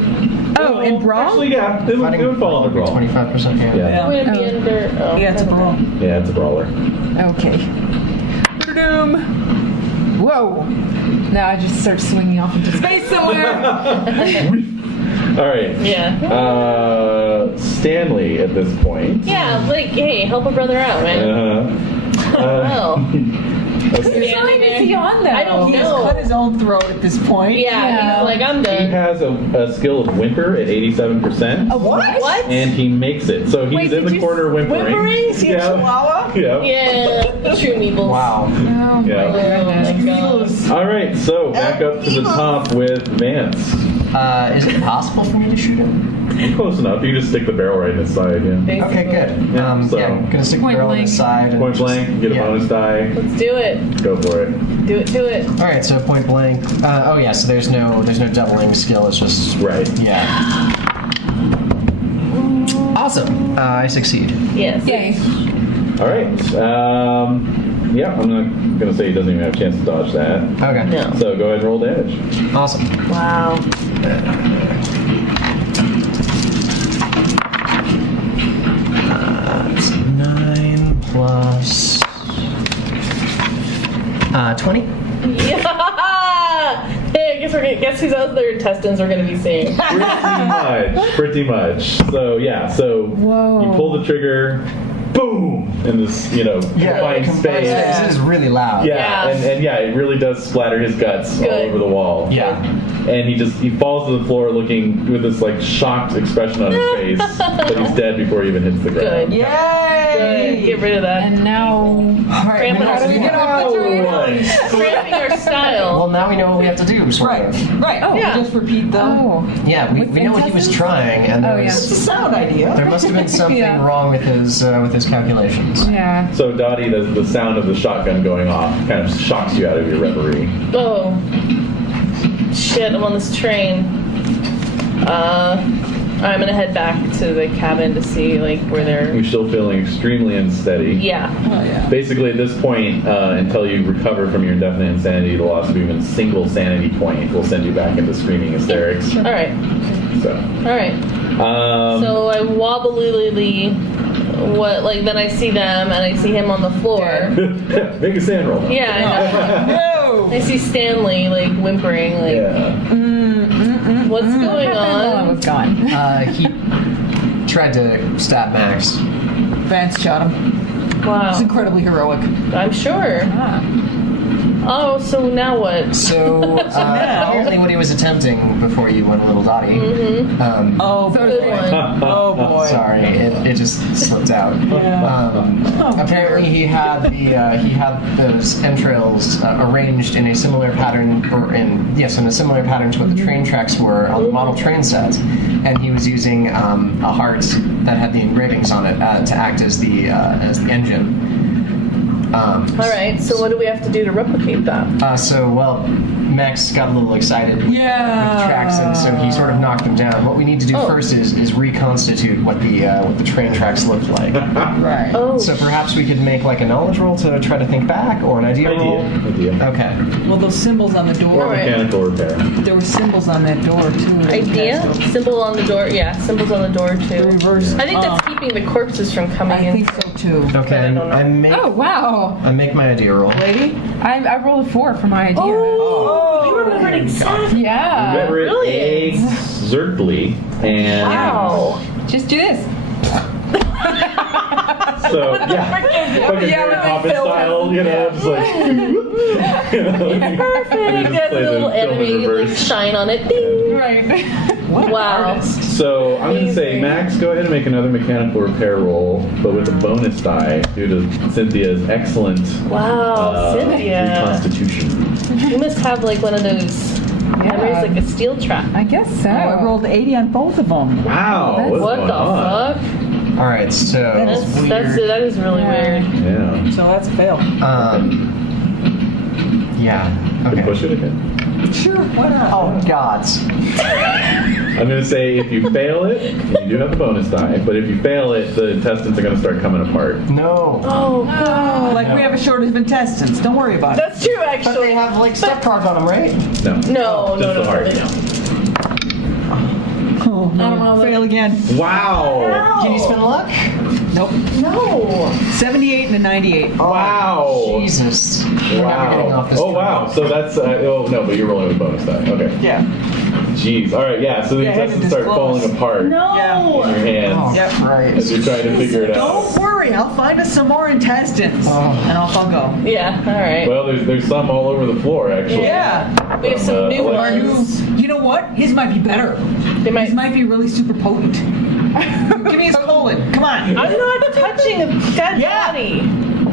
Oh, in brawl? Actually, yeah, it would fall under brawl. 25%. Yeah. Would it be under? Oh, Yeah, it's a brawl. Yeah, it's a brawler. Okay. Doom. Whoa. Now I just start swinging off into space somewhere. All right. Yeah. Stanley at this point. Yeah, like, hey, help a brother out, man. Oh. What sign is he on, though? I don't He has know. cut his own throat at this point. Yeah, he's like, I'm He done. has a skill of whimper at 87%. What? What? And he makes it. So he's Wait, in did the you corner whimpering. Whimpering? Is he a chihuahua? Yeah. Yeah, true meeples. Wow. Oh my Yeah. Oh goodness. my god. All right, so back up to the top with Vance. Is it possible for me to shoot him? Close enough. You can just stick the barrel right in his side. Yeah. Basically. Okay, good. Yeah, so- I'm gonna stick the Point barrel on blank. the side. And Point just- blank. Get a yeah. bonus die. Let's do it. Go for it. Do it to it. All right, so point blank. Oh yeah, so there's no doubling skill. It's just Right. yeah. Awesome. I succeed. Yes. Yay. All right. Yeah, I'm not gonna say he doesn't even have a chance to dodge that. Okay. No. So go ahead and roll damage. Awesome. Wow. It's 9 plus 20. Yeah. Hey, guess whose other intestines we're gonna be seeing? Pretty much. So yeah, so Whoa. you pull the trigger, boom, in this confined space. This is really loud. Yeah, Yeah. and yeah, it really does splatter his guts all Good. over the wall. Yeah. And he falls to the floor looking with this like shocked expression on his face, but he's dead before he even hits the ground. Good. Yay! Good. Get rid of that. And now. All right. Cramping our, How do we get off the train? cramping our style. Well, now we know what we have to do. Sort Right, of. right. Oh. Yeah. Just repeat the. Oh. Yeah, we know what he was intestines? trying, and there Oh, yeah. It's a sound idea. there must have been something Yeah. wrong with his calculations. Yeah. So Dotty, the sound of the shotgun going off kind of shocks you out of your reverie. Oh. Shit, I'm on this train. I'm gonna head back to the cabin to see like where they're. You're still feeling extremely unsteady. Yeah. Basically, at this point, until you recover from your indefinite insanity, the loss of even a single sanity point will send you back into screaming hysterics. All right. So. All right. So I wobbly, then I see them and I see him on the floor. Make a sand roll. Yeah, I know. I see Stanley like whimpering, like, what's going I on? was gone. He tried to stab Max. Vance shot him. Wow. It's incredibly heroic. I'm sure. Oh, so now what? So apparently what he was attempting before you went a little Dotty. Oh, Good boy. one. Oh, boy. Sorry, it just slipped out. Apparently he had those entrails arranged in a similar pattern, in a similar pattern to what the train tracks were on the model train set, and he was using a heart that had the engravings on it to act as the engine. All right. So what do we have to do to replicate that? Max got a little excited with the tracks, and so he sort of knocked them down. What we need to do first is reconstitute what the train tracks looked like. Right. Oh. So perhaps we could make like a knowledge roll to try to think back, or an idea roll. Idea. Okay. Well, those symbols on the door. All right. Mechanical repair. There were symbols on that door, too. Idea? Symbol on the door. Yeah, symbols on the door The too. reverse. I think that's keeping the corpses from coming I in. think so, too. Okay. I don't know. Oh, wow. I make my idea roll. Lady? I rolled a 4 for my idea. Oh, you remembered exactly. Yeah. Remember it brilliant. exactly, and Wow. Just do this. so fucking Mary Poppins style, just like Perfect. There's a little animated like, shine on it. Ding. Right. Wow. So I'm going to say, Max, go ahead and make another mechanical repair roll, but with a bonus die due to Cynthia's excellent Wow, Cynthia. reconstitution. You must have like one of those memories, like a steel trap. I guess so. I rolled 80 on both of them. Wow, what's What going the on? fuck? All right. So That is really weird. Yeah. So that's a fail. Can push it again. Sure, why not? Oh God. I'm going to say if you fail it, you do have the bonus die, but if you fail it, the intestines are going to start coming apart. No. Oh god. Like we have a shortage of intestines. Don't worry about it. That's true, But actually. they have like step cards on them, right? No. No, Just the heart. they don't. Oh, no. Fail again. Wow. Can you spend luck? Nope. No. 78 and a 98. Wow. Jesus. We're never getting off this. Oh, wow. So that's, no, but you're rolling with bonus die. Okay. Yeah. Jeez. All right, yeah, so the Yeah, I had to intestines start disclose. falling apart No. in your hands Oh, Yep. Christ. as you're trying to figure it out. Don't worry, I'll find us some more intestines. And off I'll go. Yeah, alright. Well, there's some all over the floor, actually. Yeah. We have some new Alexis. ones. You know what? His might be better. They might. His might be really super potent. Give me his colon. Come on. I'm not touching a dead body.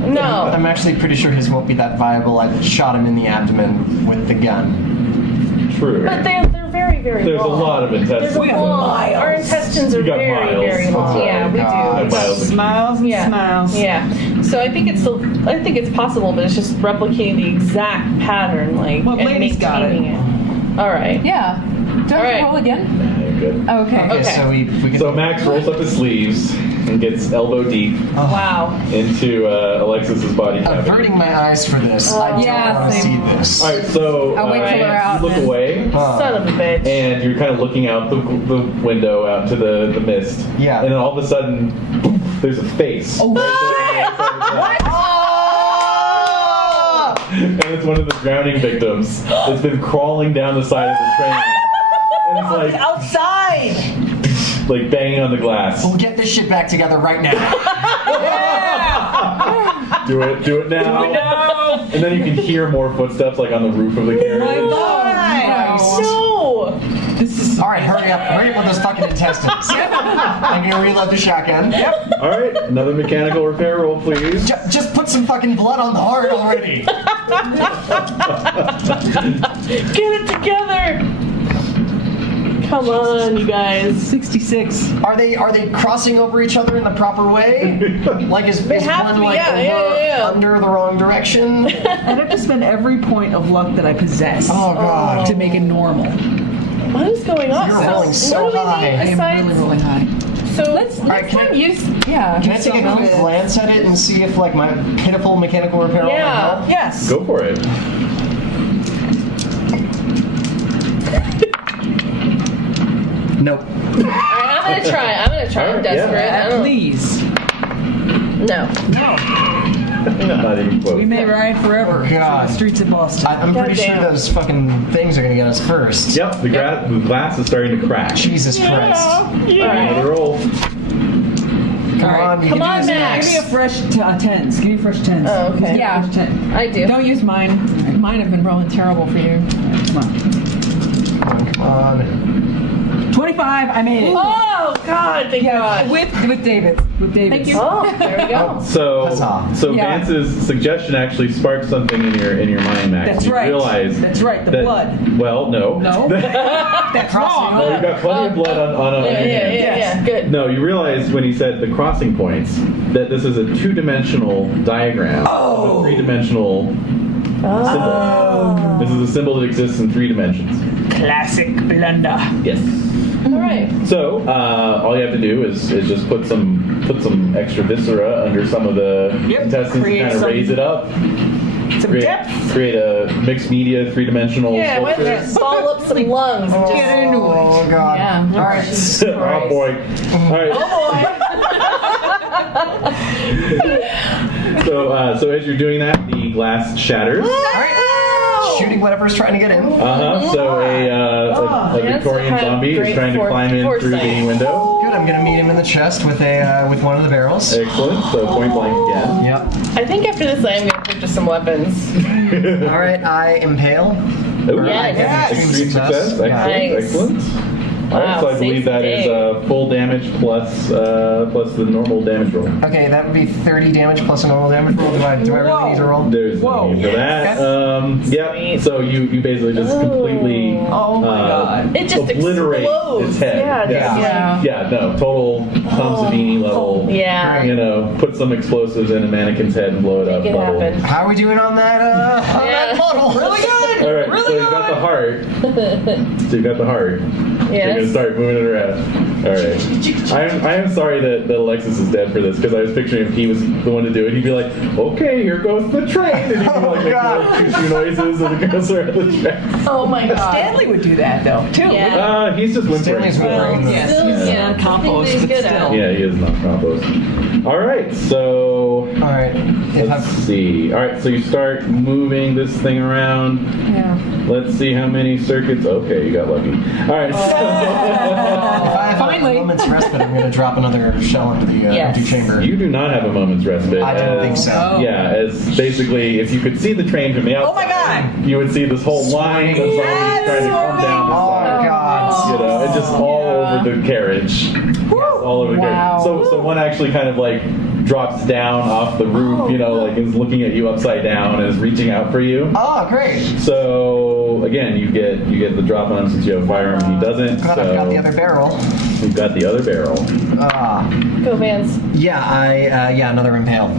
No. I'm actually pretty sure his won't be that viable. I shot him in the abdomen with the gun. True. But they're very, very There's a long. lot of There's intestines. a We have long. miles. Our intestines are You got very, miles. very long. Oh, Yeah, we God. do. Miles. Smiles and Yeah. smiles. Yeah. So I think it's possible, but it's just replicating the exact pattern, like Well, and Lady's got it. maintaining it. All right. Yeah. Do I have Alright. to roll again? Yeah, good. Oh, okay. Okay, so we can. So Max rolls up his sleeves and gets elbow deep Wow. into Alexis's body cavity. Averting my eyes for this. I don't Yeah, want to see same. this. All right, so I'll wait till they're out you look then. away. Son of a bitch. And you're kind of looking out the window out to the mist. Yeah. And then all of a sudden, there's a face. Oh, right there on the outside of the ground. And it's one of the drowning victims that's been crawling down the side of the train. And it's like outside. banging on the glass. We'll get this shit back together right now. Do it now. And then you can hear more footsteps like on the roof of the carriage. No. All right, hurry up with those fucking intestines. I'm gonna reload the shotgun. All right, another mechanical repair roll, please. Just put some fucking blood on the heart already. Get it together. Come on, you guys. 66. Are they crossing over each other in the proper way? Like is have one to be, like yeah. under the wrong direction? I'd have to spend every point of luck that I possess Oh God. to make it normal. What is going on? You're rolling so what do we high. need I am besides? really, really high. So Let's right, can I- use. Yeah. Can I take a quick glance at it and see if, like, my pitiful mechanical repair will Yeah. help? Yes. Go for it. Nope. Alright, I'm gonna try. I'm Alright, desperate. yeah. I don't. Please. No. Not even close. We may ride forever through God. the streets of Boston. I'm pretty sure Goddamn. those fucking things are gonna get us first. Yep, the glass is starting to crack. Jesus Christ. Another roll. Come on, you Come can on, do this, Max. Give me a fresh 10s. Give me fresh 10s. Oh, okay. Give me a Yeah. fresh 10. I do. Don't use mine. Mine have been rolling terrible for you. Come on. Come on. 25. I made it. Oh God! Thank God. With David. With David. Thank you. Oh, there we go. So Huzzah. Yeah. Vance's suggestion actually sparked something in your mind, Max. That's you right. realize That's right. The that- blood. Well, no. No. That's wrong. No, you've got plenty of blood on your hands. Yeah. Good. No, you realize when he said the crossing points that this is a two-dimensional diagram of a three-dimensional symbol. This is a symbol that exists in 3 dimensions. Classic blunder. Yes. All right. So all you have to do is just put some extra viscera under some of the Yep. intestines to Create kind of some- raise it up. Some depth. Create a mixed media 3-dimensional Yeah. Why don't you sculpture. just ball up some lungs and just Get into it. Oh, God. Yeah. All right. Oh boy! All right. So as you're doing that, the glass shatters. All right. Shooting whatever's trying to get in. So a Victorian That's zombie is great trying to climb in through the foresight. window. Good. I'm gonna meet him in the chest with with one of the barrels. Excellent. So point blank again. Yep. I think after this, I am going to purchase some weapons. All right. I impale. Ooh, Yes. Extreme success. Excellent. Nice. Excellent. All right, Wow, so I believe that is safe full damage plus the normal damage roll. Okay, that would be 30 damage plus a normal damage roll. Do I really need to roll? There's no need for that. Yeah. So you basically just completely Oh my God. It just obliterate explodes. its head. Yeah, just Yeah. No, total Tom Savini level. Yeah. You know, put some explosives in a mannequin's head and blow it up. Make it bubble. happen. How are we doing on that Yeah. model? Really good. All right, Really so you good. got the heart. So you got the heart. You're gonna Yes. start moving it around. All right. I am sorry that Alexis is dead for this because I was picturing if he was the one to do it, he'd be like, "Okay, here goes the train," and he'd be like making like choo-choo noises and it goes around the track. Oh my God. Stanley would do that though, too. Yeah. He's just whimpering. Stanley's whimpering. Yes, Still, he's yeah. on compost, He's but good at still. it. Yeah, he is not compost. All right, so All right. If let's I've, see. All right, so you start moving this thing around. Yeah. Let's see how many circuits. Okay, you got lucky. All right. if I have Finally. a moment's respite, I'm going to drop another shell into the Yes. empty chamber. You do not have a moment's respite. I don't think so. Yeah, as basically, if you could see the train from the outside, Oh my God. you would see this whole line of zombies trying to come down the Oh, side. God. You know, and just all over the carriage. All over the Wow. carriage. So one actually kind of like drops down off the roof, you know, like is looking at you upside down and is reaching out for you. Oh, great. So again, you get the drop on him since you have a firearm and he doesn't. Glad so I've got the other barrel. You've got the other barrel. Go, Vance. Yeah, another impale.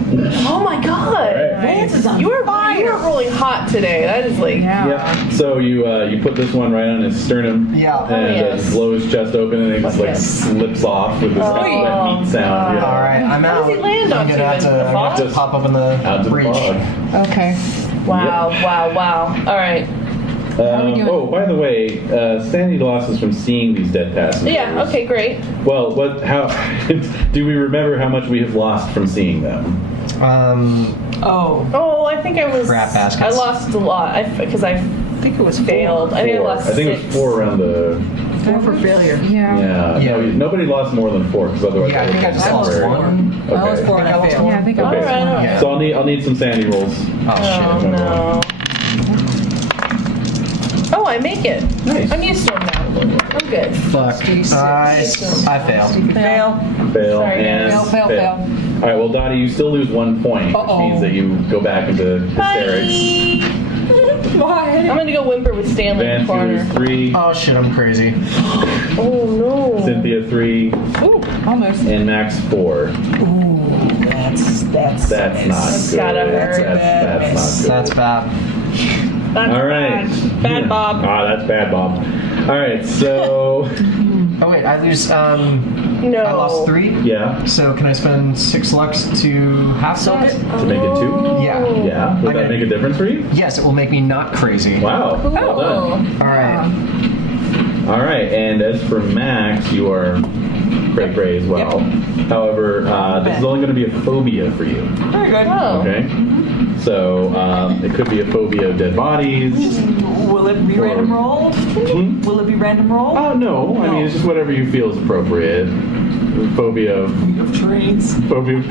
Oh my God. Right. Vance is on You are fire. rolling hot today. That is like. Yeah. Yeah. So you put this one right on his sternum. Yeah. And yes. blow his chest open and it just like Yes. slips off with this kind of wet meat sound. You know, All right, I'm How out. does he land I'm on gonna you have in to, the I'm gonna have to fog? pop up in the out to the breach. fog. Okay. Wow. All right. are we doing? Oh, by the way, sanity loss is from seeing these dead passengers. Yeah. Okay. Great. Well, how do we remember how much we have lost from seeing them? Oh, Oh, I think I was. Crap baskets. I lost a lot. Because I I think it was failed. I think I Four. lost I think it 6. was 4 around the. 4 for failure. Yeah. Yeah. Yeah. No, nobody lost more than 4 because otherwise. Yeah, I think I just I lost lost one. 4. I lost Okay. 4 and I failed. Yeah, I think I Okay. was. All right. Yeah. So I'll need some sanity rolls. Oh, Oh shit. no. Oh, I make it. Nice. I'm used to them now. I'm good. Fuck. I fail. Fail. Fail Sorry, and Fail. All right. Well, Dottie, you still lose 1 point, which means that you go back into hysterics. I'm gonna go whimper with Stanley in Vance, the you corner. lose 3. Oh shit, I'm crazy. Oh no. Cynthia 3, Ooh, almost. and Max 4. That's That's not good. gotta hurt. That's not good. That's bad. That's All right. Bad Bob. Ah, that's bad, Bob. All right, so Oh wait, I lose. No. I lost 3. yeah, So can I spend 6 lux to half that? to make it 2. Yeah. Yeah, would that Okay. make a difference for you? Yes, it will make me not crazy. Wow, well done. All right. All right, and as for Max, you are cray as well. However, this is only going to be a phobia for you. Very good. Oh. Okay, so it could be a phobia of dead bodies. Will it be random rolled? Will it be random rolled? Oh no, I mean it's just whatever you feel is appropriate. Phobia of Of trains. phobia. Of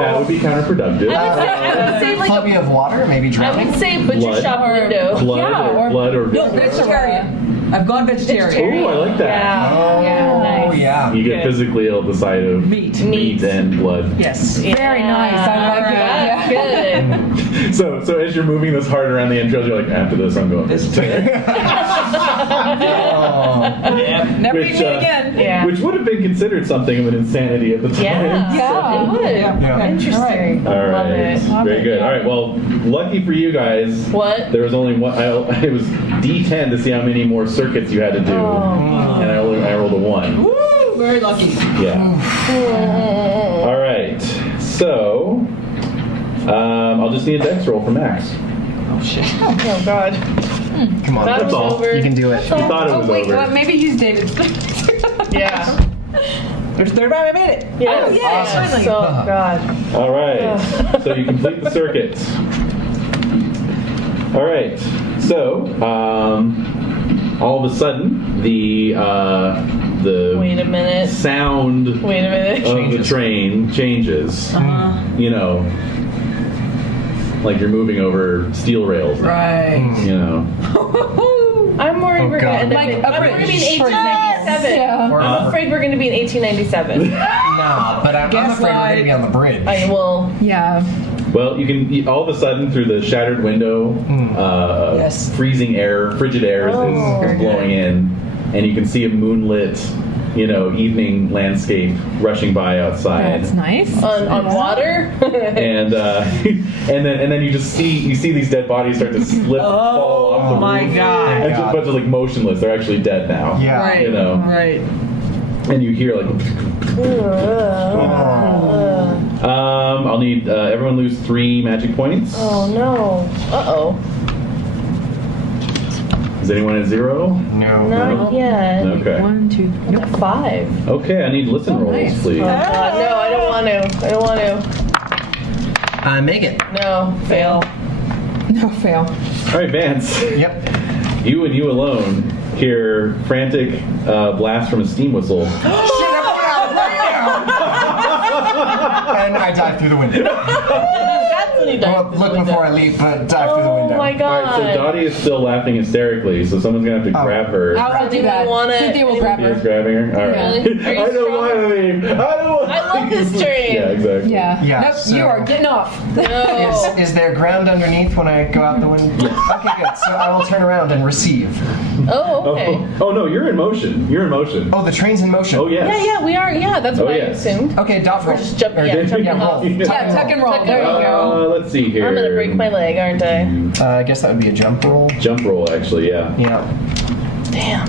that would be counterproductive. I would say like Phobia of water, maybe I drowning. would say butcher Blood. shop window. Blood or No, vegetarian. I've gone vegetarian. Oh, I like that. Yeah. Oh, nice. yeah. You get physically ill at the sight of Meat. and blood. Yes. Very nice. I like That's it. good. So as you're moving this heart around the entrails, you're like, after this, I'm going vegetarian. Never Which, eat meat again. Yeah. Which would have been considered something of an insanity at the time. Yeah. It would. Yeah. Interesting. All Love right. it. Very good. All right. Well, lucky for you guys. What? There was only one. It was D10 to see how many more circuits you had to do, and I rolled a 1. Woo! Very lucky. Yeah. All right. So, I'll just need a dex roll for Max. Oh shit. Oh God. Come on. That's all. over. You can do it. You thought it was Wait, over. well, maybe he's David's. Yeah. There's third time I made it. Yes. Oh, yes. finally. So God. All right. So you complete the circuit. All right. So, all of a sudden, the Wait a minute. sound Wait a minute. of the train changes. You know, like you're moving over steel rails. Right. You know. I'm worried we're God. gonna end up. Like in, a I'm worried to be in British 1897. Yeah. I'm afraid we're going to be in 1897. No, but I'm afraid we're going to be on the bridge. I will. Yeah. Well, you can all of a sudden through the shattered window, Yes. freezing air, frigid air is blowing in, and you can see a moonlit, evening landscape rushing by outside. That's nice. On water. And and then you see these dead bodies start to slip, fall off the Oh my roof. god. And just a bunch of like motionless. They're actually dead now. Yeah. Right. Right. And you hear like. I'll need everyone lose 3 magic points. Oh no. Uh Is anyone at 0? oh. No. Not yet. Okay. 1, 2. Nope. 5. Okay, I need listen rolls, nice. please. Oh God. No, I don't want to. I don't want to. I make it. No. Fail. No, fail. All right, Vance. Yep. You and you alone hear frantic blast from a steam whistle. And I dive through the window. That's when he died. Well, look before I leap, but dive through the window. Oh my All God. right, so Dotty is still laughing hysterically, so someone's gonna have to grab her. I'll do that. wanna- Cynthia will grab Cynthia is her. grabbing her. All right. Really? Are you I don't strong? want to leave. I don't want. I love this train. Yeah, exactly. Yeah. Yeah, Nope, so- you are getting off. No. Is there ground underneath when I go out the window? Okay, good. So I will turn around and receive. Oh, okay. Oh no, you're in motion. You're in motion. Oh, the train's in motion. Oh yes. Yeah, we are. Yeah, that's what Oh, I yes. assumed. Okay, dot roll. Just jump. Or Yeah, jump yeah, off. roll. Yeah, tuck and roll. Tuck and There you go. Let's see here. I'm gonna break my leg, aren't I? I guess that would be a jump roll. Jump roll, actually. Yeah. Yeah. Damn.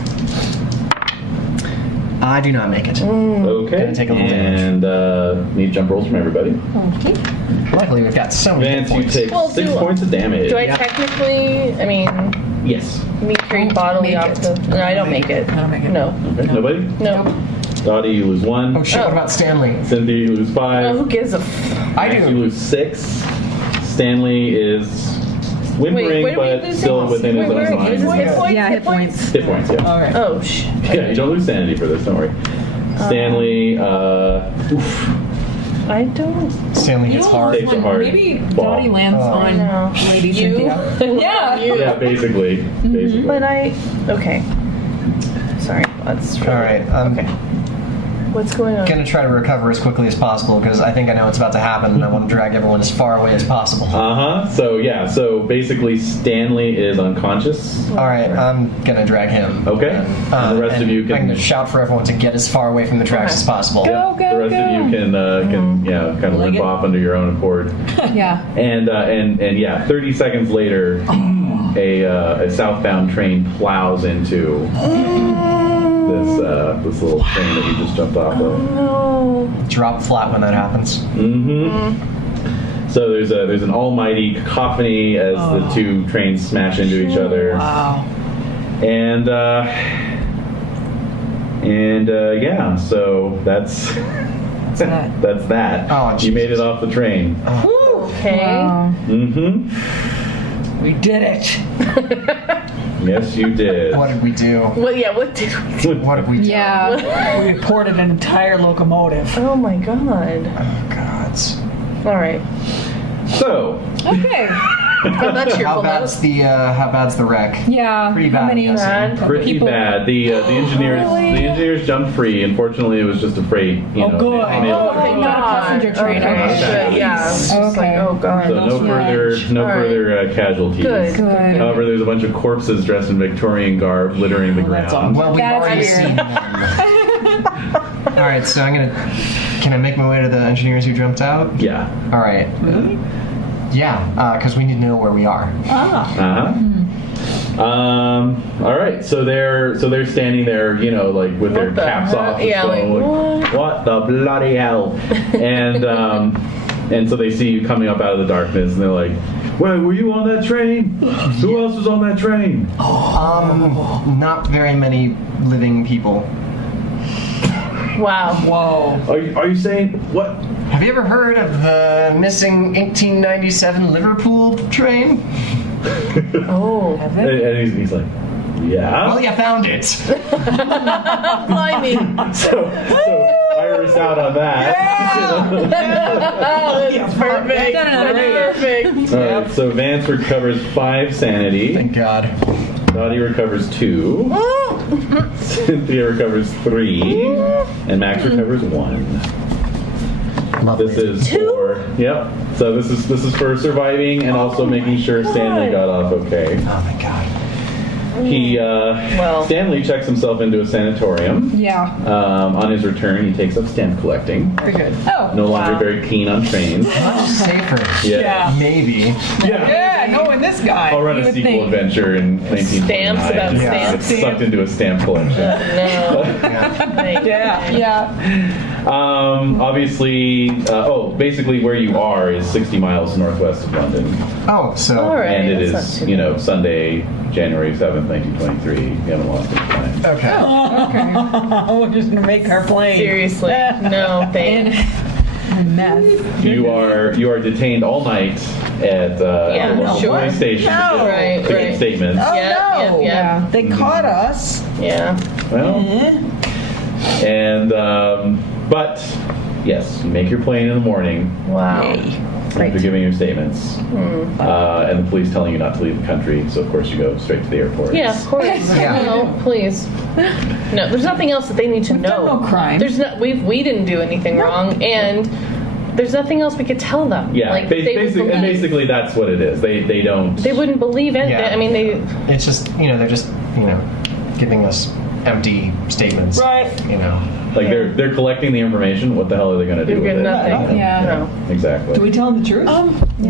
I do not make it. Okay. Gonna take a little and need jump rolls from everybody. Okay. Luckily, we've got so many Vance, you points. take Well, 6 points of damage. Do I Yeah. technically? I mean, Yes. me carried bodily Make off it. the. No, I don't make it. I don't make it. No. Okay. Nobody. No. Dotty, you lose 1. Oh shit! Oh. What about Stanley? Cynthia, you lose 5. No, who gives a? I Max, you do. lose 6. Stanley is whimpering, Wait, where do we but lose still him? within his Wait, own where mind. is his hit points? Yeah, hit points. Hit points, yeah. All right. Oh shit. Yeah, you don't lose sanity for this, don't worry. Stanley, oof, I don't. Stanley hits hard. takes a hard Maybe ball. Dotty lands I on know. Lady You. Cynthia. Yeah. You. Yeah, basically. But I. Okay. Sorry. That's. All right. I'm Okay. What's going on? gonna try to recover as quickly as possible because I think I know what's about to happen, and I want to drag everyone as far away as possible. So yeah, so basically Stanley is unconscious. All right, I'm gonna drag him. Okay. And, And the rest of you can- I'm gonna shout for everyone to get as far away from the tracks as possible. Go, go, The rest go. of you can kind of limp it. off under your own accord. Yeah. And yeah, 30 seconds later, a southbound train plows into this little train that you just jumped off of. No. Drop flat when that happens. Mm-hmm. So there's an almighty cacophony as the two trains smash into each other. Wow. And yeah, so that's that's that. Oh, you made it off the train. Okay. Wow. Mm-hmm. We did it. Yes, you did. What did we do? What did we do? What did we do? Yeah. We reported an entire locomotive. Oh my god. Oh, gods. All right. So, Okay. Well, that's your How fault. bad's the wreck? Yeah. Pretty How bad, many I'm guessing. pretty people- bad. The engineers jumped free. Unfortunately, it was just a freight. You know, good. mail Oh, train. thank Not a God. passenger train, Okay. okay. Good. Yeah. It's just Okay. like, oh god. So no further casualties. Good. Good. However, there's a bunch of corpses dressed in Victorian garb littering the ground. that's awesome. Well, we've That's already weird. seen them. All right, so can I make my way to the engineers who jumped out? Yeah. All right. Yeah, because we need to know where we are. Uh-huh. All right. So they're standing there, you know, like with their What the caps heck? off. just Yeah, like, going, what the bloody hell? And so they see you coming up out of the darkness, and they're like, "Wait, were you on that train? Who else was on that train?" Not very many living people. Wow. Whoa. Are you saying what? Have you ever heard of the missing 1897 Liverpool train? Oh. And he's like, "Yeah." Well, you found it. Blimey. So Iris out on that. That's perfect. Perfect. All right. So Vance recovers 5 sanity. Thank God. Dotty recovers 2. Cynthia recovers 3. And Max recovers 1. Lovely. This is for So this is for surviving and also making sure Stanley got off okay. Oh my God. He Stanley checks himself into a sanatorium. Yeah. On his return, he takes up stamp collecting. Very good. Oh. No longer very keen on trains. Much safer. Yeah. Maybe. Yeah, knowing this guy. I'll run You a would sequel think. adventure in 1929. Stamps about Just stamps. get sucked into a stamp collection. No. Yeah. Yeah. Obviously, basically where you are is 60 miles northwest of London. Oh, so. All right. And it that's is, not too bad. Sunday, January 7th, 1923. You haven't lost any time. Okay. Oh, we're just gonna make our plane. Seriously. No, thanks. A mess. You are detained all night at Yeah, the local sure. police station No. to Right, get right. statements. Oh, Yeah, no. yeah. They caught us. Yeah. Well, and but yes, you make your plane in the morning Wow. after giving your statements, and the police telling you not to leave the country. So of course you go straight to the airport. Yeah, of course. Yeah. No, please. No, there's nothing else that they need to We've know. done no crime. There's no. We didn't do anything wrong, and there's nothing else we could tell them. Yeah, Like they would basically that's what it is. They don't. They wouldn't believe it. Yeah. I mean, they. It's just, they're just, giving us empty statements. Right. Like they're collecting the information. What the hell are they going to do They're with it? nothing. Yeah. No. Exactly. Do we tell them the truth?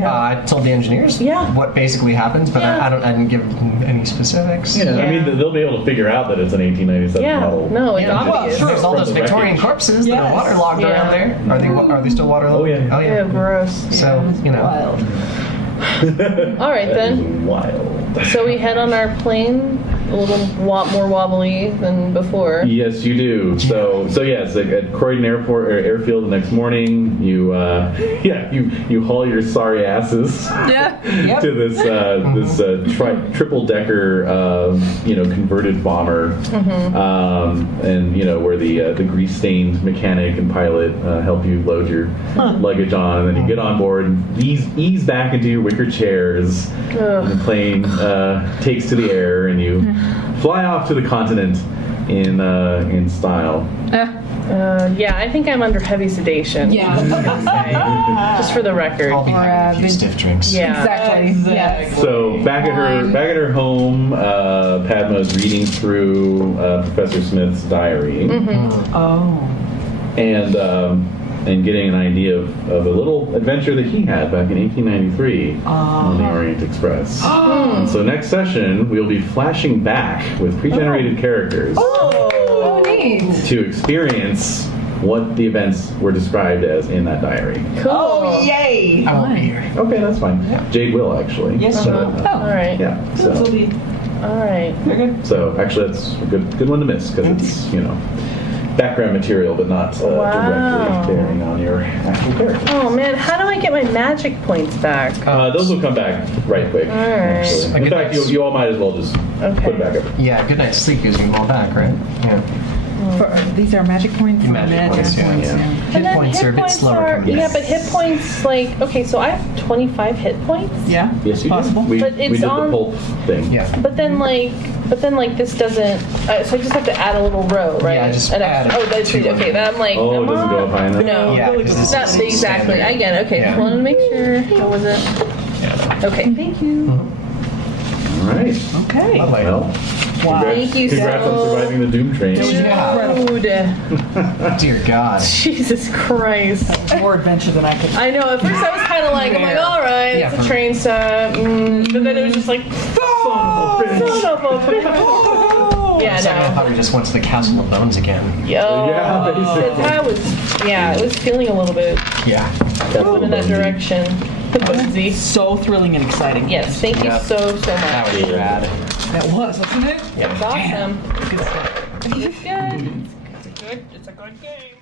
I told the engineers Yeah. what basically happens, but Yeah. I didn't give any specifics. I mean, they'll be able to figure out that it's an 1897 Yeah. model. No, it's obvious. sure. There's all From those the Victorian wreckage. corpses that are Yes. waterlogged Yeah. around there. Are they still waterlogged? Oh, yeah. Oh Yeah, yeah. gross. So Wild. All right That then. is wild. So we head on our plane, a little more wobbly than before. Yes, you do. So yes, at Croydon Airfield the next morning, you you haul your sorry asses to this triple decker converted bomber, and where the grease stained mechanic and pilot help you load your luggage on, and then you get on board and ease back into your wicker chairs. And the plane takes to the air, and you fly off to the continent in style. Yeah, I think I'm under heavy sedation. Yeah. Just for the record. I'll be having a few Vin- stiff drinks. Yeah. Exactly. Yes. So back at her home, Padma's reading through Professor Smith's diary, Oh. and and getting an idea of a little adventure that he had back in 1893 on the Orient Express. And so next session, we'll be flashing back with pre-generated characters Oh, neat. to experience what the events were described as in that diary. Cool. Oh, yay! I won't be here. Okay, that's fine. Jade will, actually. Yes, so, you will. All right. Yeah, So so... the All right. very good. So actually, that's a good one to miss because it's background material, but not directly bearing on your actual character. Oh man, how do I get my magic points back? Those will come back right quick. All right. Actually. Like In fact, you all might as well just put it back up. Yeah, good night's sleep gives you more back, right? Yeah. These are magic points? Magic points, yeah. And Hit then points hit are a bit points slower. are- coming yeah, back. but hit points okay, so I have 25 hit points. Yeah, Yes, you possible. do. We But it's did on- the pulp thing. Yeah. But then this doesn't. So I just have to add a little row, right? Yeah, just An add extra, that's two. okay. Then I'm like, Oh, it doesn't go up high enough? No, Yeah, because this not is exactly. standard. I get it. Okay, Yeah. just wanted to make sure that wasn't. Okay, thank you. All right. Okay. Lovely. Well, Thank you congrats on so surviving the Doom train. Yeah. Dude, Dear God. Jesus Christ. More adventure than I could. I know. At first, I was kind of like, I'm like, all right, Yeah, it's for- a train stop, but then it was just like, son of a bitch. Yeah, I thought no. we just went to the Castle of Bones again. Yo, Yeah, basically. that was, it was feeling a little bit Yeah. going in that direction. Bonesy. So thrilling and exciting. Yes, thank you Yep. so That much. was rad. That was, wasn't it? Yeah. It's awesome. Good stuff. It's good. It's a good game.